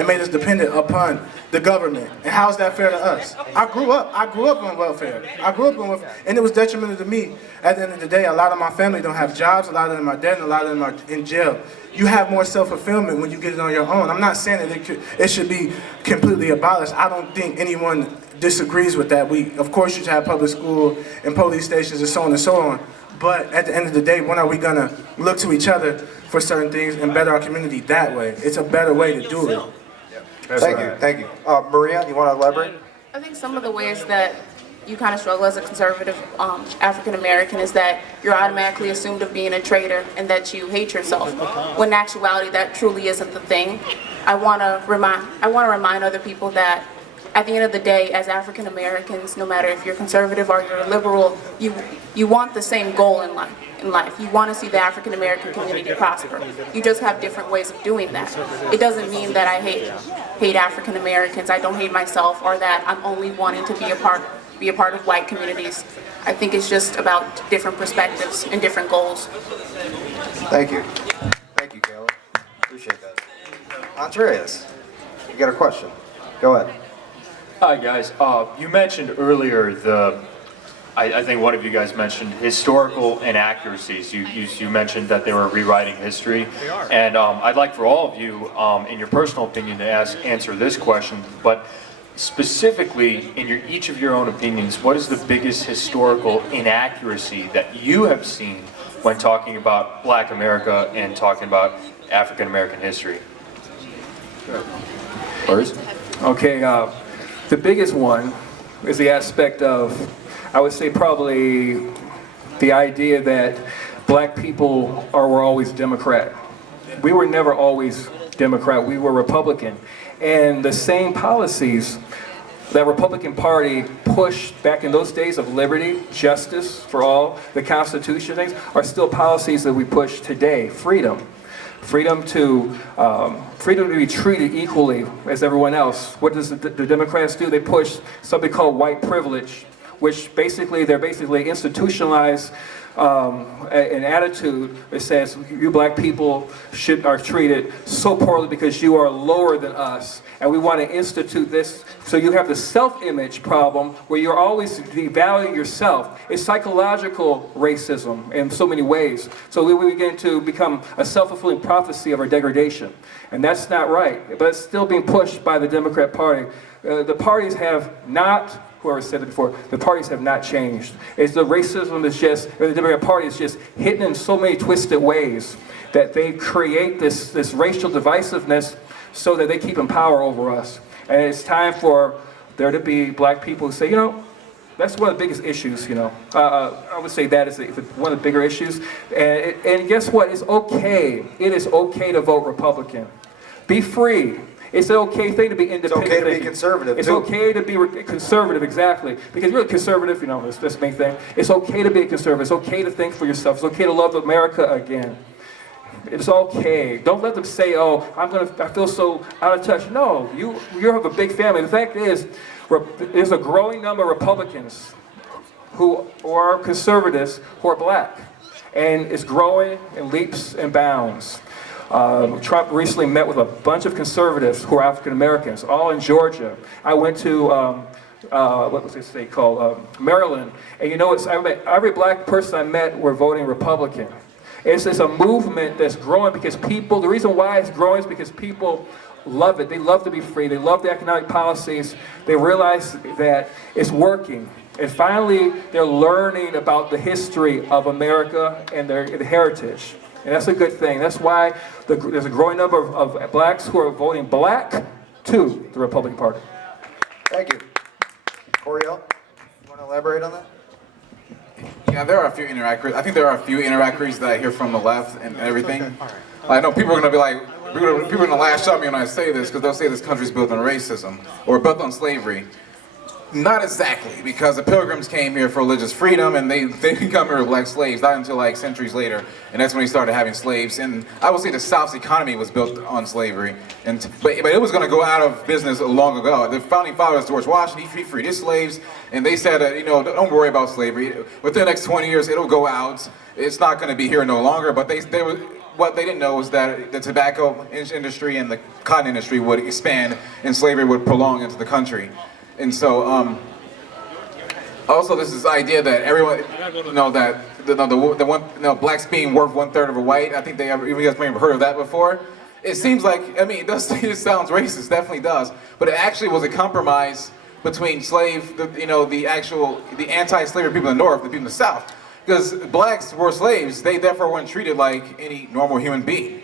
made us dependent upon the government. And how is that fair to us? I grew up on welfare. And it was detrimental to me. At the end of the day, a lot of my family don't have jobs, a lot of them are dead, and a lot of them are in jail. You have more self-fulfillment when you get it on your own. I'm not saying that it should be completely abolished. I don't think anyone disagrees with that. We, of course, should have public school and police stations and so on and so on. But at the end of the day, when are we gonna look to each other for certain things and better our community that way? It's a better way to do it. Thank you. Maria, you want to elaborate? I think some of the ways that you kind of struggle as a conservative African American is that you're automatically assumed of being a traitor and that you hate yourself. When in actuality, that truly isn't the thing. I want to remind other people that at the end of the day, as African Americans, no matter if you're conservative or you're liberal, you want the same goal in life. You want to see the African American community prosper. You just have different ways of doing that. It doesn't mean that I hate African Americans, I don't hate myself, or that I'm only wanting to be a part of white communities. I think it's just about different perspectives and different goals. Thank you. Thank you, Kayla. Appreciate that. Andreas, you got a question? Go ahead. Hi guys, you mentioned earlier I think one of you guys mentioned historical inaccuracies. You mentioned that they were rewriting history. They are. And I'd like for all of you, in your personal opinion, to answer this question, but specifically, in each of your own opinions, what is the biggest historical inaccuracy that you have seen when talking about Black America and talking about African American history? First? Okay, the biggest one is the aspect of, I would say probably the idea that black people were always Democrat. We were never always Democrat, we were Republican. And the same policies that Republican Party pushed back in those days of liberty, justice for all, the Constitution things, are still policies that we push today. Freedom to be treated equally as everyone else. What does the Democrats do? They push something called white privilege, which they're basically institutionalized an attitude that says you black people are treated so poorly because you are lower than us. And we want to institute this, so you have the self-image problem where you're always devaluing yourself. It's psychological racism in so many ways. So we begin to become a self-fulfilling prophecy of our degradation. And that's not right, but it's still being pushed by the Democrat Party. The parties have not, whoever said it before, the parties have not changed. It's the racism is just, or the Democrat Party is just hidden in so many twisted ways that they create this racial divisiveness so that they keep in power over us. And it's time for there to be black people who say, you know, that's one of the biggest issues, you know. I would say that is one of the bigger issues. And guess what? It's okay. It is okay to vote Republican. Be free. It's an okay thing to be independent. It's okay to be conservative, It's too. okay to be conservative, exactly. Because you're a conservative, you know, that's the main thing. It's okay to be a conservative. It's okay to think for yourself. It's okay to love America again. It's okay. Don't let them say, oh, I feel so out of touch. No, you have a big family. The fact is, there's a growing number of Republicans who are conservatives who are black. And it's growing in leaps and bounds. Trump recently met with a bunch of conservatives who are African Americans, all in Georgia. I went to, what was this state called? Maryland. And you know, every black person I met were voting Republican. It's a movement that's growing because people, the reason why it's growing is because people love it. They love to be free. They love the economic policies. They realize that it's working. And finally, they're learning about the history of America and their heritage. And that's a good thing. That's why there's a growing number of blacks who are voting black to the Republican Party. Thank you. Coriel, you want to elaborate on that? Yeah, there are a few interactors. I think there are a few interactors that I hear from the left and everything. I know people are going to be like, people are going to lash at me when I say this because they'll say this country's built on racism or built on slavery. Not exactly, because the Pilgrims came here for religious freedom and they become here like slaves, not until like centuries later, and that's when we started having slaves. And I would say the South's economy was built on slavery, but it was going to go out of business long ago. The founding fathers, George Washington, he freed his slaves, and they said, you know, don't worry about slavery. Within the next 20 years, it'll go out. It's not going to be here no longer. But what they didn't know was that the tobacco industry and the cotton industry would expand, and slavery would prolong into the country. And so, also this idea that everyone, you know, that blacks being worth 1/3 of a white. I think you guys may have heard of that before. It seems like, I mean, it sounds racist, definitely does, but it actually was a compromise between the anti-slavery people in the North, the people in the South, because blacks were slaves. They therefore weren't treated like any normal human being.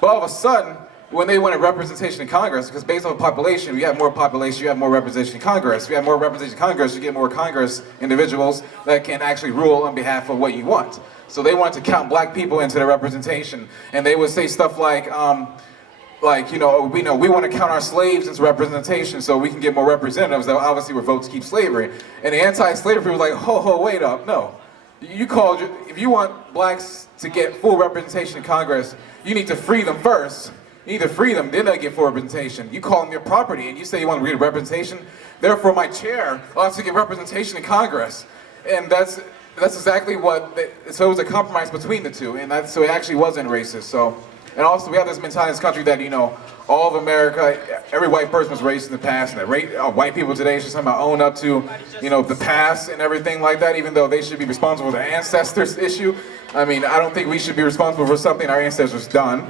But all of a sudden, when they wanted representation in Congress, because based on population, you have more population, you have more representation in Congress. If you have more representation in Congress, you get more Congress individuals that can actually rule on behalf of what you want. So they wanted to count black people into the representation, and they would say stuff like we want to count our slaves into representation so we can get more representatives that obviously would vote to keep slavery. And the anti-slavery people was like, wait up, no. If you want blacks to get full representation in Congress, you need to free them first. You need to free them, then they get full representation. You call them your property and you say you want to get representation, therefore my chair ought to get representation in Congress. And that's exactly so it was a compromise between the two, and so it actually wasn't racist. So, and also we have this mentality in this country that, you know, all of America, every white person was racist in the past, and that white people today should somehow own up to, you know, the past and everything like that, even though they should be responsible for their ancestors' issue. I mean, I don't think we should be responsible for something our ancestors done.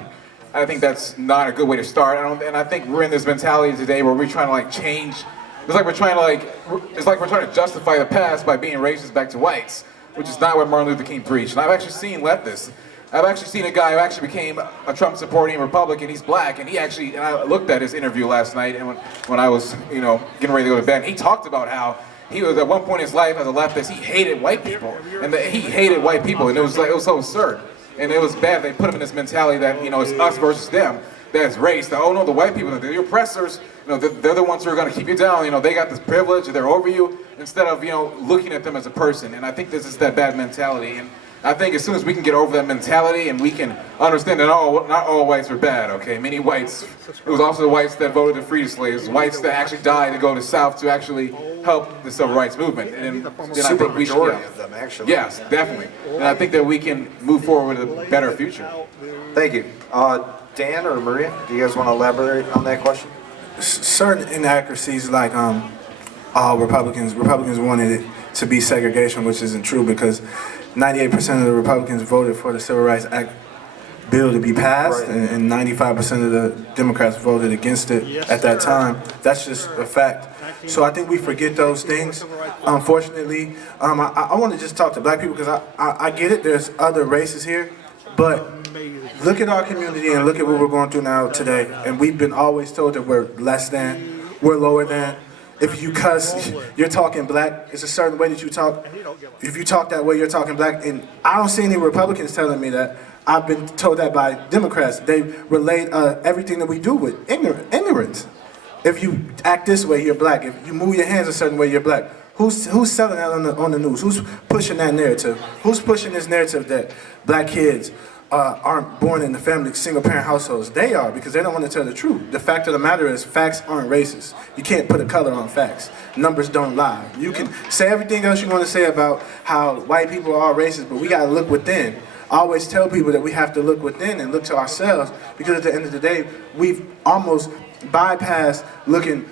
I think that's not a good way to start. And I think we're in this mentality today where we're trying to like change. It's like we're trying to justify the past by being racist back to whites, which is not what Martin Luther King preached. And I've actually seen leftists. I've actually seen a guy who actually became a Trump supporting Republican. He's black, and I looked at his interview last night, and when I was, you know, getting ready to go to bed, and he talked about how he was at one point in his life as a leftist, he hated white people, and he hated white people, and it was so absurd. And it was bad. They put him in this mentality that, you know, it's us versus them. That's race. That, oh no, the white people, they're the oppressors. You know, they're the ones who are going to keep you down. You know, they got this privilege. They're over you. Instead of, you know, looking at them as a person. And I think this is that bad mentality. And I think as soon as we can get over that mentality and we can understand that not all whites are bad, okay? Many whites, it was also the whites that voted to free the slaves, whites that actually died to go to the South to actually help the civil rights movement. And then I think we should, Majority of them, actually. yes, definitely. And I think that we can move forward with a better future. Thank you. Dan or Maria, do you guys want to elaborate on that question? Certain inaccuracies, like Republicans wanted it to be segregation, which isn't true because 98% of the Republicans voted for the Civil Rights Act bill to be passed, Right. and 95% of the Democrats voted against it at that time. That's just a fact. So I think we forget those things. Unfortunately, I want to just talk to black people because I get it. There's other races here, but look at our community and look at what we're going through now today. And we've been always told that we're less than, we're lower than. If you cuss, you're talking black. It's a certain way that you talk. If you talk that way, you're talking black. And I don't see any Republicans telling me that. I've been told that by Democrats. They relate everything that we do with ignorance. If you act this way, you're black. If you move your hands a certain way, you're black. Who's selling that on the news? Who's pushing that narrative? Who's pushing this narrative that black kids aren't born in the family, single-parent households? They are, because they don't want to tell the truth. The fact of the matter is, facts aren't racist. You can't put a color on facts. Numbers don't lie. You can say everything else you want to say about how white people are racist, but we got to look within. I always tell people that we have to look within and look to ourselves, because at the end of the day, we've almost bypassed looking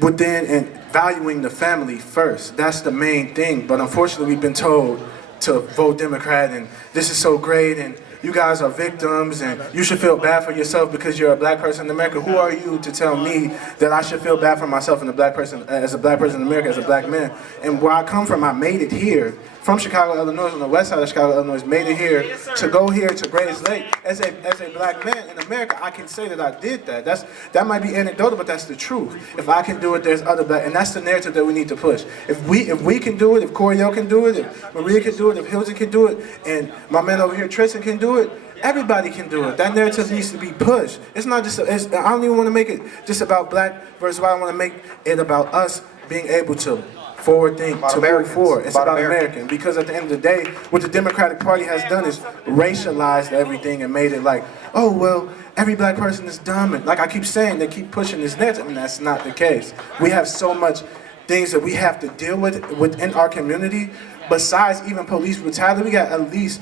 within and valuing the family first. That's the main thing. But unfortunately, we've been told to vote Democrat, and this is so great, and you guys are victims, and you should feel bad for yourself because you're a black person in America. Who are you to tell me that I should feel bad for myself and as a black person in America, as a black man? And where I come from, I made it here. From Chicago, Illinois, on the west side of Chicago, Illinois, made it here to go here to Grays Lake. As a black man in America, I can say that I did that. That might be anecdotal, but that's the truth. If I can do it, there's other black, and that's the narrative that we need to push. If we can do it, if Coriel can do it, if Maria can do it, if Hilton can do it, and my man over here, Tristan, can do it, everybody can do it. That narrative needs to be pushed. It's not just, I don't even want to make it just about black versus white. I want to make it about us being able to forward think, to move forward. It's about American. Because at the end of the day, what the Democratic Party has done is racialized everything and made it like, oh, well, every black person is dumb. And like I keep saying, they keep pushing this narrative, and that's not the case. We have so much things that we have to deal with within our community. Besides even police brutality, we got at least,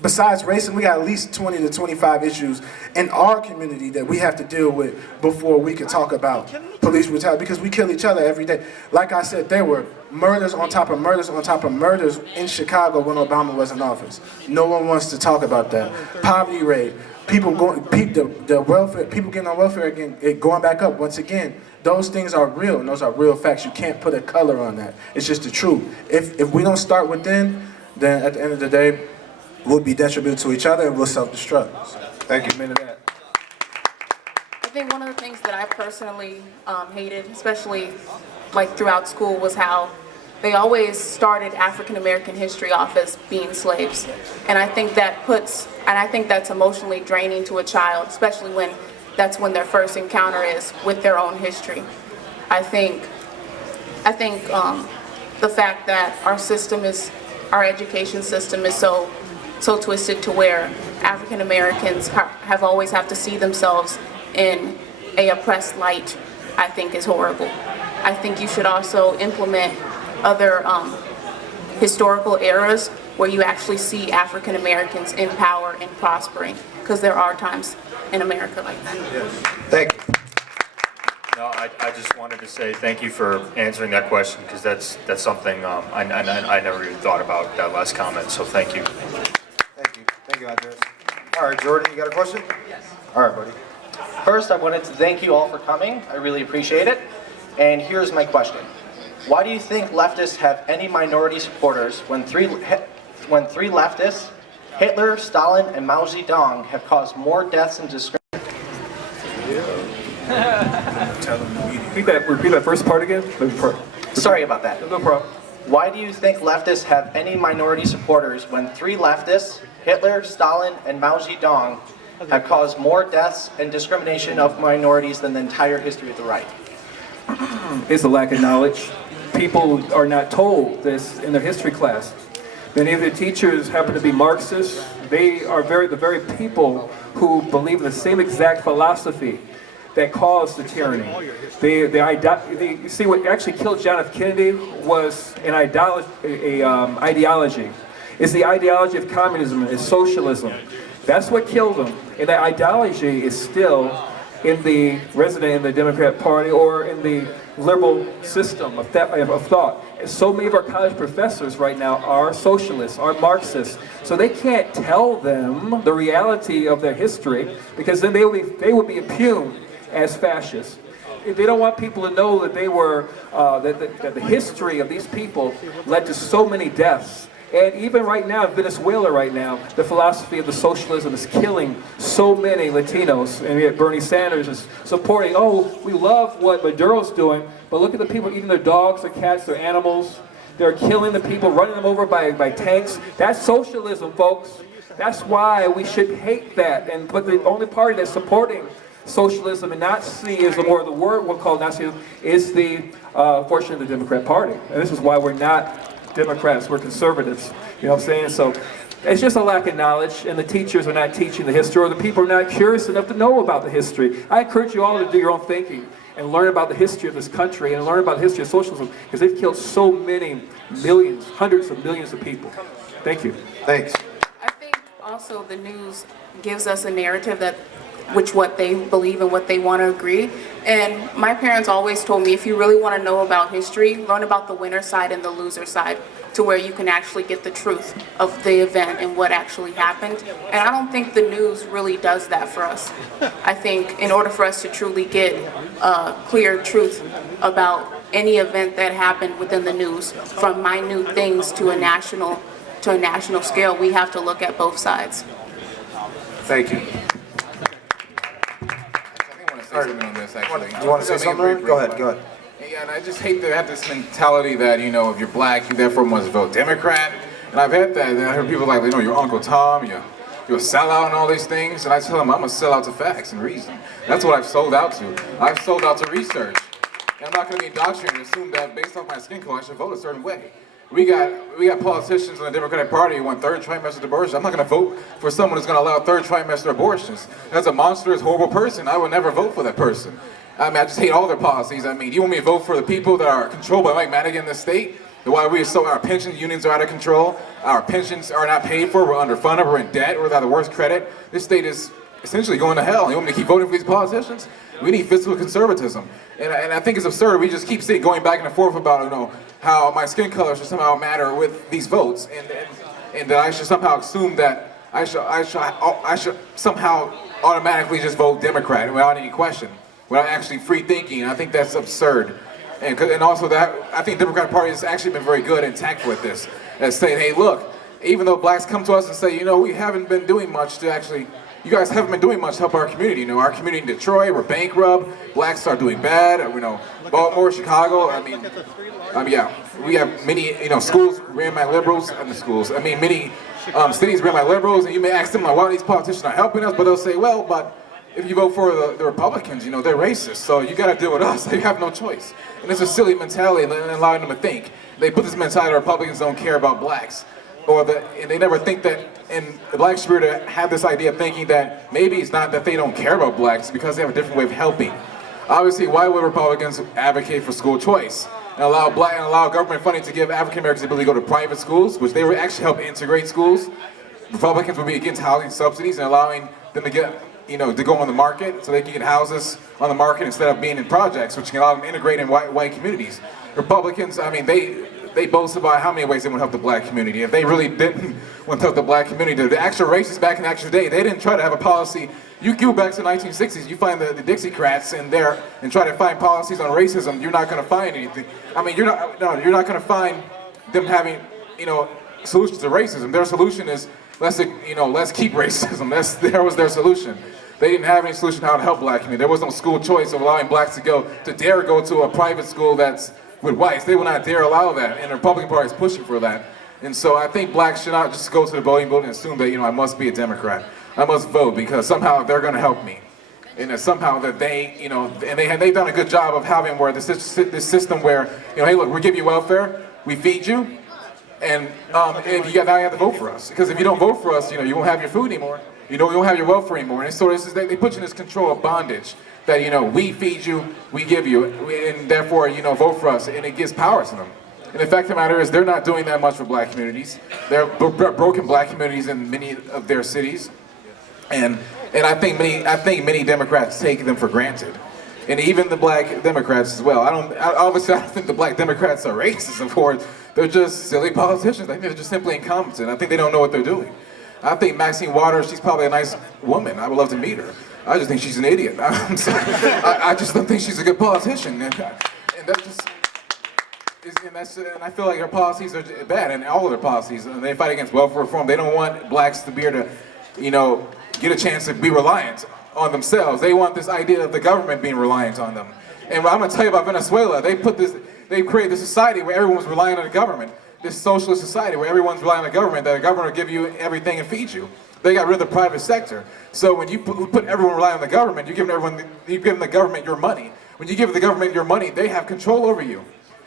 besides racism, we got at least 20 to 25 issues in our community that we have to deal with before we can talk about police brutality, because we kill each other every day. Like I said, there were murders on top of murders on top of murders in Chicago when Obama was in office. No one wants to talk about that. Poverty rate, people the welfare, people getting on welfare again, it going back up once again. Those things are real, and those are real facts. You can't put a color on that. It's just the truth. If we don't start within, then at the end of the day, we'll be detrimental to each other and we'll self-destruct. Thank you. Amen to that. I think one of the things that I personally hated, especially like throughout school, was how they always started African American history off as being slaves. And I think that's emotionally draining to a child, especially when that's when their first encounter is with their own history. I think the fact that our education system is so twisted to where African Americans have always have to see themselves in a oppressed light, I think is horrible. I think you should also implement other historical eras where you actually see African Americans in power and prospering, because there are times in America like that. Thank you. No, I just wanted to say thank you for answering that question, because that's something I never even thought about, that last comment, so thank you. Thank you, Andres. All right, Jordan, you got a question? Yes. All right, buddy. First, I wanted to thank you all for coming. I really appreciate it. And here's my question. Why do you think leftists have any minority supporters when three leftists, Hitler, Stalin, and Mao Zedong, have caused more deaths and discrimination? Repeat that first part again? Sorry about that. No problem. Why do you think leftists have any minority supporters when three leftists, Hitler, Stalin, and Mao Zedong, have caused more deaths and discrimination of minorities than the entire history of the right? It's a lack of knowledge. People are not told this in their history class. Many of the teachers happen to be Marxists. They are the very people who believe in the same exact philosophy that caused the tyranny. You see, what actually killed John F. Kennedy was an ideology. It's the ideology of communism, it's socialism. That's what killed him. And that ideology is still resident in the Democrat Party or in the liberal system of thought. And so many of our college professors right now are socialists, are Marxists. So they can't tell them the reality of their history, because then they would be impugned as fascists. They don't want people to know that that the history of these people led to so many deaths. And even right now, in Venezuela right now, the philosophy of the socialism is killing so many Latinos. And yet Bernie Sanders is supporting, we love what Maduro's doing, but look at the people eating their dogs, their cats, their animals. They're killing the people, running them over by tanks. That's socialism, folks. That's why we should hate that. But the only party that's supporting socialism and Nazi is the more the word we'll call Nazism is fortunately the Democrat Party. And this is why we're not Democrats, we're conservatives. You know what I'm saying? So it's just a lack of knowledge, and the teachers are not teaching the history, or the people are not curious enough to know about the history. I encourage you all to do your own thinking and learn about the history of this country and learn about the history of socialism, because they've killed so many millions, hundreds of millions of people. Thank you. Thanks. I think also the news gives us a narrative what they believe and what they want to agree. And my parents always told me, if you really want to know about history, learn about the winner side and the loser side, to where you can actually get the truth of the event and what actually happened. And I don't think the news really does that for us. I think in order for us to truly get clear truth about any event that happened within the news, from minute things to a national scale, we have to look at both sides. Thank you. Something on this, actually. Do you want to say something? Go ahead. Yeah, and I just hate to have this mentality that, if you're black, you therefore must vote Democrat. And I've had that, and I heard people like, your Uncle Tom, you're a sellout and all these things. And I tell them I'm a sellout to facts and reason. That's what I've sold out to. I've sold out to research. And I'm not going to be indoctrinated and assume that based off my skin color, I should vote a certain way. We got politicians in the Democratic Party who want third trimester abortion. I'm not going to vote for someone who's going to allow third trimester abortions. That's a monstrous, horrible person. I would never vote for that person. I just hate all their policies. You want me to vote for the people that are controlled by Mike Madigan in this state? Why our pension unions are out of control, our pensions are not paid for, we're underfunded, we're in debt, we're without the worst credit. This state is essentially going to hell. You want me to keep voting for these politicians? We need fiscal conservatism. And I think it's absurd. We just keep going back and forth about, how my skin color should somehow matter with these votes, and that I should somehow assume that I should somehow automatically just vote Democrat without any question, without actually free thinking. I think that's absurd. And also that I think the Democratic Party has actually been very good and tactful with this, as saying, hey, look, even though blacks come to us and say, we haven't been doing much to actually. You guys haven't been doing much to help our community. Our community in Detroit, we're bankrupt. Blacks are doing bad. Baltimore, Chicago. Yeah, we have many, schools ran by liberals in the schools. Many cities ran by liberals, and you may ask them, why these politicians are helping us, but they'll say, well, but if you vote for the Republicans, they're racist, so you got to deal with us. You have no choice. And it's a silly mentality, and allowing them to think. They put this mentality that Republicans don't care about blacks. And they never think that, in the black spirit, have this idea of thinking that maybe it's not that they don't care about blacks, it's because they have a different way of helping. Obviously, why would Republicans advocate for school choice and allow government funding to give African Americans the ability to go to private schools, which they would actually help integrate schools? Republicans would be against housing subsidies and allowing them to get, to go on the market so they can get houses on the market instead of being in projects, which can allow them to integrate in white communities. Republicans, they boast about how many ways they would help the black community. If they really didn't want to help the black community, the actual racists back in the actual day, they didn't try to have a policy. You go back to the 1960s, you find the Dixiecrats in there and try to find policies on racism, you're not going to find anything. You're not going to find them having, solutions to racism. Their solution is, let's keep racism. That was their solution. They didn't have any solution how to help black community. There was no school choice of allowing blacks to dare go to a private school that's with whites. They will not dare allow that, and the Republican Party is pushing for that. And so I think blacks should not just go to the voting booth and assume that, I must be a Democrat. I must vote because somehow they're going to help me. And that somehow that they, and they've done a good job of having where this system where, hey, look, we're giving you welfare, we feed you, And now you have to vote for us. Because if you don't vote for us, you won't have your food anymore. You won't have your welfare anymore. And so they put you in this control of bondage that, we feed you, we give you, and therefore, vote for us. And it gives power to them. And the fact of the matter is they're not doing that much for black communities. They're broken black communities in many of their cities. And I think many Democrats take them for granted. And even the black Democrats as well. Obviously I don't think the black Democrats are racist, of course. They're just silly politicians. I think they're just simply incompetent. I think they don't know what they're doing. I think Maxine Waters, she's probably a nice woman. I would love to meet her. I just think she's an idiot. I just don't think she's a good politician. And that's just, and I feel like her policies are bad, and all of their policies. And they fight against welfare reform. They don't want blacks to be able to, get a chance to be reliant on themselves. They want this idea of the government being reliant on them. And what I'm going to tell you about Venezuela, they created this society where everyone's relying on the government. This socialist society where everyone's relying on the government, that the government will give you everything and feed you. They got rid of the private sector. So when you put everyone relying on the government, you're giving the government your money. When you give the government your money, they have control over you.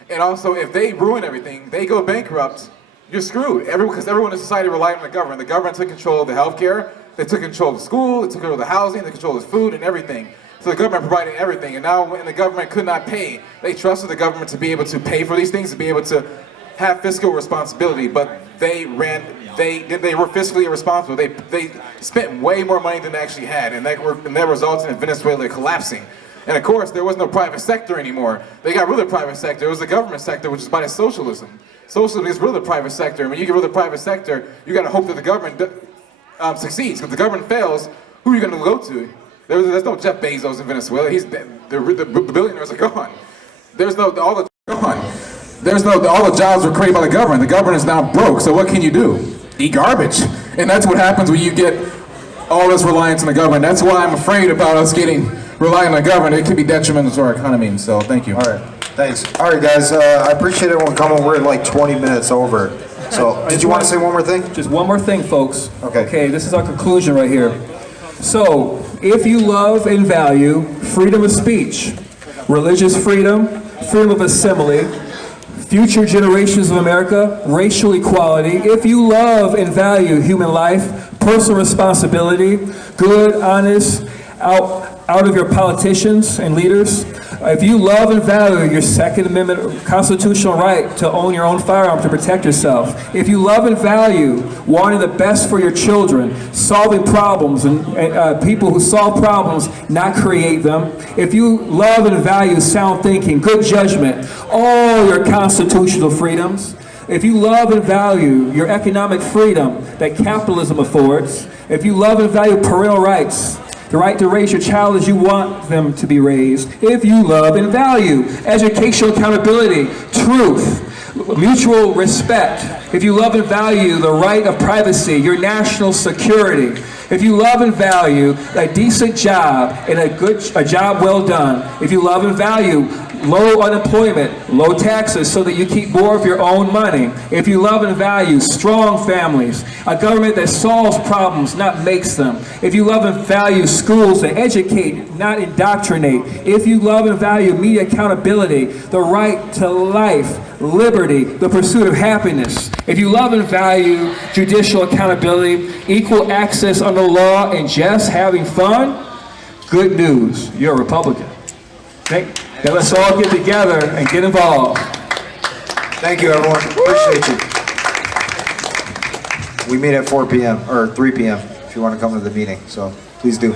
And also, if they ruin everything, they go bankrupt, you're screwed. Because everyone in society relied on the government. The government took control of the healthcare, they took control of the school, they took control of the housing, they took control of the food and everything. So the government provided everything. And now when the government could not pay, they trusted the government to be able to pay for these things, to be able to have fiscal responsibility. But they were fiscally irresponsible. They spent way more money than they actually had, and that resulted in Venezuela collapsing. And of course, there was no private sector anymore. They got rid of the private sector. It was the government sector, which is by socialism. Socialism gets rid of the private sector. And when you get rid of the private sector, you got to hope that the government succeeds. Because if the government fails, who are you going to go to? There's no Jeff Bezos in Venezuela. The billionaires are gone. All the jobs were created by the government. The government is now broke. So what can you do? Eat garbage. And that's what happens when you get all this reliance on the government. That's why I'm afraid about us relying on the government. It could be detrimental to our economy. So thank you. All right, thanks. All right, guys, I appreciate everyone coming. We're like 20 minutes over. So did you want to say one more thing? Just one more thing, folks. Okay, this is our conclusion right here. So, if you love and value freedom of speech, religious freedom, freedom of assembly, future generations of America, racial equality, if you love and value human life, personal responsibility, good, honest, out of your politicians and leaders, if you love and value your Second Amendment constitutional right to own your own firearm to protect yourself, if you love and value wanting the best for your children, solving problems and people who solve problems, not create them, if you love and value sound thinking, good judgment, all your constitutional freedoms, if you love and value your economic freedom that capitalism affords, if you love and value parental rights, the right to raise your child as you want them to be raised, if you love and value educational accountability, truth, mutual respect, if you love and value the right of privacy, your national security, if you love and value a decent job and a job well done, if you love and value low unemployment, low taxes so that you keep more of your own money, if you love and value strong families, a government that solves problems, not makes them, if you love and value schools that educate, not indoctrinate, if you love and value media accountability, the right to life, liberty, the pursuit of happiness, if you love and value judicial accountability, equal access under law, and just having fun, good news, you're a Republican. Now let's all get together and get involved. Thank you, everyone. Appreciate you. We meet at 4 p.m. or 3 p.m. if you want to come to the meeting. So please do.